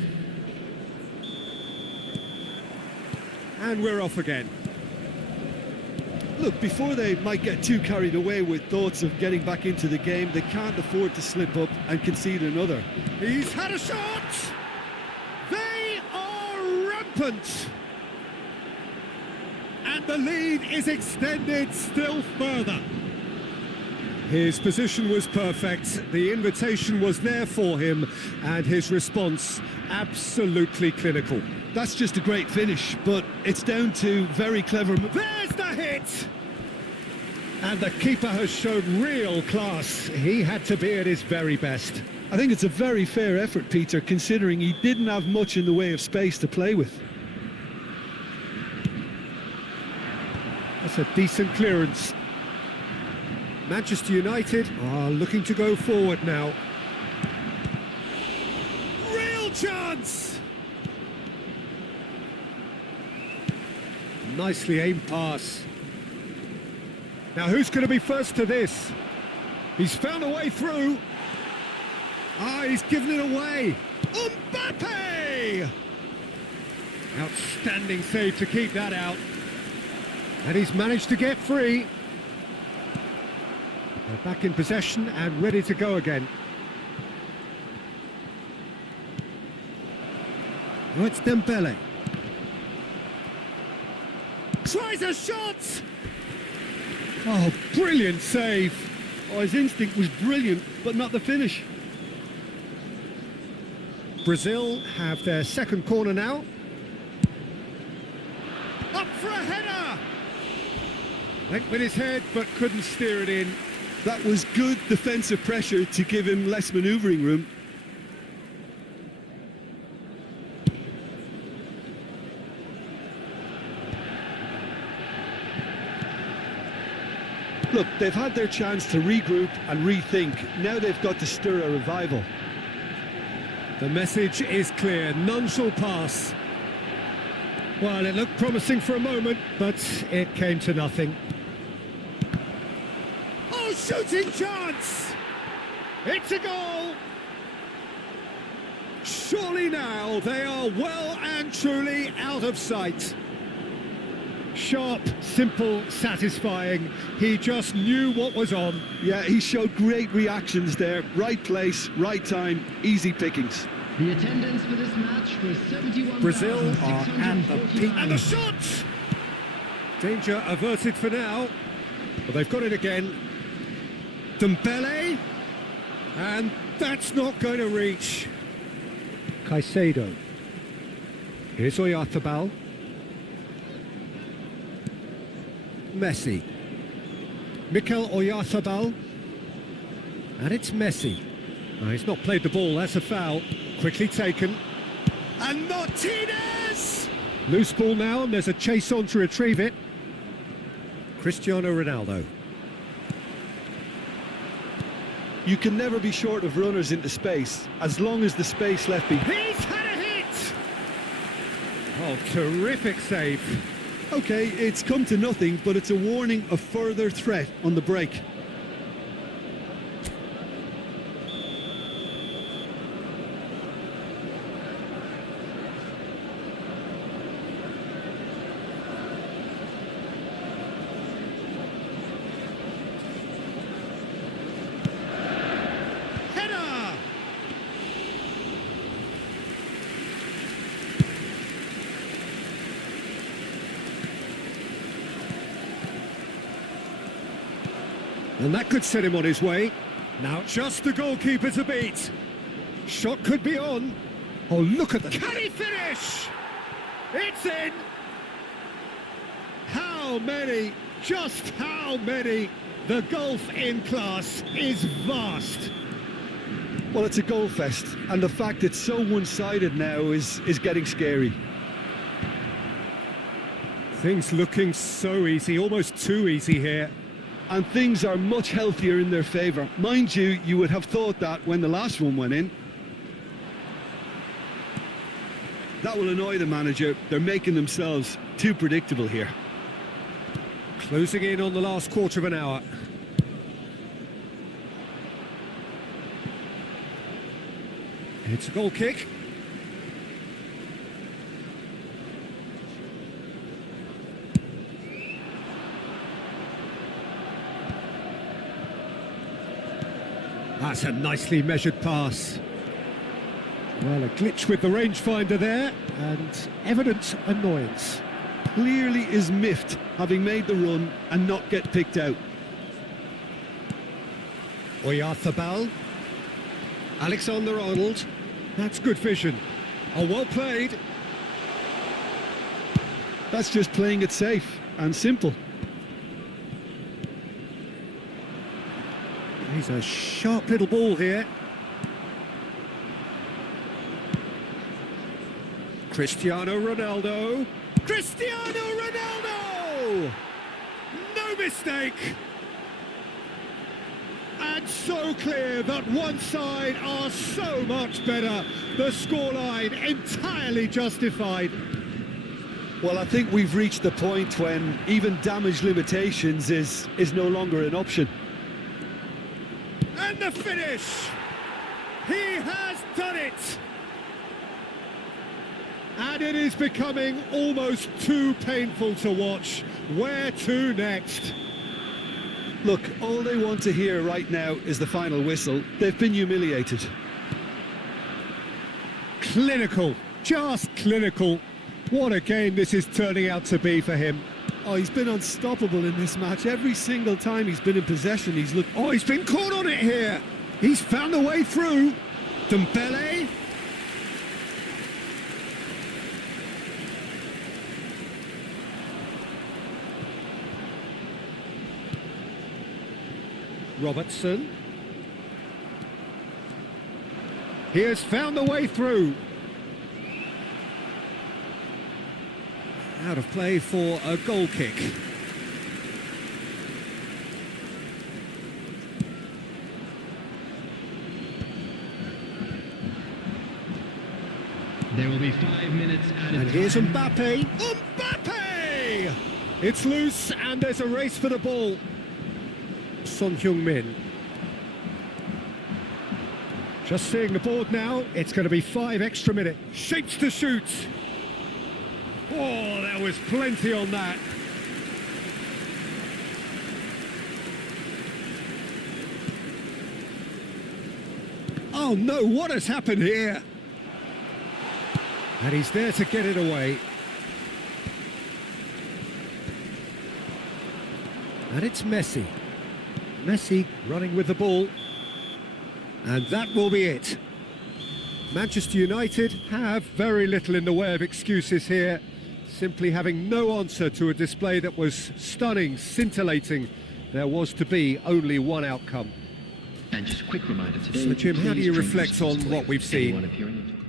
And we're off again. Look, before they might get too carried away with thoughts of getting back into the game, they can't afford to slip up and concede another. He's had a shot! They are rampant! And the lead is extended still further. His position was perfect, the invitation was there for him, and his response absolutely clinical. That's just a great finish, but it's down to very clever... There's the hit! And the keeper has shown real class. He had to be at his very best. I think it's a very fair effort, Peter, considering he didn't have much in the way of space to play with. That's a decent clearance. Manchester United are looking to go forward now. Real chance! Nicely aimed pass. Now who's going to be first to this? He's found a way through. Ah, he's given it away. Mbappe! Outstanding save to keep that out. And he's managed to get free. They're back in possession and ready to go again. Oh, it's Dembele. Tries a shot! Oh, brilliant save. Oh, his instinct was brilliant, but not the finish. Brazil have their second corner now. Up for a header! Went with his head, but couldn't steer it in. That was good defensive pressure to give him less manoeuvring room. Look, they've had their chance to regroup and rethink. Now they've got to stir a revival. The message is clear, none shall pass. Well, it looked promising for a moment, but it came to nothing. Oh, shooting chance! It's a goal! Surely now they are well and truly out of sight. Sharp, simple, satisfying. He just knew what was on. Yeah, he showed great reactions there. Right place, right time, easy pickings. The attendance for this match was 71,649. Brazil are at the peak. And the shot! Danger averted for now. But they've got it again. Dembele. And that's not going to reach. Caicedo. Here's Oyarzabal. Messi. Mikel Oyarzabal. And it's Messi. Oh, he's not played the ball, that's a foul. Quickly taken. And Martinez! Loose ball now, and there's a chase on to retrieve it. Cristiano Ronaldo. You can never be short of runners into space, as long as the space left behind. He's had a hit! Oh, terrific save. Okay, it's come to nothing, but it's a warning of further threat on the break. And that could set him on his way. Now just the goalkeeper to beat. Shot could be on. Oh, look at the... Can he finish? It's in! How many? Just how many? The gulf in class is vast. Well, it's a goal fest, and the fact it's so one-sided now is getting scary. Things looking so easy, almost too easy here. And things are much healthier in their favour. Mind you, you would have thought that when the last one went in. That will annoy the manager. They're making themselves too predictable here. Closing in on the last quarter of an hour. It's a goal kick. That's a nicely measured pass. Well, a glitch with the rangefinder there, and evident annoyance. Clearly is miffed, having made the run and not get picked out. Oyarzabal. Alexander-Arnold. That's good vision. Oh, well played. That's just playing it safe and simple. He's a sharp little ball here. Cristiano Ronaldo. Cristiano Ronaldo! No mistake! And so clear that one side are so much better. The scoreline entirely justified. Well, I think we've reached the point when even damage limitations is no longer an option. And the finish! He has done it! And it is becoming almost too painful to watch. Where to next? Look, all they want to hear right now is the final whistle. They've been humiliated. Clinical, just clinical. What a game this is turning out to be for him. Oh, he's been unstoppable in this match. Every single time he's been in possession, he's looked... Oh, he's been caught on it here. He's found a way through. Dembele. Robertson. He has found a way through. Out of play for a goal kick. There will be 5 minutes added. And here's Mbappe. Mbappe! It's loose and there's a race for the ball. Son Heung-min. Just seeing the board now, it's going to be 5 extra minutes. Shapes to shoot. Oh, there was plenty on that. Oh no, what has happened here? And he's there to get it away. And it's Messi. Messi running with the ball. And that will be it. Manchester United have very little in the way of excuses here, simply having no answer to a display that was stunning, scintillating. There was to be only one outcome. And just a quick reminder today. So Jim, how do you reflect on what we've seen? Anyone appearing